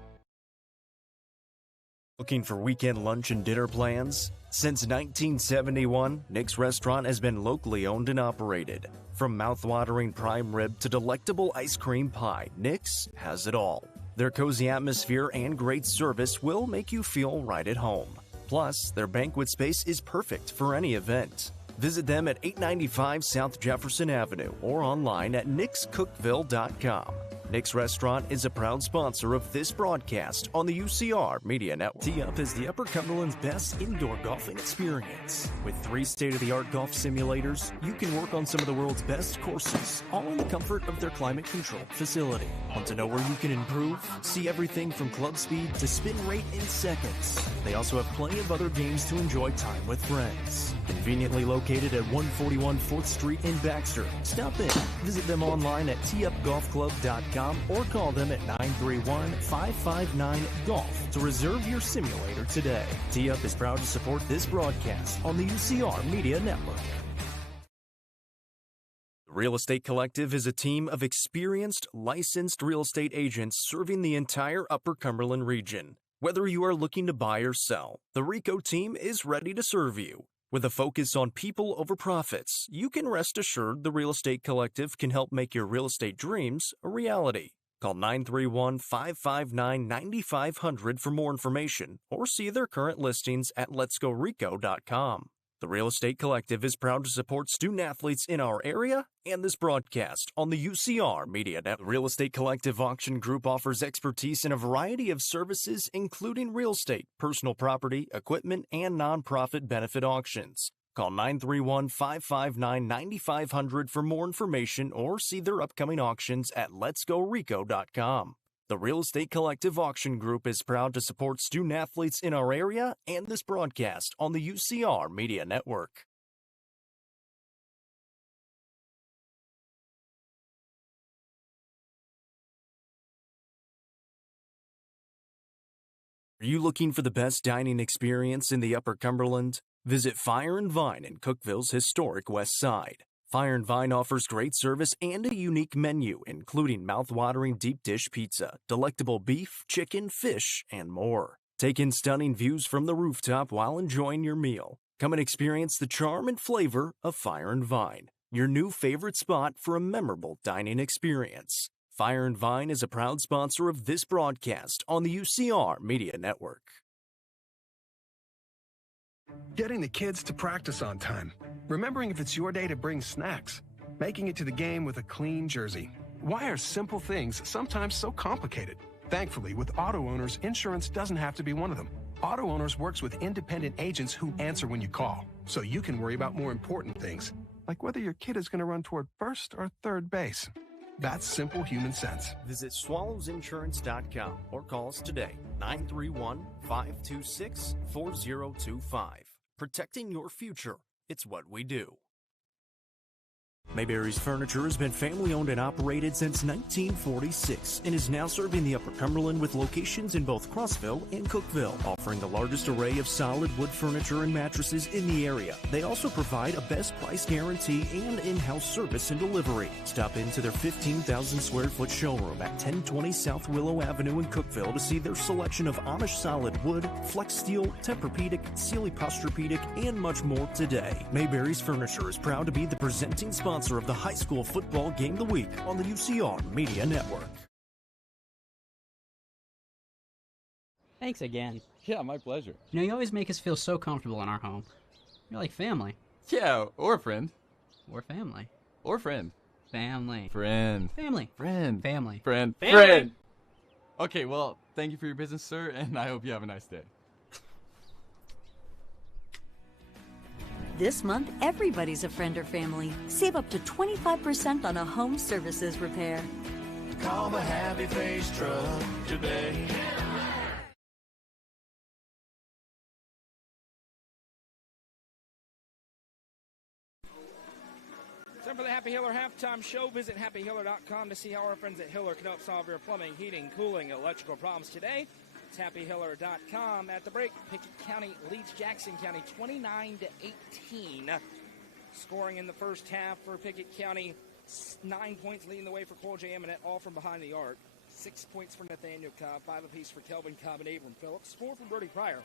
Looking for weekend lunch and dinner plans? Since 1971, Nick's Restaurant has been locally owned and operated. From mouth-watering prime rib to delectable ice cream pie, Nick's has it all. Their cozy atmosphere and great service will make you feel right at home. Plus, their banquet space is perfect for any event. Visit them at 895 South Jefferson Avenue or online at nickscookville.com. Nick's Restaurant is a proud sponsor of this broadcast on the UCR Media Network. Tee Up is the Upper Cumberland's best indoor golfing experience. With 3 state-of-the-art golf simulators, you can work on some of the world's best courses, all in the comfort of their climate-controlled facility. Want to know where you can improve? See everything from club speed to spin rate in seconds. They also have plenty of other games to enjoy time with friends. Conveniently located at 141 4th Street in Baxter. Stop in. Visit them online at teupgolfclub.com or call them at 931-559-GOLF to reserve your simulator today. Tee Up is proud to support this broadcast on the UCR Media Network. The Real Estate Collective is a team of experienced, licensed real estate agents serving the entire Upper Cumberland region. Whether you are looking to buy or sell, the RICO team is ready to serve you. With a focus on people over profits, you can rest assured the Real Estate Collective can help make your real estate dreams a reality. Call 931-559-9500 for more information or see their current listings at letsgorico.com. The Real Estate Collective is proud to support student athletes in our area and this broadcast on the UCR Media Network. The Real Estate Collective Auction Group offers expertise in a variety of services, including real estate, personal property, equipment, and nonprofit benefit auctions. Call 931-559-9500 for more information or see their upcoming auctions at letsgorico.com. The Real Estate Collective Auction Group is proud to support student athletes in our area and this broadcast on the UCR Media Network. Are you looking for the best dining experience in the Upper Cumberland? Visit Fire and Vine in Cookeville's historic West Side. Fire and Vine offers great service and a unique menu, including mouth-watering deep dish pizza, delectable beef, chicken, fish, and more. Take in stunning views from the rooftop while enjoying your meal. Come and experience the charm and flavor of Fire and Vine, your new favorite spot for a memorable dining experience. Fire and Vine is a proud sponsor of this broadcast on the UCR Media Network. Getting the kids to practice on time. Remembering if it's your day to bring snacks. Making it to the game with a clean jersey. Why are simple things sometimes so complicated? Thankfully, with auto owners, insurance doesn't have to be one of them. Auto Owners works with independent agents who answer when you call, so you can worry about more important things, like whether your kid is going to run toward first or third base. That's simple human sense. Visit swallowsinsurance.com or call us today, 931-526-4025. Protecting your future. It's what we do. Mayberry's Furniture has been family-owned and operated since 1946 and is now serving the Upper Cumberland with locations in both Crossville and Cookville, offering the largest array of solid wood furniture and mattresses in the area. They also provide a best price guarantee and in-house service and delivery. Stop into their 15,000 square foot showroom at 1020 South Willow Avenue in Cookville to see their selection of Amish solid wood, flex steel, Tempur-Pedic, Sealy Posturepedic, and much more today. Mayberry's Furniture is proud to be the presenting sponsor of the high school football game of the week on the UCR Media Network. Thanks again. Yeah, my pleasure. You know, you always make us feel so comfortable in our home. You're like family. Yeah, or a friend. Or family. Or friend. Family. Friend. Family. Friend. Family. Friend. Family. Friend. Okay, well, thank you for your business, sir, and I hope you have a nice day. This month, everybody's a friend or family. Save up to 25% on a home services repair. Call the Happy Face Truck today. Time for the Happy Hiller halftime show. Visit happyhiller.com to see how our friends at Hiller can help solve your plumbing, heating, cooling, electrical problems today. It's happyhiller.com. At the break, Pickett County leads Jackson County 29-18. Scoring in the first half for Pickett County, 9 points leading the way for Cole J. Eminette, all from behind the arc. 6 points for Nathaniel Cobb, 5 apiece for Kelvin Cobb and Abram Phillips, 4 from Brody Pryor.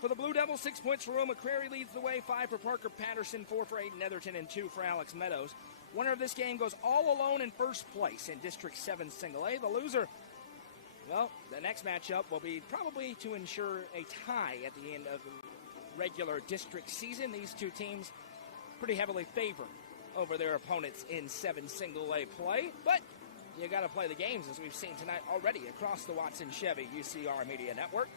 For the Blue Devils, 6 points for Will McCrary leads the way, 5 for Parker Patterson, 4 for Aiden Netherton, and 2 for Alex Meadows. Winner of this game goes all alone in first place in District 7 Single A. The loser, well, the next matchup will be probably to ensure a tie at the end of the regular district season. These two teams pretty heavily favor over their opponents in 7 Single A play, but you got to play the games as we've seen tonight already across the Watson Chevy UCR Media Network.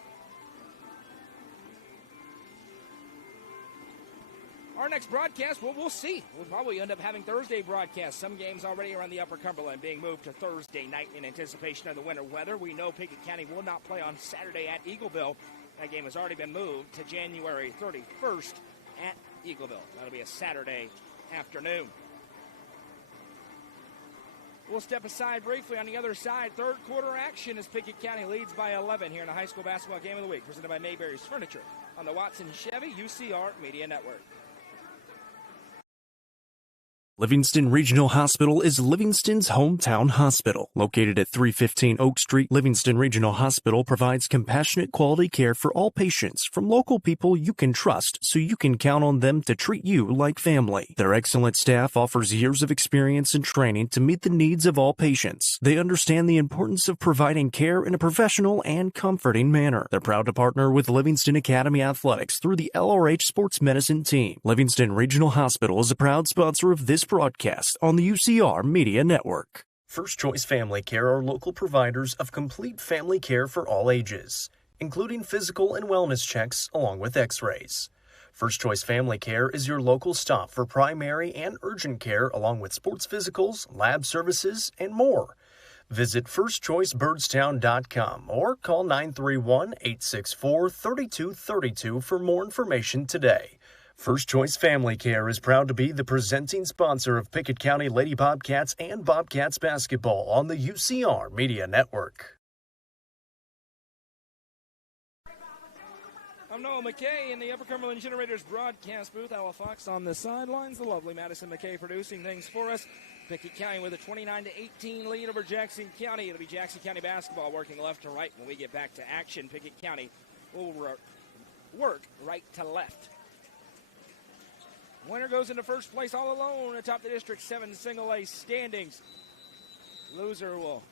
Our next broadcast, well, we'll see. We'll probably end up having Thursday broadcasts. Some games already around the Upper Cumberland being moved to Thursday night in anticipation of the winter weather. We know Pickett County will not play on Saturday at Eagleville. That game has already been moved to January 31st at Eagleville. That'll be a Saturday afternoon. We'll step aside briefly on the other side. Third quarter action as Pickett County leads by 11 here in the high school basketball game of the week, presented by Mayberry's Furniture on the Watson Chevy UCR Media Network. Livingston Regional Hospital is Livingston's hometown hospital. Located at 315 Oak Street, Livingston Regional Hospital provides compassionate quality care for all patients from local people you can trust, so you can count on them to treat you like family. Their excellent staff offers years of experience and training to meet the needs of all patients. They understand the importance of providing care in a professional and comforting manner. They're proud to partner with Livingston Academy Athletics through the LRH Sports Medicine team. Livingston Regional Hospital is a proud sponsor of this broadcast on the UCR Media Network. First Choice Family Care are local providers of complete family care for all ages, including physical and wellness checks along with x-rays. First Choice Family Care is your local stop for primary and urgent care along with sports physicals, lab services, and more. Visit firstchoicebirdstown.com or call 931-864-3232 for more information today. First Choice Family Care is proud to be the presenting sponsor of Pickett County Lady Bobcats and Bobcats basketball on the UCR Media Network. I'm Noah McKay in the Upper Cumberland Generators broadcast booth. Ella Fox on the sidelines. The lovely Madison McKay producing things for us. Pickett County with a 29-18 lead over Jackson County. It'll be Jackson County basketball working left to right when we get back to action. Pickett County will work right to left. Winner goes into first place all alone atop the District 7 Single A standings. Loser will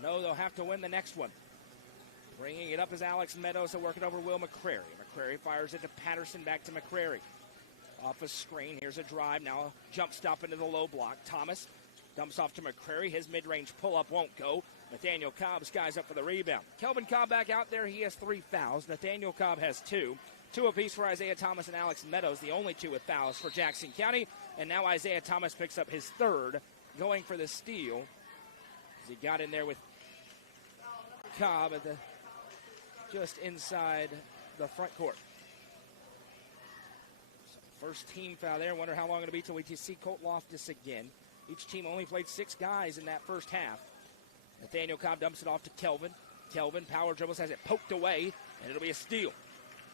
know they'll have to win the next one. Bringing it up is Alex Meadows, so working over Will McCrary. McCrary fires it to Patterson, back to McCrary. Off a screen, here's a drive, now a jump stop into the low block. Thomas dumps off to McCrary, his mid-range pull-up won't go. Nathaniel Cobb skies up for the rebound. Kelvin Cobb back out there. He has 3 fouls. Nathaniel Cobb has 2. 2 apiece for Isaiah Thomas and Alex Meadows, the only 2 with fouls for Jackson County. And now Isaiah Thomas picks up his 3rd, going for the steal. As he got in there with Cobb at just inside the front court. So first team foul there. Wonder how long it'll be till we see Colt Loftus again. Each team only played 6 guys in that first half. Nathaniel Cobb dumps it off to Kelvin. Kelvin power dribbles, has it poked away, and it'll be a steal.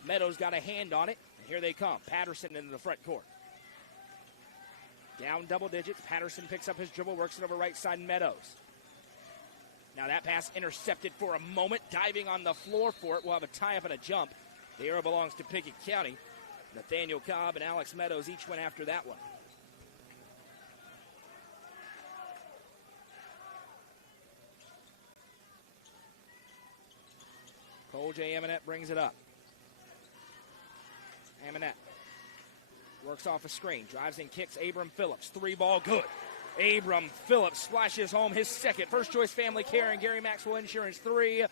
Meadows got a hand on it, and here they come. Patterson into the front court. Down double digits. Patterson picks up his dribble, works it over right side Meadows. Now that pass intercepted for a moment. Diving on the floor for it. We'll have a tie-up and a jump. The arrow belongs to Pickett County. Nathaniel Cobb and Alex Meadows each went after that one. Cole J. Eminette brings it up. Eminette works off a screen, drives and kicks. Abram Phillips, 3-ball good. Abram Phillips splashes home his 2nd. First choice family care and Gary Maxwell Insurance 3.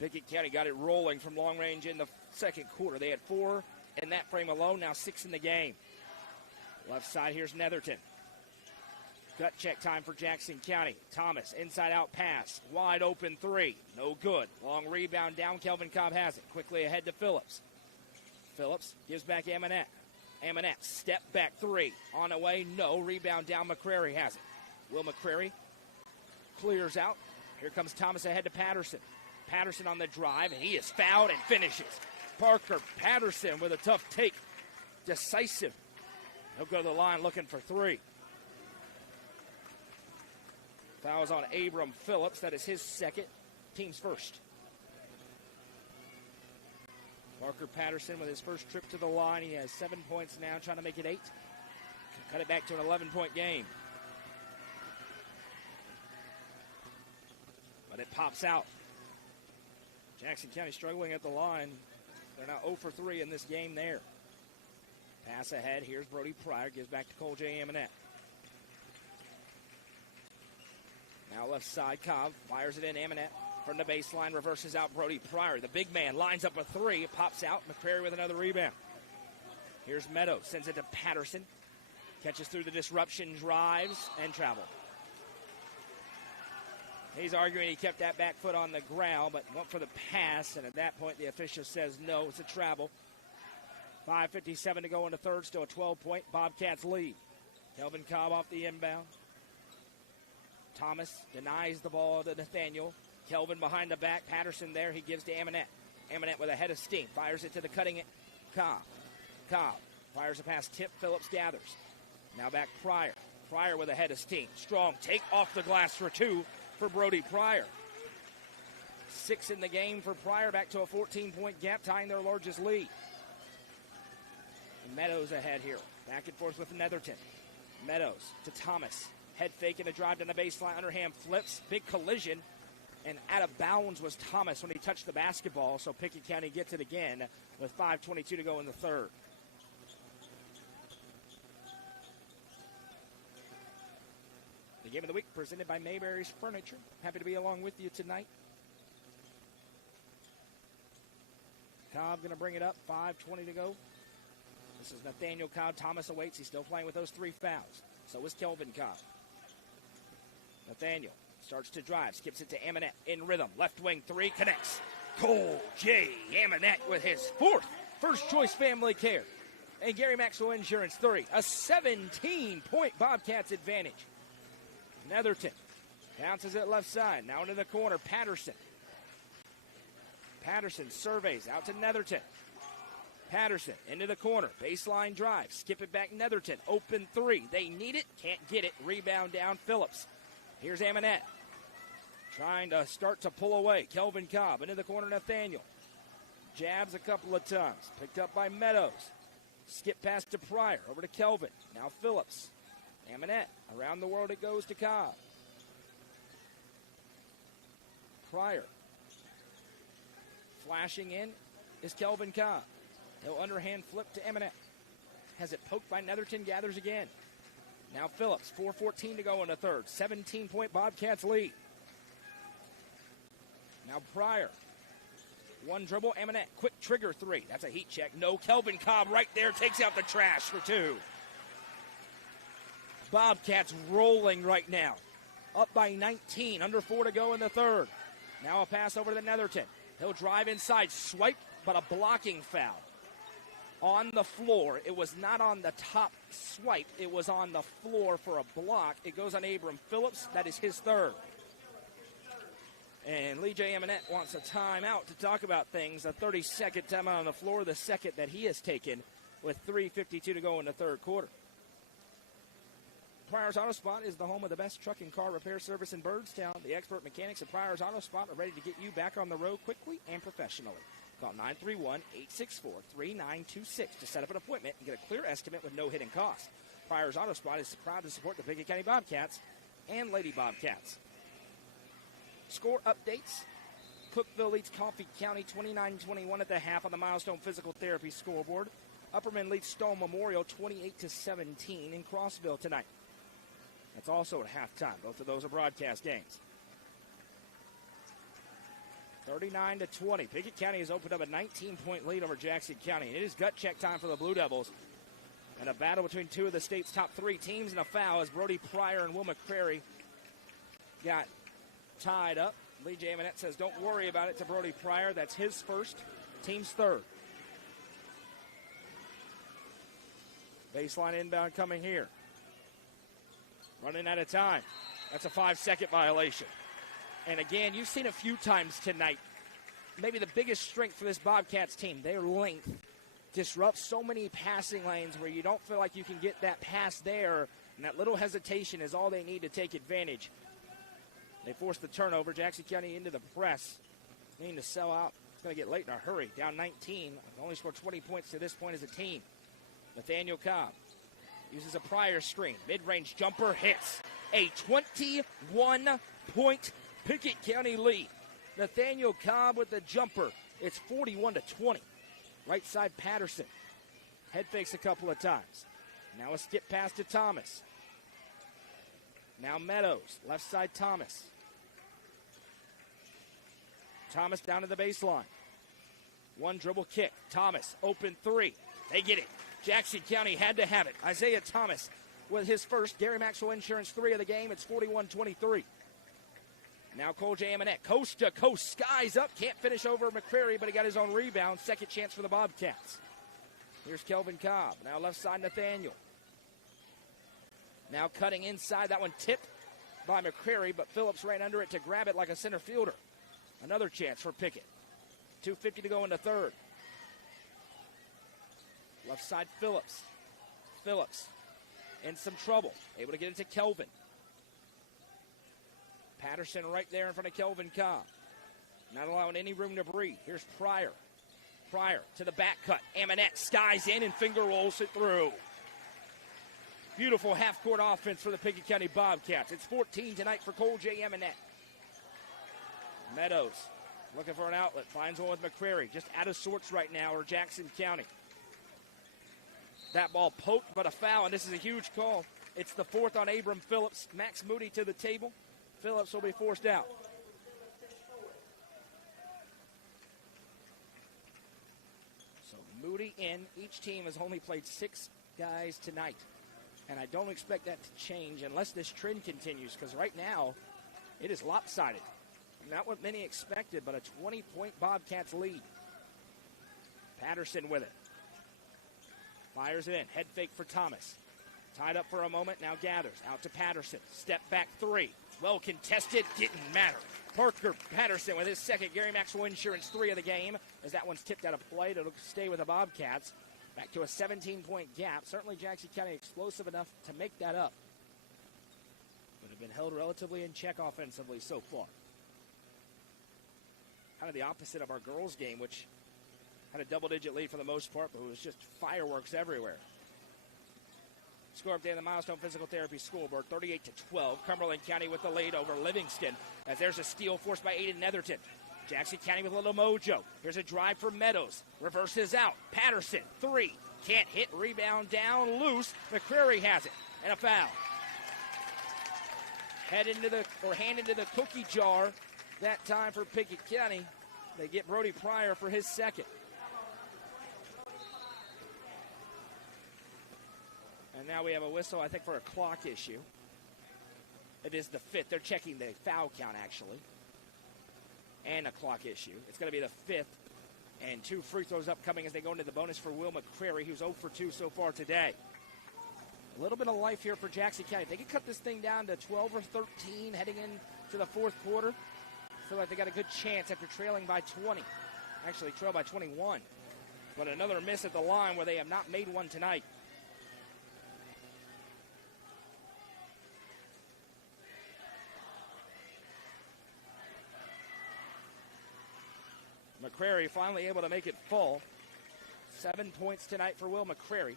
Pickett County got it rolling from long range in the 2nd quarter. They had 4 in that frame alone, now 6 in the game. Left side, here's Netherton. Gut check time for Jackson County. Thomas, inside out pass. Wide open 3. No good. Long rebound down. Kelvin Cobb has it. Quickly ahead to Phillips. Phillips gives back Eminette. Eminette, step back 3. On the way, no. Rebound down. McCrary has it. Will McCrary clears out. Here comes Thomas ahead to Patterson. Patterson on the drive, and he is fouled and finishes. Parker Patterson with a tough take. Decisive. He'll go to the line looking for 3. Fouls on Abram Phillips. That is his 2nd, team's 1st. Parker Patterson with his first trip to the line. He has 7 points now, trying to make it 8. Cut it back to an 11-point game. But it pops out. Jackson County struggling at the line. They're now 0 for 3 in this game there. Pass ahead. Here's Brody Pryor. Gives back to Cole J. Eminette. Now left side, Cobb fires it in. Eminette from the baseline, reverses out Brody Pryor. The big man lines up a 3. It pops out. McCrary with another rebound. Here's Meadows. Sends it to Patterson. Catches through the disruption, drives, and travel. He's arguing he kept that back foot on the ground, but went for the pass, and at that point the official says no, it's a travel. 5:57 to go in the 3rd, still a 12-point Bobcats lead. Kelvin Cobb off the inbound. Thomas denies the ball to Nathaniel. Kelvin behind the back. Patterson there. He gives to Eminette. Eminette with a head of steam. Fires it to the cutting Cobb. Cobb fires a pass. Tip. Phillips gathers. Now back Pryor. Pryor with a head of steam. Strong take off the glass for 2 for Brody Pryor. 6 in the game for Pryor. Back to a 14-point gap, tying their largest lead. Meadows ahead here. Back and forth with Netherton. Meadows to Thomas. Head fake and a drive down the baseline. Underhand flips. Big collision. And out of bounds was Thomas when he touched the basketball. So Pickett County gets it again with 5:22 to go in the 3rd. The game of the week presented by Mayberry's Furniture. Happy to be along with you tonight. Cobb going to bring it up. 5:20 to go. This is Nathaniel Cobb. Thomas awaits. He's still playing with those 3 fouls. So is Kelvin Cobb. Nathaniel starts to drive. Skips it to Eminette in rhythm. Left wing 3 connects. Cole J. Eminette with his 4th first choice family care. And Gary Maxwell Insurance 3. A 17-point Bobcats advantage. Netherton bounces it left side. Now into the corner. Patterson. Patterson surveys out to Netherton. Patterson into the corner. Baseline drive. Skip it back. Netherton. Open 3. They need it. Can't get it. Rebound down. Phillips. Here's Eminette. Trying to start to pull away. Kelvin Cobb into the corner. Nathaniel. Jabs a couple of times. Picked up by Meadows. Skip pass to Pryor. Over to Kelvin. Now Phillips. Eminette. Around the world it goes to Cobb. Pryor. Flashing in is Kelvin Cobb. He'll underhand flip to Eminette. Has it poked by Netherton. Gathers again. Now Phillips. 4:14 to go in the 3rd. 17-point Bobcats lead. Now Pryor. One dribble, Amonette, quick trigger three. That's a heat check. No, Kelvin Cobb right there takes out the trash for two. Bobcats rolling right now. Up by 19, under 4 to go in the third. Now a pass over to Netherton. He'll drive inside, swipe, but a blocking foul. On the floor. It was not on the top swipe. It was on the floor for a block. It goes on Abram Phillips. That is his third. And Lee J. Amonette wants a timeout to talk about things. A 30-second timeout on the floor, the second that he has taken with 3:52 to go in the third quarter. Pryor's Auto Spot is the home of the best truck and car repair service in Byrdstown. The expert mechanics at Pryor's Auto Spot are ready to get you back on the road quickly and professionally. Call 931-864-3926 to set up an appointment and get a clear estimate with no hidden cost. Pryor's Auto Spot is proud to support the Pickett County Bobcats and Lady Bobcats. Score updates. Cookeville leads Coffee County 29-21 at the half on the Milestone Physical Therapy scoreboard. Upperman leads Stone Memorial 28-17 in Crossville tonight. That's also at halftime. Both of those are broadcast games. 39-20. Pickett County has opened up a 19-point lead over Jackson County. It is gut check time for the Blue Devils. And a battle between two of the state's top three teams and a foul as Brody Pryor and Will McCrary got tied up. Lee J. Amonette says, don't worry about it to Brody Pryor. That's his first, team's third. Baseline inbound coming here. Running out of time. That's a 5-second violation. And again, you've seen a few times tonight, maybe the biggest strength for this Bobcats team, their length disrupts so many passing lanes where you don't feel like you can get that pass there, and that little hesitation is all they need to take advantage. They force the turnover. Jackson County into the press. Needing to sell out. It's going to get late in a hurry. Down 19. Only scored 20 points to this point as a team. Nathaniel Cobb uses a Pryor screen. Mid-range jumper hits. A 21-point Pickett County lead. Nathaniel Cobb with the jumper. It's 41-20. Right side Patterson. Head fakes a couple of times. Now a skip pass to Thomas. Now Meadows. Left side Thomas. Thomas down to the baseline. One dribble kick. Thomas, open three. They get it. Jackson County had to have it. Isaiah Thomas with his first Gary Maxwell Insurance 3 of the game. It's 41-23. Now Cole J. Amonette, coast to coast, skies up. Can't finish over McCrary, but he got his own rebound. Second chance for the Bobcats. Here's Kelvin Cobb. Now left side Nathaniel. Now cutting inside. That one tipped by McCrary, but Phillips ran under it to grab it like a center fielder. Another chance for Pickett. 2:50 to go in the third. Left side Phillips. Phillips in some trouble. Able to get it to Kelvin. Patterson right there in front of Kelvin Cobb. Not allowing any room to breathe. Here's Pryor. Pryor to the back cut. Amonette skies in and finger rolls it through. Beautiful half-court offense for the Pickett County Bobcats. It's 14 tonight for Cole J. Amonette. Meadows looking for an outlet. Finds one with McCrary. Just out of sorts right now or Jackson County. That ball poked, but a foul, and this is a huge call. It's the fourth on Abram Phillips. Max Moody to the table. Phillips will be forced out. So Moody in. Each team has only played 6 guys tonight. And I don't expect that to change unless this trend continues, because right now it is lopsided. Not what many expected, but a 20-point Bobcats lead. Patterson with it. Fires it in. Head fake for Thomas. Tied up for a moment, now gathers. Out to Patterson. Step back three. Well contested, didn't matter. Parker Patterson with his second Gary Maxwell Insurance 3 of the game, as that one's tipped out of play. It'll stay with the Bobcats. Back to a 17-point gap. Certainly Jackson County explosive enough to make that up, but have been held relatively in check offensively so far. Kind of the opposite of our girls' game, which had a double-digit lead for the most part, but it was just fireworks everywhere. Score update on the Milestone Physical Therapy scoreboard, 38-12. Cumberland County with the lead over Livingston, as there's a steal forced by Aiden Netherton. Jackson County with a little mojo. Here's a drive for Meadows. Reverses out. Patterson, 3. Can't hit. Rebound down. Loose. McCrary has it. And a foul. Hand into the cookie jar that time for Pickett County. They get Brody Pryor for his second. And now we have a whistle, I think, for a clock issue. It is the fifth. They're checking the foul count, actually. And a clock issue. It's going to be the fifth. And 2 free throws upcoming as they go into the bonus for Will McCrary, who's 0 for 2 so far today. A little bit of life here for Jackson County. If they can cut this thing down to 12 or 13 heading into the fourth quarter, I feel like they got a good chance after trailing by 20. Actually, trail by 21. But another miss at the line where they have not made one tonight. McCrary finally able to make it full. 7 points tonight for Will McCrary.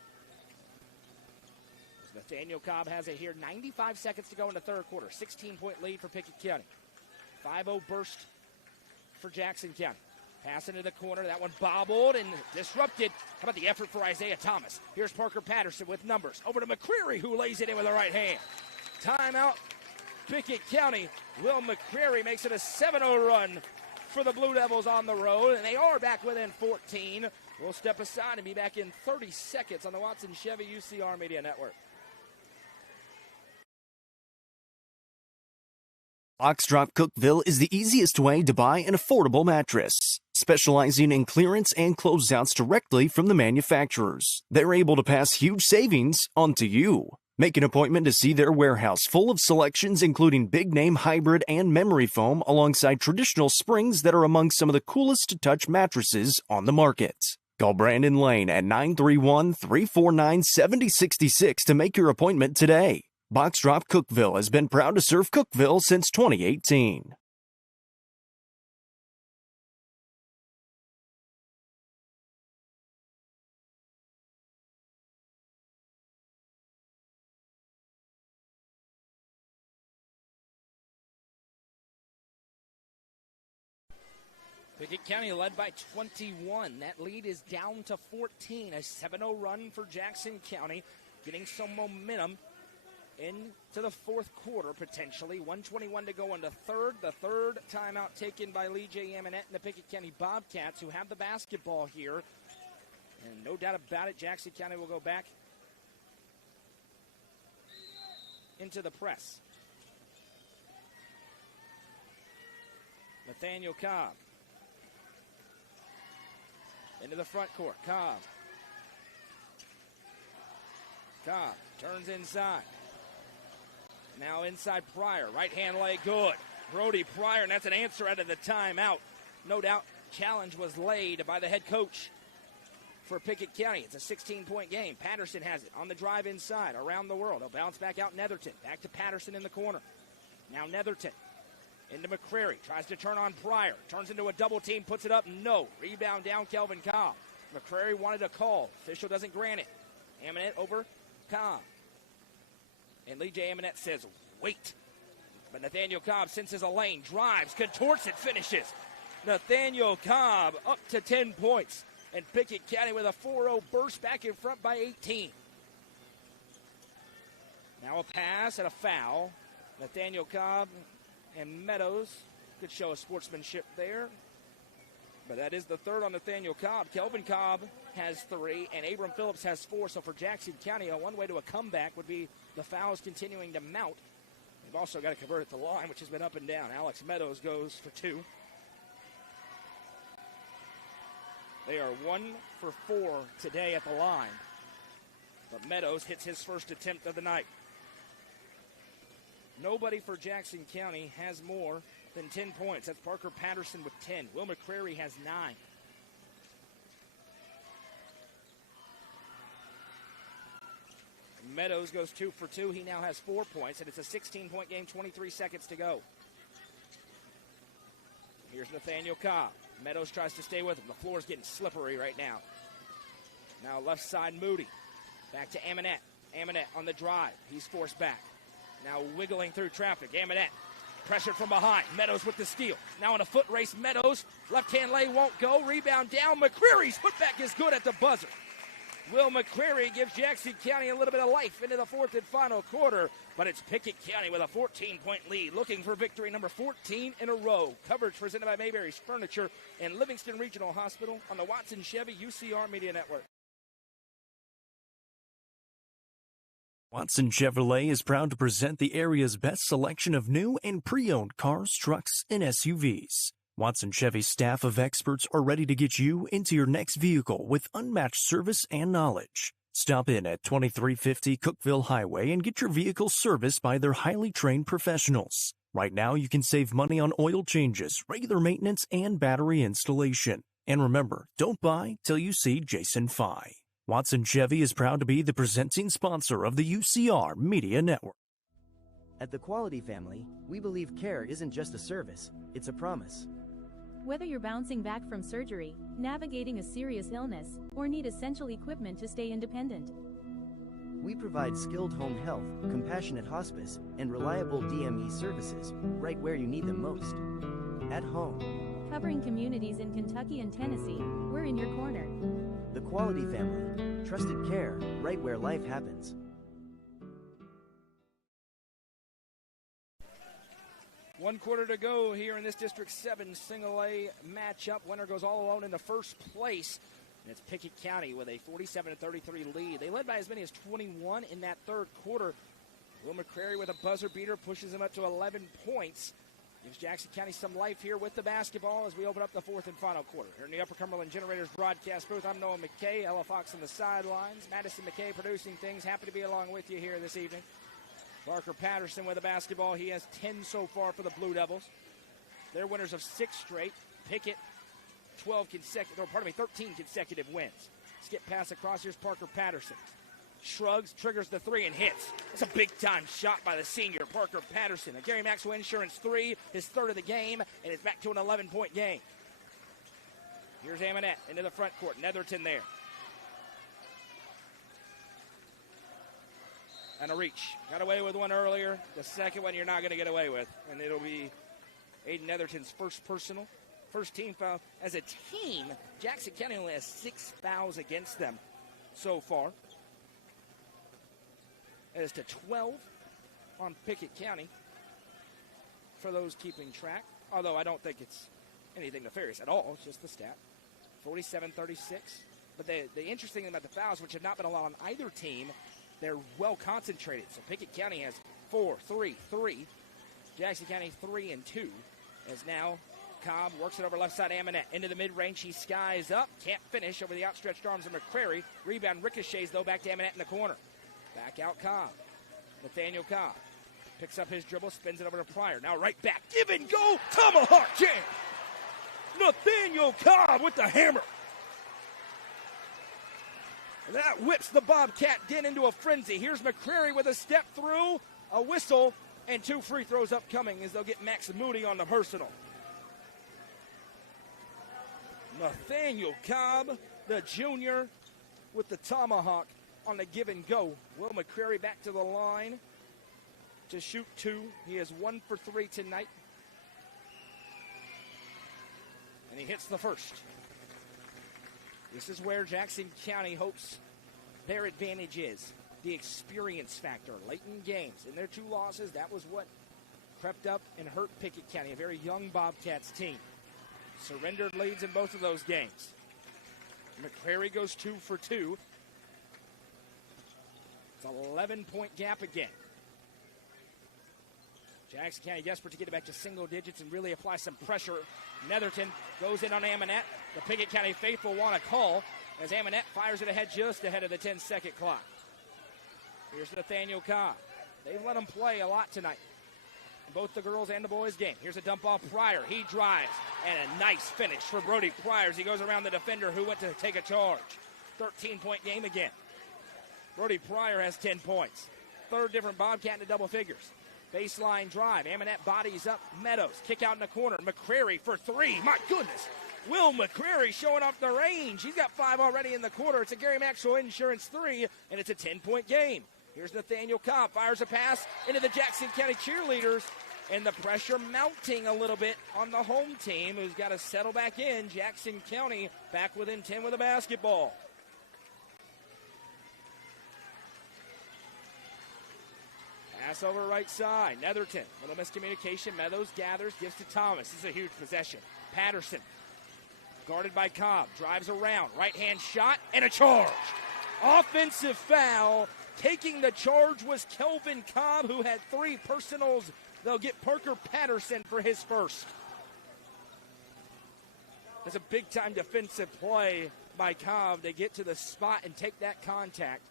Nathaniel Cobb has it here. 95 seconds to go in the third quarter. 16-point lead for Pickett County. 5-0 burst for Jackson County. Pass into the corner. That one bobbled and disrupted. How about the effort for Isaiah Thomas? Here's Parker Patterson with numbers. Over to McCreary, who lays it in with the right hand. Timeout, Pickett County. Will McCreary makes it a 7-0 run for the Blue Devils on the road, and they are back within 14. We'll step aside and be back in 30 seconds on the Watson Chevy UCR Media Network. Box Drop Cookeville is the easiest way to buy an affordable mattress, specializing in clearance and closeouts directly from the manufacturers. They're able to pass huge savings on to you. Make an appointment to see their warehouse full of selections including big-name hybrid and memory foam alongside traditional springs that are among some of the coolest to touch mattresses on the market. Call Brandon Lane at 931-349-7066 to make your appointment today. Box Drop Cookeville has been proud to serve Cookeville since 2018. Pickett County led by 21. That lead is down to 14. A 7-0 run for Jackson County, getting some momentum into the fourth quarter, potentially. 1:21 to go in the third. The third timeout taken by Lee J. Amonette and the Pickett County Bobcats, who have the basketball here. And no doubt about it, Jackson County will go back into the press. Nathaniel Cobb into the front court. Cobb turns inside. Now inside Pryor. Right hand lay good. Brody Pryor, and that's an answer out of the timeout. No doubt challenge was laid by the head coach for Pickett County. It's a 16-point game. Patterson has it on the drive inside, around the world. He'll bounce back out Netherton. Back to Patterson in the corner. Now Netherton into McCrary. Tries to turn on Pryor. Turns into a double team, puts it up. No. Rebound down Kelvin Cobb. McCrary wanted a call. Official doesn't grant it. Amonette over Cobb. And Lee J. Amonette says, wait. But Nathaniel Cobb senses a lane, drives, contorts it, finishes. Nathaniel Cobb up to 10 points. And Pickett County with a 4-0 burst back in front by 18. Now a pass and a foul. Nathaniel Cobb and Meadows could show a sportsmanship there. But that is the third on Nathaniel Cobb. Kelvin Cobb has 3, and Abram Phillips has 4. So for Jackson County, one way to a comeback would be the fouls continuing to mount. They've also got to convert at the line, which has been up and down. Alex Meadows goes for 2. They are 1 for 4 today at the line. But Meadows hits his first attempt of the night. Nobody for Jackson County has more than 10 points. That's Parker Patterson with 10. Will McCrary has 9. Meadows goes 2 for 2. He now has 4 points, and it's a 16-point game, 23 seconds to go. Here's Nathaniel Cobb. Meadows tries to stay with him. The floor is getting slippery right now. Now left side, Moody. Back to Amonette. Amonette on the drive. He's forced back. Now wiggling through traffic. Amonette pressured from behind. Meadows with the steal. Now in a foot race, Meadows. Left-hand lay won't go. Rebound down. McCreary's putback is good at the buzzer. Will McCrary gives Jackson County a little bit of life into the fourth and final quarter, but it's Pickett County with a 14-point lead, looking for victory number 14 in a row. Coverage presented by Mayberry's Furniture and Livingston Regional Hospital on the Watson Chevy UCR Media Network. Watson Chevrolet is proud to present the area's best selection of new and pre-owned cars, trucks, and SUVs. Watson Chevy's staff of experts are ready to get you into your next vehicle with unmatched service and knowledge. Stop in at 2350 Cookeville Highway and get your vehicle serviced by their highly trained professionals. Right now, you can save money on oil changes, regular maintenance, and battery installation. And remember, don't buy till you see Jason Fye. Watson Chevy is proud to be the presenting sponsor of the UCR Media Network. At the Quality Family, we believe care isn't just a service, it's a promise. Whether you're bouncing back from surgery, navigating a serious illness, or need essential equipment to stay independent, we provide skilled home health, compassionate hospice, and reliable DME services right where you need them most. At home. Covering communities in Kentucky and Tennessee, we're in your corner. The Quality Family. Trusted care right where life happens. One quarter to go here in this District 7 Single A matchup. Winner goes all alone in the first place. And it's Pickett County with a 47-33 lead. They led by as many as 21 in that third quarter. Will McCrary with a buzzer beater pushes them up to 11 points. Gives Jackson County some life here with the basketball as we open up the fourth and final quarter. Here in the Upper Cumberland Generators broadcast booth, I'm Noah McKay, Ella Fox on the sidelines. Madison McKay producing things. Happy to be along with you here this evening. Parker Patterson with the basketball. He has 10 so far for the Blue Devils. They're winners of 6 straight. Pickett, 13 consecutive wins. Skip pass across. Here's Parker Patterson. Shrugs, triggers the three, and hits. It's a big-time shot by the senior, Parker Patterson. A Gary Maxwell Insurance 3, his third of the game, and it's back to an 11-point game. Here's Amonette into the front court. Netherton there. And a reach. Got away with one earlier. The second one you're not going to get away with. And it'll be Aiden Netherton's first personal. First team foul. As a team, Jackson County only has 6 fouls against them so far. It is to 12 on Pickett County for those keeping track. Although I don't think it's anything nefarious at all. It's just the stat. 47-36. But the interesting thing about the fouls, which have not been a lot on either team, they're well concentrated. So Pickett County has 4, 3, 3. Jackson County 3 and 2. As now Cobb works it over left side. Amonette into the mid-range. He skies up. Can't finish over the outstretched arms of McCrary. Rebound ricochets, though, back to Amonette in the corner. Back out Cobb. Nathaniel Cobb picks up his dribble, spins it over to Pryor. Now right back. Give and go. Tomahawk jam. Nathaniel Cobb with the hammer. And that whips the Bobcat Den into a frenzy. Here's McCrary with a step through, a whistle, and 2 free throws upcoming as they'll get Max Moody on the personal. Nathaniel Cobb, the junior, with the tomahawk on the give and go. Will McCrary back to the line to shoot 2. He is 1 for 3 tonight. And he hits the first. This is where Jackson County hopes their advantage is. The experience factor late in games. In their 2 losses, that was what crept up and hurt Pickett County, a very young Bobcats team. Surrendered leads in both of those games. McCrary goes 2 for 2. It's an 11-point gap again. Jackson County desperate to get it back to single digits and really apply some pressure. Netherton goes in on Amonette. The Pickett County faithful want a call as Amonette fires it ahead just ahead of the 10-second clock. Here's Nathaniel Cobb. They've let him play a lot tonight in both the girls and the boys game. Here's a dump off Pryor. He drives, and a nice finish for Brody Pryor as he goes around the defender who went to take a charge. 13-point game again. Brody Pryor has 10 points. Third different Bobcat in the double figures. Baseline drive. Amonette bodies up Meadows. Kick out in the corner. McCrary for 3. My goodness. Will McCrary showing off the range. He's got 5 already in the quarter. It's a Gary Maxwell Insurance 3, and it's a 10-point game. Here's Nathaniel Cobb. Fires a pass into the Jackson County cheerleaders. And the pressure mounting a little bit on the home team, who's got to settle back in. Jackson County back within 10 with the basketball. Pass over right side. Netherton. Little miscommunication. Meadows gathers. Gives to Thomas. This is a huge possession. Patterson. Guarded by Cobb. Drives around. Right-hand shot. And a charge. Offensive foul. Taking the charge was Kelvin Cobb, who had 3 personals. They'll get Parker Patterson for his first. That's a big-time defensive play by Cobb to get to the spot and take that contact.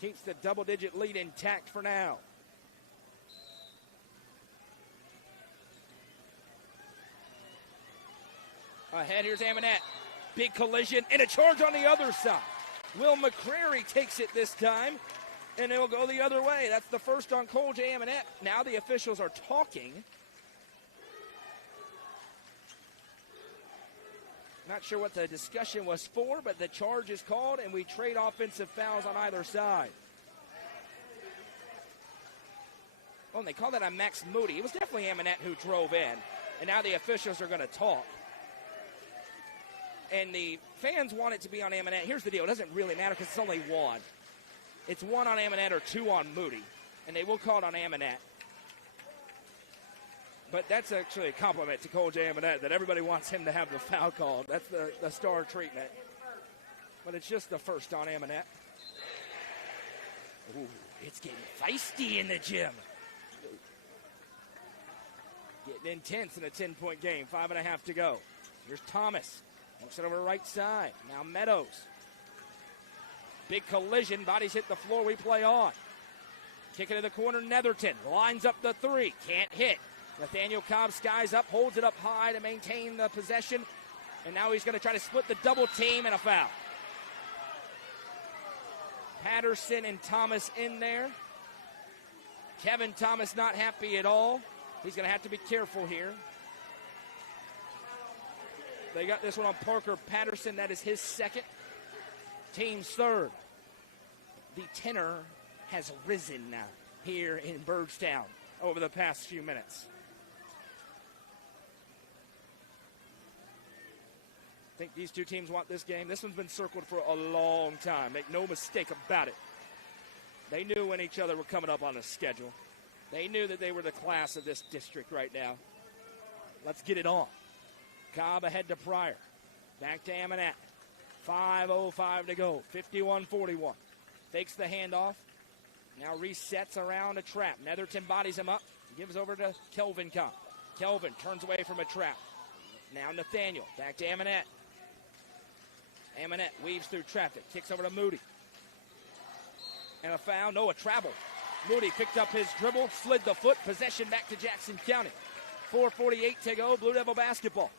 Keeps the double-digit lead intact for now. Ahead, here's Amonette. Big collision and a charge on the other side. Will McCrary takes it this time, and it will go the other way. That's the first on Cole J. Amonette. Now the officials are talking. Not sure what the discussion was for, but the charge is called, and we trade offensive fouls on either side. Oh, and they called that on Max Moody. It was definitely Amonette who drove in, and now the officials are going to talk. And the fans want it to be on Amonette. Here's the deal. It doesn't really matter because it's only 1. It's 1 on Amonette or 2 on Moody, and they will call it on Amonette. But that's actually a compliment to Cole J. Amonette that everybody wants him to have the foul called. That's the star treatment. But it's just the first on Amonette. Ooh, it's getting feisty in the gym. Getting intense in a 10-point game. 5.5 to go. Here's Thomas. Looks it over the right side. Now Meadows. Big collision. Bodies hit the floor. We play on. Kick it to the corner. Netherton lines up the 3. Can't hit. Nathaniel Cobb skies up, holds it up high to maintain the possession. And now he's going to try to split the double team and a foul. Patterson and Thomas in there. Kevin Thomas not happy at all. He's going to have to be careful here. They got this one on Parker Patterson. That is his second. Team's third. The tenor has risen now here in Byrdstown over the past few minutes. I think these two teams want this game. This one's been circled for a long time. Make no mistake about it. They knew when each other were coming up on the schedule. They knew that they were the class of this district right now. Let's get it on. Cobb ahead to Pryor. Back to Amonette. 5:05 to go. 51-41. Fakes the handoff. Now resets around a trap. Netherton bodies him up. Gives over to Kelvin Cobb. Kelvin turns away from a trap. Now Nathaniel. Back to Amonette. Amonette weaves through traffic. Kicks over to Moody. And a foul. No, a travel. Moody picked up his dribble. Slid the foot. Possession back to Jackson County. 4:48 to go. Blue Devil basketball.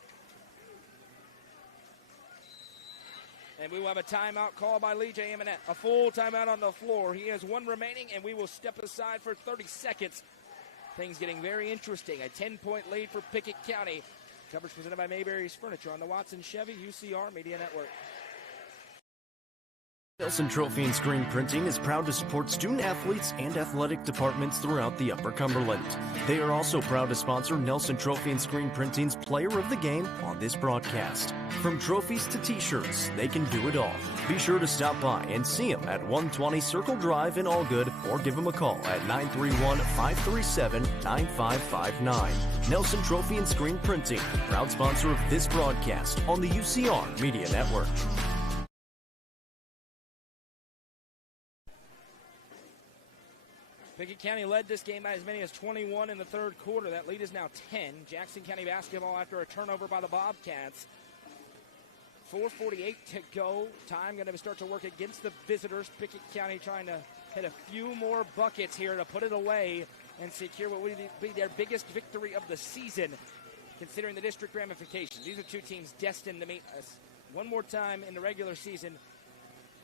And we will have a timeout called by Lee J. Amonette. A full timeout on the floor. He has 1 remaining, and we will step aside for 30 seconds. Things getting very interesting. A 10-point lead for Pickett County. Coverage presented by Mayberry's Furniture on the Watson Chevy UCR Media Network. Nelson Trophy and Screen Printing is proud to support student athletes and athletic departments throughout the Upper Cumberland. They are also proud to sponsor Nelson Trophy and Screen Printing's Player of the Game on this broadcast. From trophies to t-shirts, they can do it all. Be sure to stop by and see them at 120 Circle Drive in Allgood or give them a call at 931-537-9559. Nelson Trophy and Screen Printing, proud sponsor of this broadcast on the UCR Media Network. Pickett County led this game by as many as 21 in the third quarter. That lead is now 10. Jackson County basketball after a turnover by the Bobcats. 4:48 to go. Time going to start to work against the visitors. Pickett County trying to hit a few more buckets here to put it away and secure what would be their biggest victory of the season, considering the district ramifications. These are two teams destined to meet us one more time in the regular season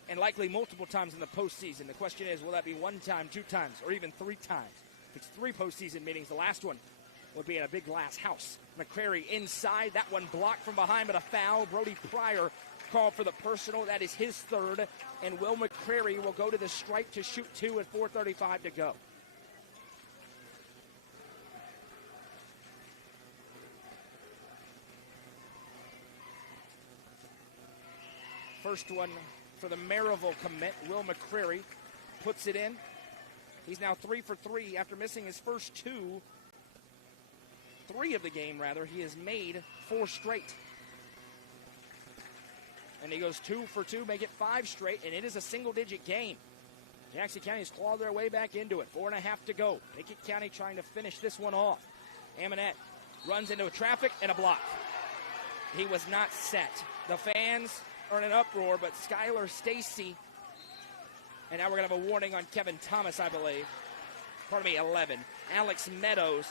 and likely multiple times in the postseason. The question is, will that be 1 time, 2 times, or even 3 times? If it's 3 postseason meetings, the last one would be in a big glass house. McCrary inside. That one blocked from behind, but a foul. Brody Pryor called for the personal. That is his third. And Will McCrary will go to the stripe to shoot 2 at 4:35 to go. First one for the Maryville commit. Will McCrary puts it in. He's now 3 for 3 after missing his first 3 of the game, rather. He has made 4 straight. And he goes 2 for 2, make it 5 straight, and it is a single-digit game. Jackson County has clawed their way back into it. 4.5 to go. Pickett County trying to finish this one off. Amonette runs into traffic and a block. He was not set. The fans are in an uproar, but Skylar Stacy, and now we're going to have a warning on Kevin Thomas, I believe. 11. Alex Meadows,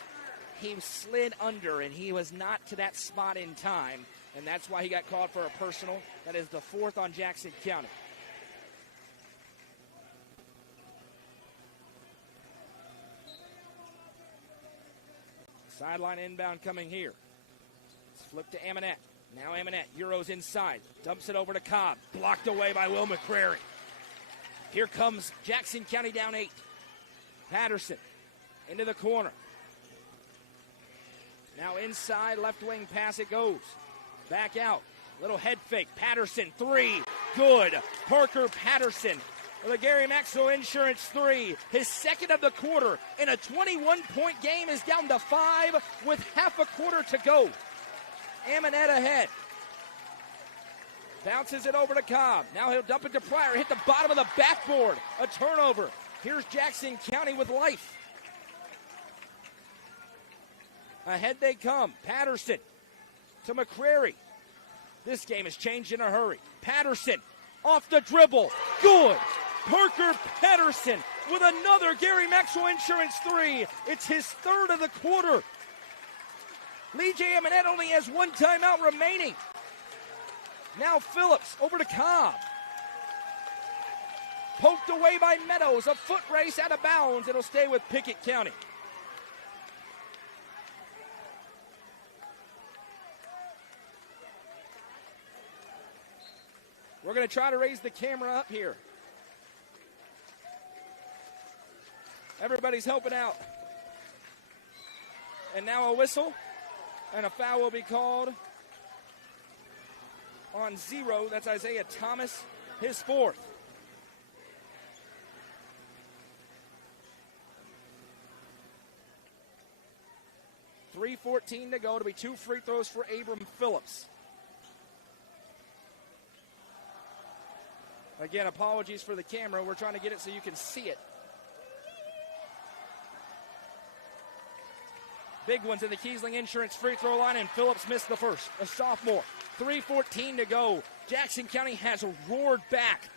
he slid under, and he was not to that spot in time, and that's why he got called for a personal. That is the 4th on Jackson County. Sideline inbound coming here. It's flipped to Amonette. Now Amonette, Euros inside. Dumps it over to Cobb. Blocked away by Will McCrary. Here comes Jackson County down 8. Patterson into the corner. Now inside, left wing pass it goes. Back out. Little head fake. Patterson, 3. Good. Parker Patterson with a Gary Maxwell Insurance 3. His second of the quarter in a 21-point game is down to 5 with half a quarter to go. Amonette ahead. Bounces it over to Cobb. Now he'll dump it to Pryor. Hit the bottom of the backboard. A turnover. Here's Jackson County with life. Ahead they come. Patterson to McCrary. This game has changed in a hurry. Patterson off the dribble. Good. Parker Patterson with another Gary Maxwell Insurance 3. It's his 3rd of the quarter. Lee J. Amonette only has 1 timeout remaining. Now Phillips over to Cobb. Poked away by Meadows. A foot race out of bounds. It'll stay with Pickett County. We're going to try to raise the camera up here. Everybody's helping out. And now a whistle. And a foul will be called on 0. That's Isaiah Thomas, his 4th. .3:14 to go. To be 2 free throws for Abram Phillips. Again, apologies for the camera. We're trying to get it so you can see it. Big ones in the Kiesling Insurance free throw line, and Phillips missed the first. A sophomore. 3:14 to go. Jackson County has roared back.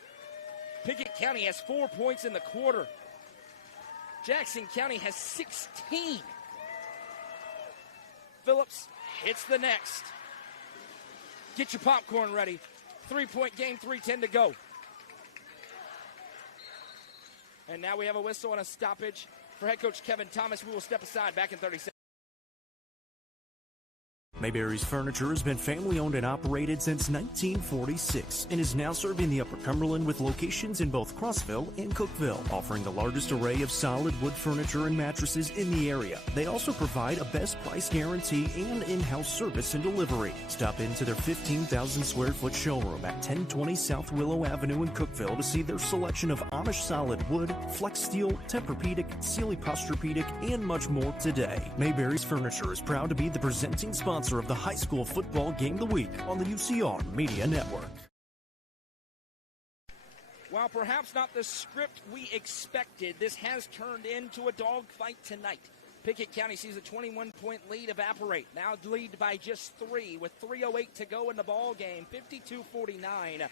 Pickett County has 4 points in the quarter. Jackson County has 16. Phillips hits the next. Get your popcorn ready. 3-point game, 3:10 to go. And now we have a whistle and a stoppage for head coach Kevin Thomas. We will step aside back in 30 seconds. Mayberry's Furniture has been family-owned and operated since 1946 and is now serving the Upper Cumberland with locations in both Crossville and Cookville, offering the largest array of solid wood furniture and mattresses in the area. They also provide a best price guarantee and in-house service and delivery. Stop into their 15,000 square foot showroom at 1020 South Willow Avenue in Cookville to see their selection of Amish solid wood, flex steel, Tempur-Pedic, Sealy Posturepedic, and much more today. Mayberry's Furniture is proud to be the presenting sponsor of the high school football game of the week on the UCR Media Network. While perhaps not the script we expected, this has turned into a dogfight tonight. Pickett County sees a 21-point lead evaporate. Now lead by just 3 with 3:08 to go in the ball game, 52-49.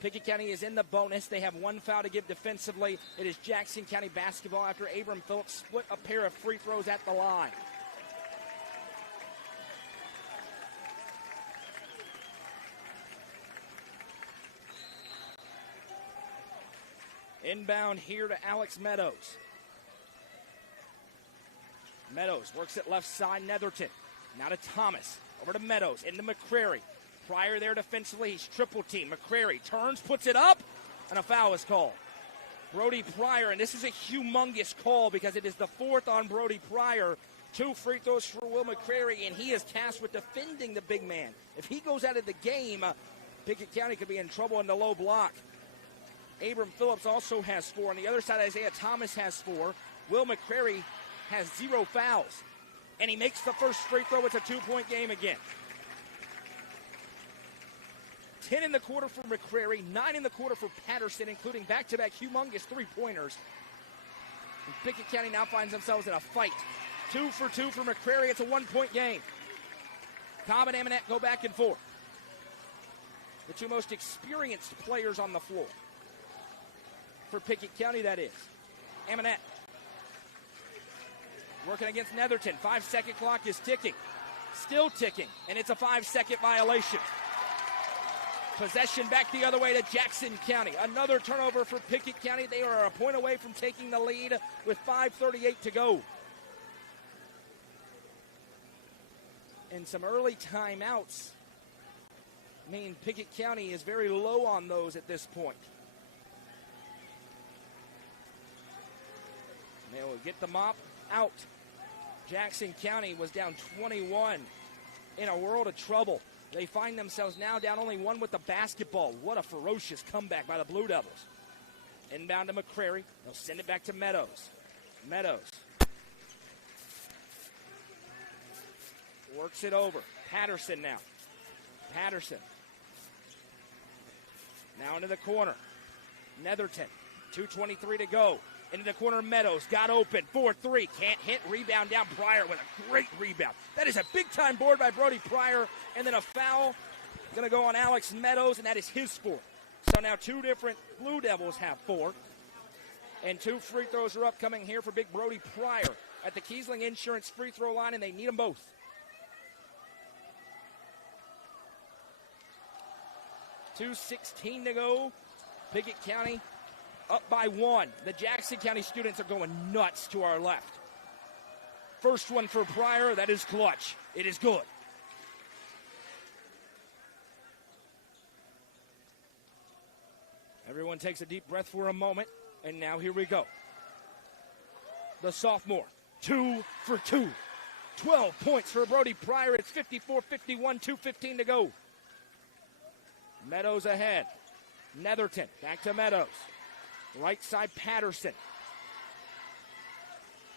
Pickett County is in the bonus. They have 1 foul to give defensively. It is Jackson County basketball after Abram Phillips split a pair of free throws at the line. Inbound here to Alex Meadows. Meadows works it left side, Netherton. Now to Thomas. Over to Meadows, into McCrary. Pryor there defensively, he's triple team. McCrary turns, puts it up, and a foul is called. Brody Pryor, and this is a humongous call because it is the 4th on Brody Pryor. 2 free throws for Will McCrary, and he is tasked with defending the big man. If he goes out of the game, Pickett County could be in trouble in the low block. Abram Phillips also has 4. On the other side, Isaiah Thomas has 4. Will McCrary has 0 fouls. And he makes the first free throw. It's a 2-point game again. 10 in the quarter for McCrary, 9 in the quarter for Patterson, including back-to-back humongous three-pointers. And Pickett County now finds themselves in a fight. 2 for 2 for McCrary. It's a 1-point game. Cobb and Amonette go back and forth. The two most experienced players on the floor. For Pickett County, that is. Amonette working against Netherton. 5-second clock is ticking. Still ticking, and it's a 5-second violation. Possession back the other way to Jackson County. Another turnover for Pickett County. They are a point away from taking the lead with 5:38 to go. And some early timeouts mean Pickett County is very low on those at this point. They will get the mop out. Jackson County was down 21, in a world of trouble. They find themselves now down only 1 with the basketball. What a ferocious comeback by the Blue Devils. Inbound to McCrary. They'll send it back to Meadows. Meadows works it over. Patterson now. Patterson. Now into the corner. Netherton. 2:23 to go. Into the corner, Meadows got open, 4-3, can't hit, rebound down. Pryor with a great rebound. That is a big-time board by Brody Pryor, and then a foul going to go on Alex Meadows, and that is his 4th. So now 2 different Blue Devils have 4, and 2 free throws are upcoming here for big Brody Pryor at the Kiesling Insurance free throw line, and they need them both. $2:16 to go. Pickett County up by 1. The Jackson County students are going nuts to our left. First one for Pryor. That is clutch. It is good. Everyone takes a deep breath for a moment, and now here we go. The sophomore, 2 for 2. 12 points for Brody Pryor. It's 54-51, 2:15 to go. Meadows ahead. Netherton back to Meadows. Right side, Patterson.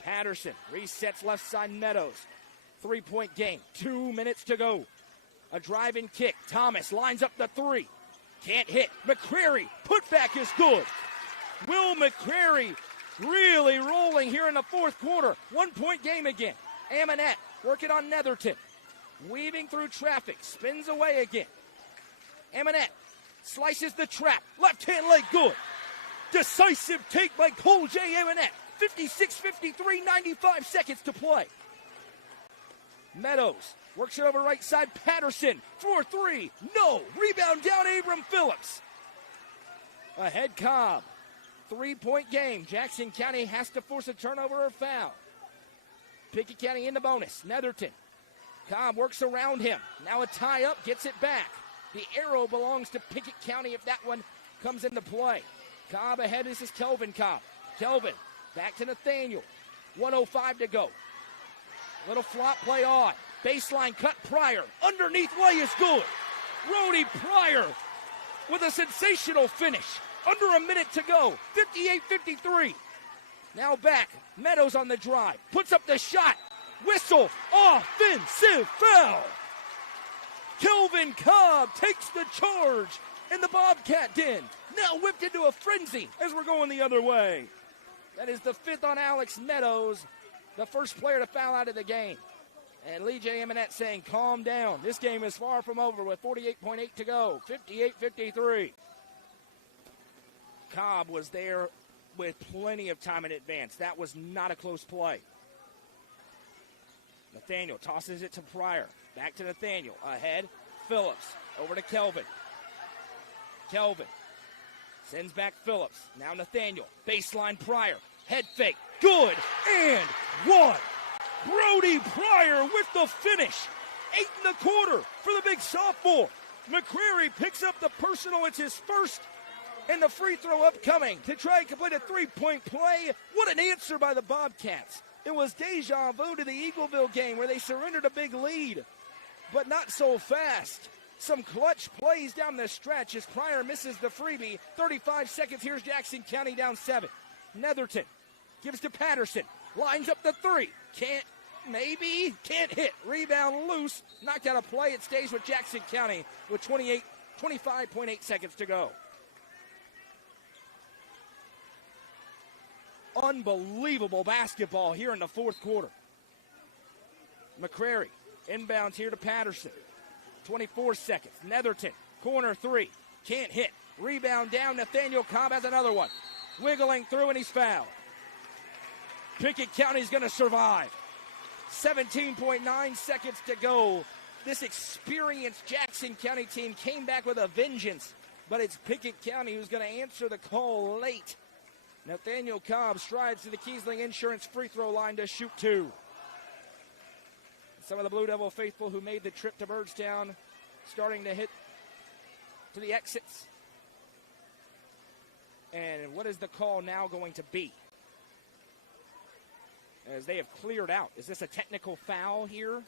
Patterson resets left side, Meadows. 3-point game. 2 minutes to go. A drive and kick. Thomas lines up the 3. Can't hit. McCrary, putback is good. Will McCrary really rolling here in the 4th quarter. 1-point game again. Amonette working on Netherton. Weaving through traffic. Spins away again. Amonette slices the trap. Left hand leg good. Decisive take by Cole J. Amonette. 56-53, 95 seconds to play. Meadows works it over right side. Patterson, 4-3. No. Rebound down, Abram Phillips. Ahead Cobb. 3-point game. Jackson County has to force a turnover or foul. Pickett County in the bonus. Netherton. Cobb works around him. Now a tie up, gets it back. The arrow belongs to Pickett County if that one comes into play. Cobb ahead. This is Kelvin Cobb. Kelvin back to Nathaniel. 1:05 to go. Little flop play on. Baseline cut. Pryor. Underneath lay is good. Brody Pryor with a sensational finish. Under a minute to go. 58-53. Now back. Meadows on the drive. Puts up the shot. Whistle. Offensive foul. Kelvin Cobb takes the charge in the Bobcat den. Now whipped into a frenzy as we're going the other way. That is the 5th on Alex Meadows, the first player to foul out of the game. And Lee J. Amonette saying, calm down. This game is far from over with 48.8 to go. 58-53. Cobb was there with plenty of time in advance. That was not a close play. Nathaniel tosses it to Pryor. Back to Nathaniel. Ahead. Phillips. Over to Kelvin. Kelvin sends back Phillips. Now Nathaniel. Baseline Pryor. Head fake. Good. And 1. Brody Pryor with the finish. 8 in the quarter for the big sophomore. McCrary picks up the personal. It's his first. And the free throw upcoming to try and complete a 3-point play. What an answer by the Bobcats. It was deja vu to the Eagleville game where they surrendered a big lead, but not so fast. Some clutch plays down the stretch as Pryor misses the freebie. 35 seconds. Here's Jackson County down 7. Netherton gives to Patterson. Lines up the 3. Can't hit. Rebound loose. Knocked out of play. It stays with Jackson County with 25.8 seconds to go. Unbelievable basketball here in the fourth quarter. McCrary inbounds here to Patterson. 24 seconds. Netherton, corner 3. Can't hit. Rebound down. Nathaniel Cobb has another one. Wiggling through, and he's fouled. Pickett County's going to survive. 17.9 seconds to go. This experienced Jackson County team came back with a vengeance, but it's Pickett County who's going to answer the call late. Nathaniel Cobb strides to the Kiesling Insurance free throw line to shoot 2. Some of the Blue Devil faithful who made the trip to Byrdstown starting to hit to the exits. And what is the call now going to be? As they have cleared out. Is this a technical foul here?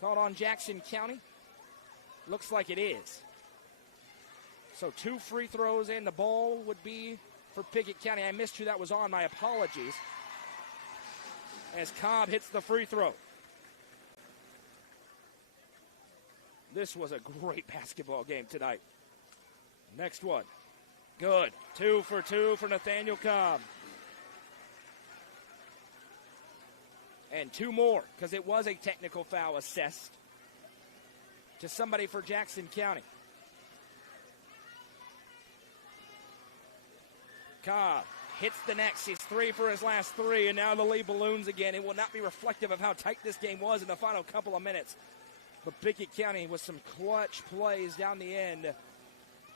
Called on Jackson County? Looks like it is. So 2 free throws and the ball would be for Pickett County. I missed who that was on. My apologies. As Cobb hits the free throw. This was a great basketball game tonight. Next one. Good. 2 for 2 for Nathaniel Cobb. And 2 more, because it was a technical foul assessed to somebody for Jackson County. Cobb hits the next. He's 3 for his last 3, and now the lead balloons again. It will not be reflective of how tight this game was in the final couple of minutes. But Pickett County, with some clutch plays down the end,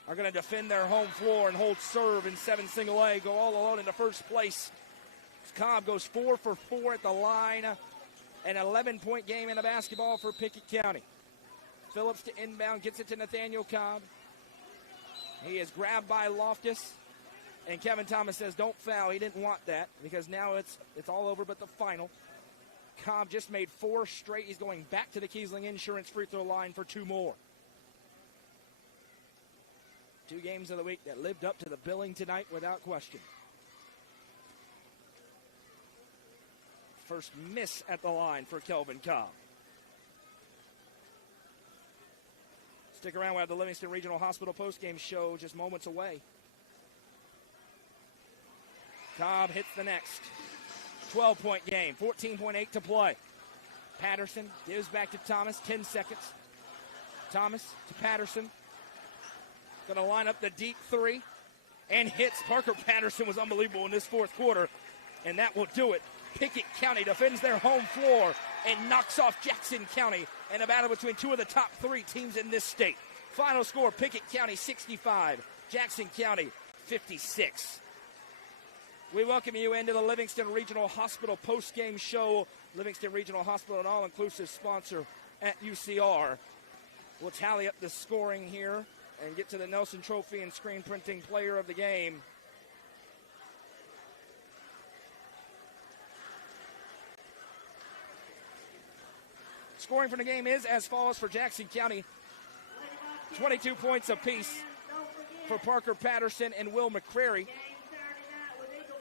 are going to defend their home floor and hold serve in 7 single A, go all alone into first place. Cobb goes 4 for 4 at the line. An 11-point game in the basketball for Pickett County. Phillips to inbound, gets it to Nathaniel Cobb. He is grabbed by Loftus. And Kevin Thomas says, don't foul. He didn't want that because now it's all over but the final. Cobb just made 4 straight. He's going back to the Kiesling Insurance free throw line for 2 more. 2 games of the week that lived up to the billing tonight without question. First miss at the line for Kelvin Cobb. Stick around. We have the Livingston Regional Hospital postgame show just moments away. Cobb hits the next. 12-point game, 14.8 to play. Patterson gives back to Thomas, 10 seconds. Thomas to Patterson. Going to line up the deep 3 and hits. Parker Patterson was unbelievable in this fourth quarter, and that will do it. Pickett County defends their home floor and knocks off Jackson County in a battle between 2 of the top 3 teams in this state. Final score, Pickett County 65, Jackson County 56. We welcome you into the Livingston Regional Hospital post-game show. Livingston Regional Hospital, an all-inclusive sponsor at UCR. We'll tally up the scoring here and get to the Nelson Trophy and Screen Printing Player of the Game. Scoring for the game is as follows for Jackson County. 22 points apiece for Parker Patterson and Will McCrary.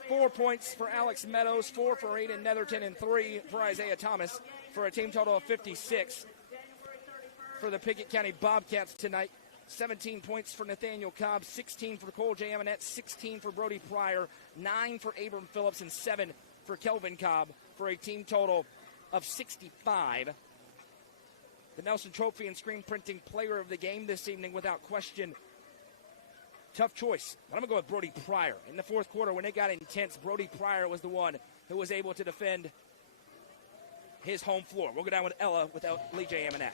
4 points for Alex Meadows, 4 for Aiden Netherton, and 3 for Isaiah Thomas for a team total of 56 for the Pickett County Bobcats tonight. 17 points for Nathaniel Cobb, 16 for Cole J. Eminette, 16 for Brody Pryor, 9 for Abram Phillips, and 7 for Kelvin Cobb for a team total of 65. The Nelson Trophy and Screen Printing Player of the Game this evening, without question. Tough choice, but I'm going to go with Brody Pryor. In the fourth quarter, when it got intense, Brody Pryor was the one who was able to defend his home floor. We'll go down with Ella without Lee J. Eminette.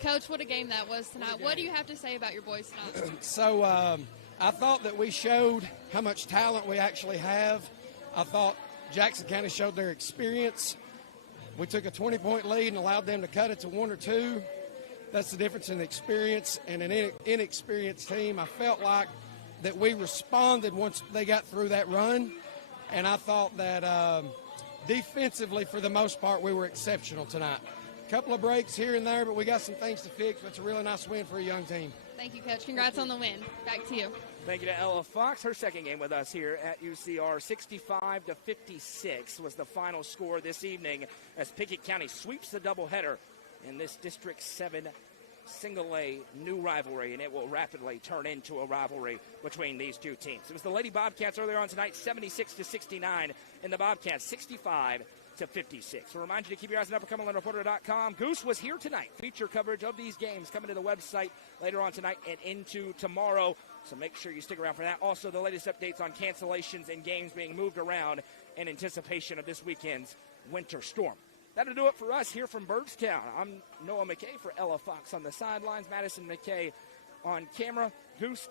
Coach, what a game that was tonight. What do you have to say about your boys tonight? So I thought that we showed how much talent we actually have. I thought Jackson County showed their experience. We took a 20-point lead and allowed them to cut it to 1 or 2. That's the difference in experience and an inexperienced team. I felt like that we responded once they got through that run, and I thought that defensively, for the most part, we were exceptional tonight. couple of breaks here and there, but we got some things to fix. But it's a really nice win for a young team. Thank you, Coach. Congrats on the win. Back to you. Thank you to Ella Fox. Her second game with us here at UCR. 65-56 was the final score this evening as Pickett County sweeps the doubleheader in this District 7 Single A new rivalry, and it will rapidly turn into a rivalry between these two teams. It was the Lady Bobcats earlier on tonight, 76-69, and the Bobcats 65-56. We'll remind you to keep your eyes on UpperCumberlandReporter.com. Goose was here tonight. Feature coverage of these games coming to the website later on tonight and into tomorrow, so make sure you stick around for that. Also, the latest updates on cancellations and games being moved around in anticipation of this weekend's winter storm. That'll do it for us here from Byrdstown. I'm Noah McKay for Ella Fox on the sidelines, Madison McKay on camera, Goose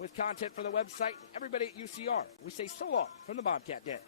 with content for the website. Everybody at UCR, we say so long from the Bobcat Den.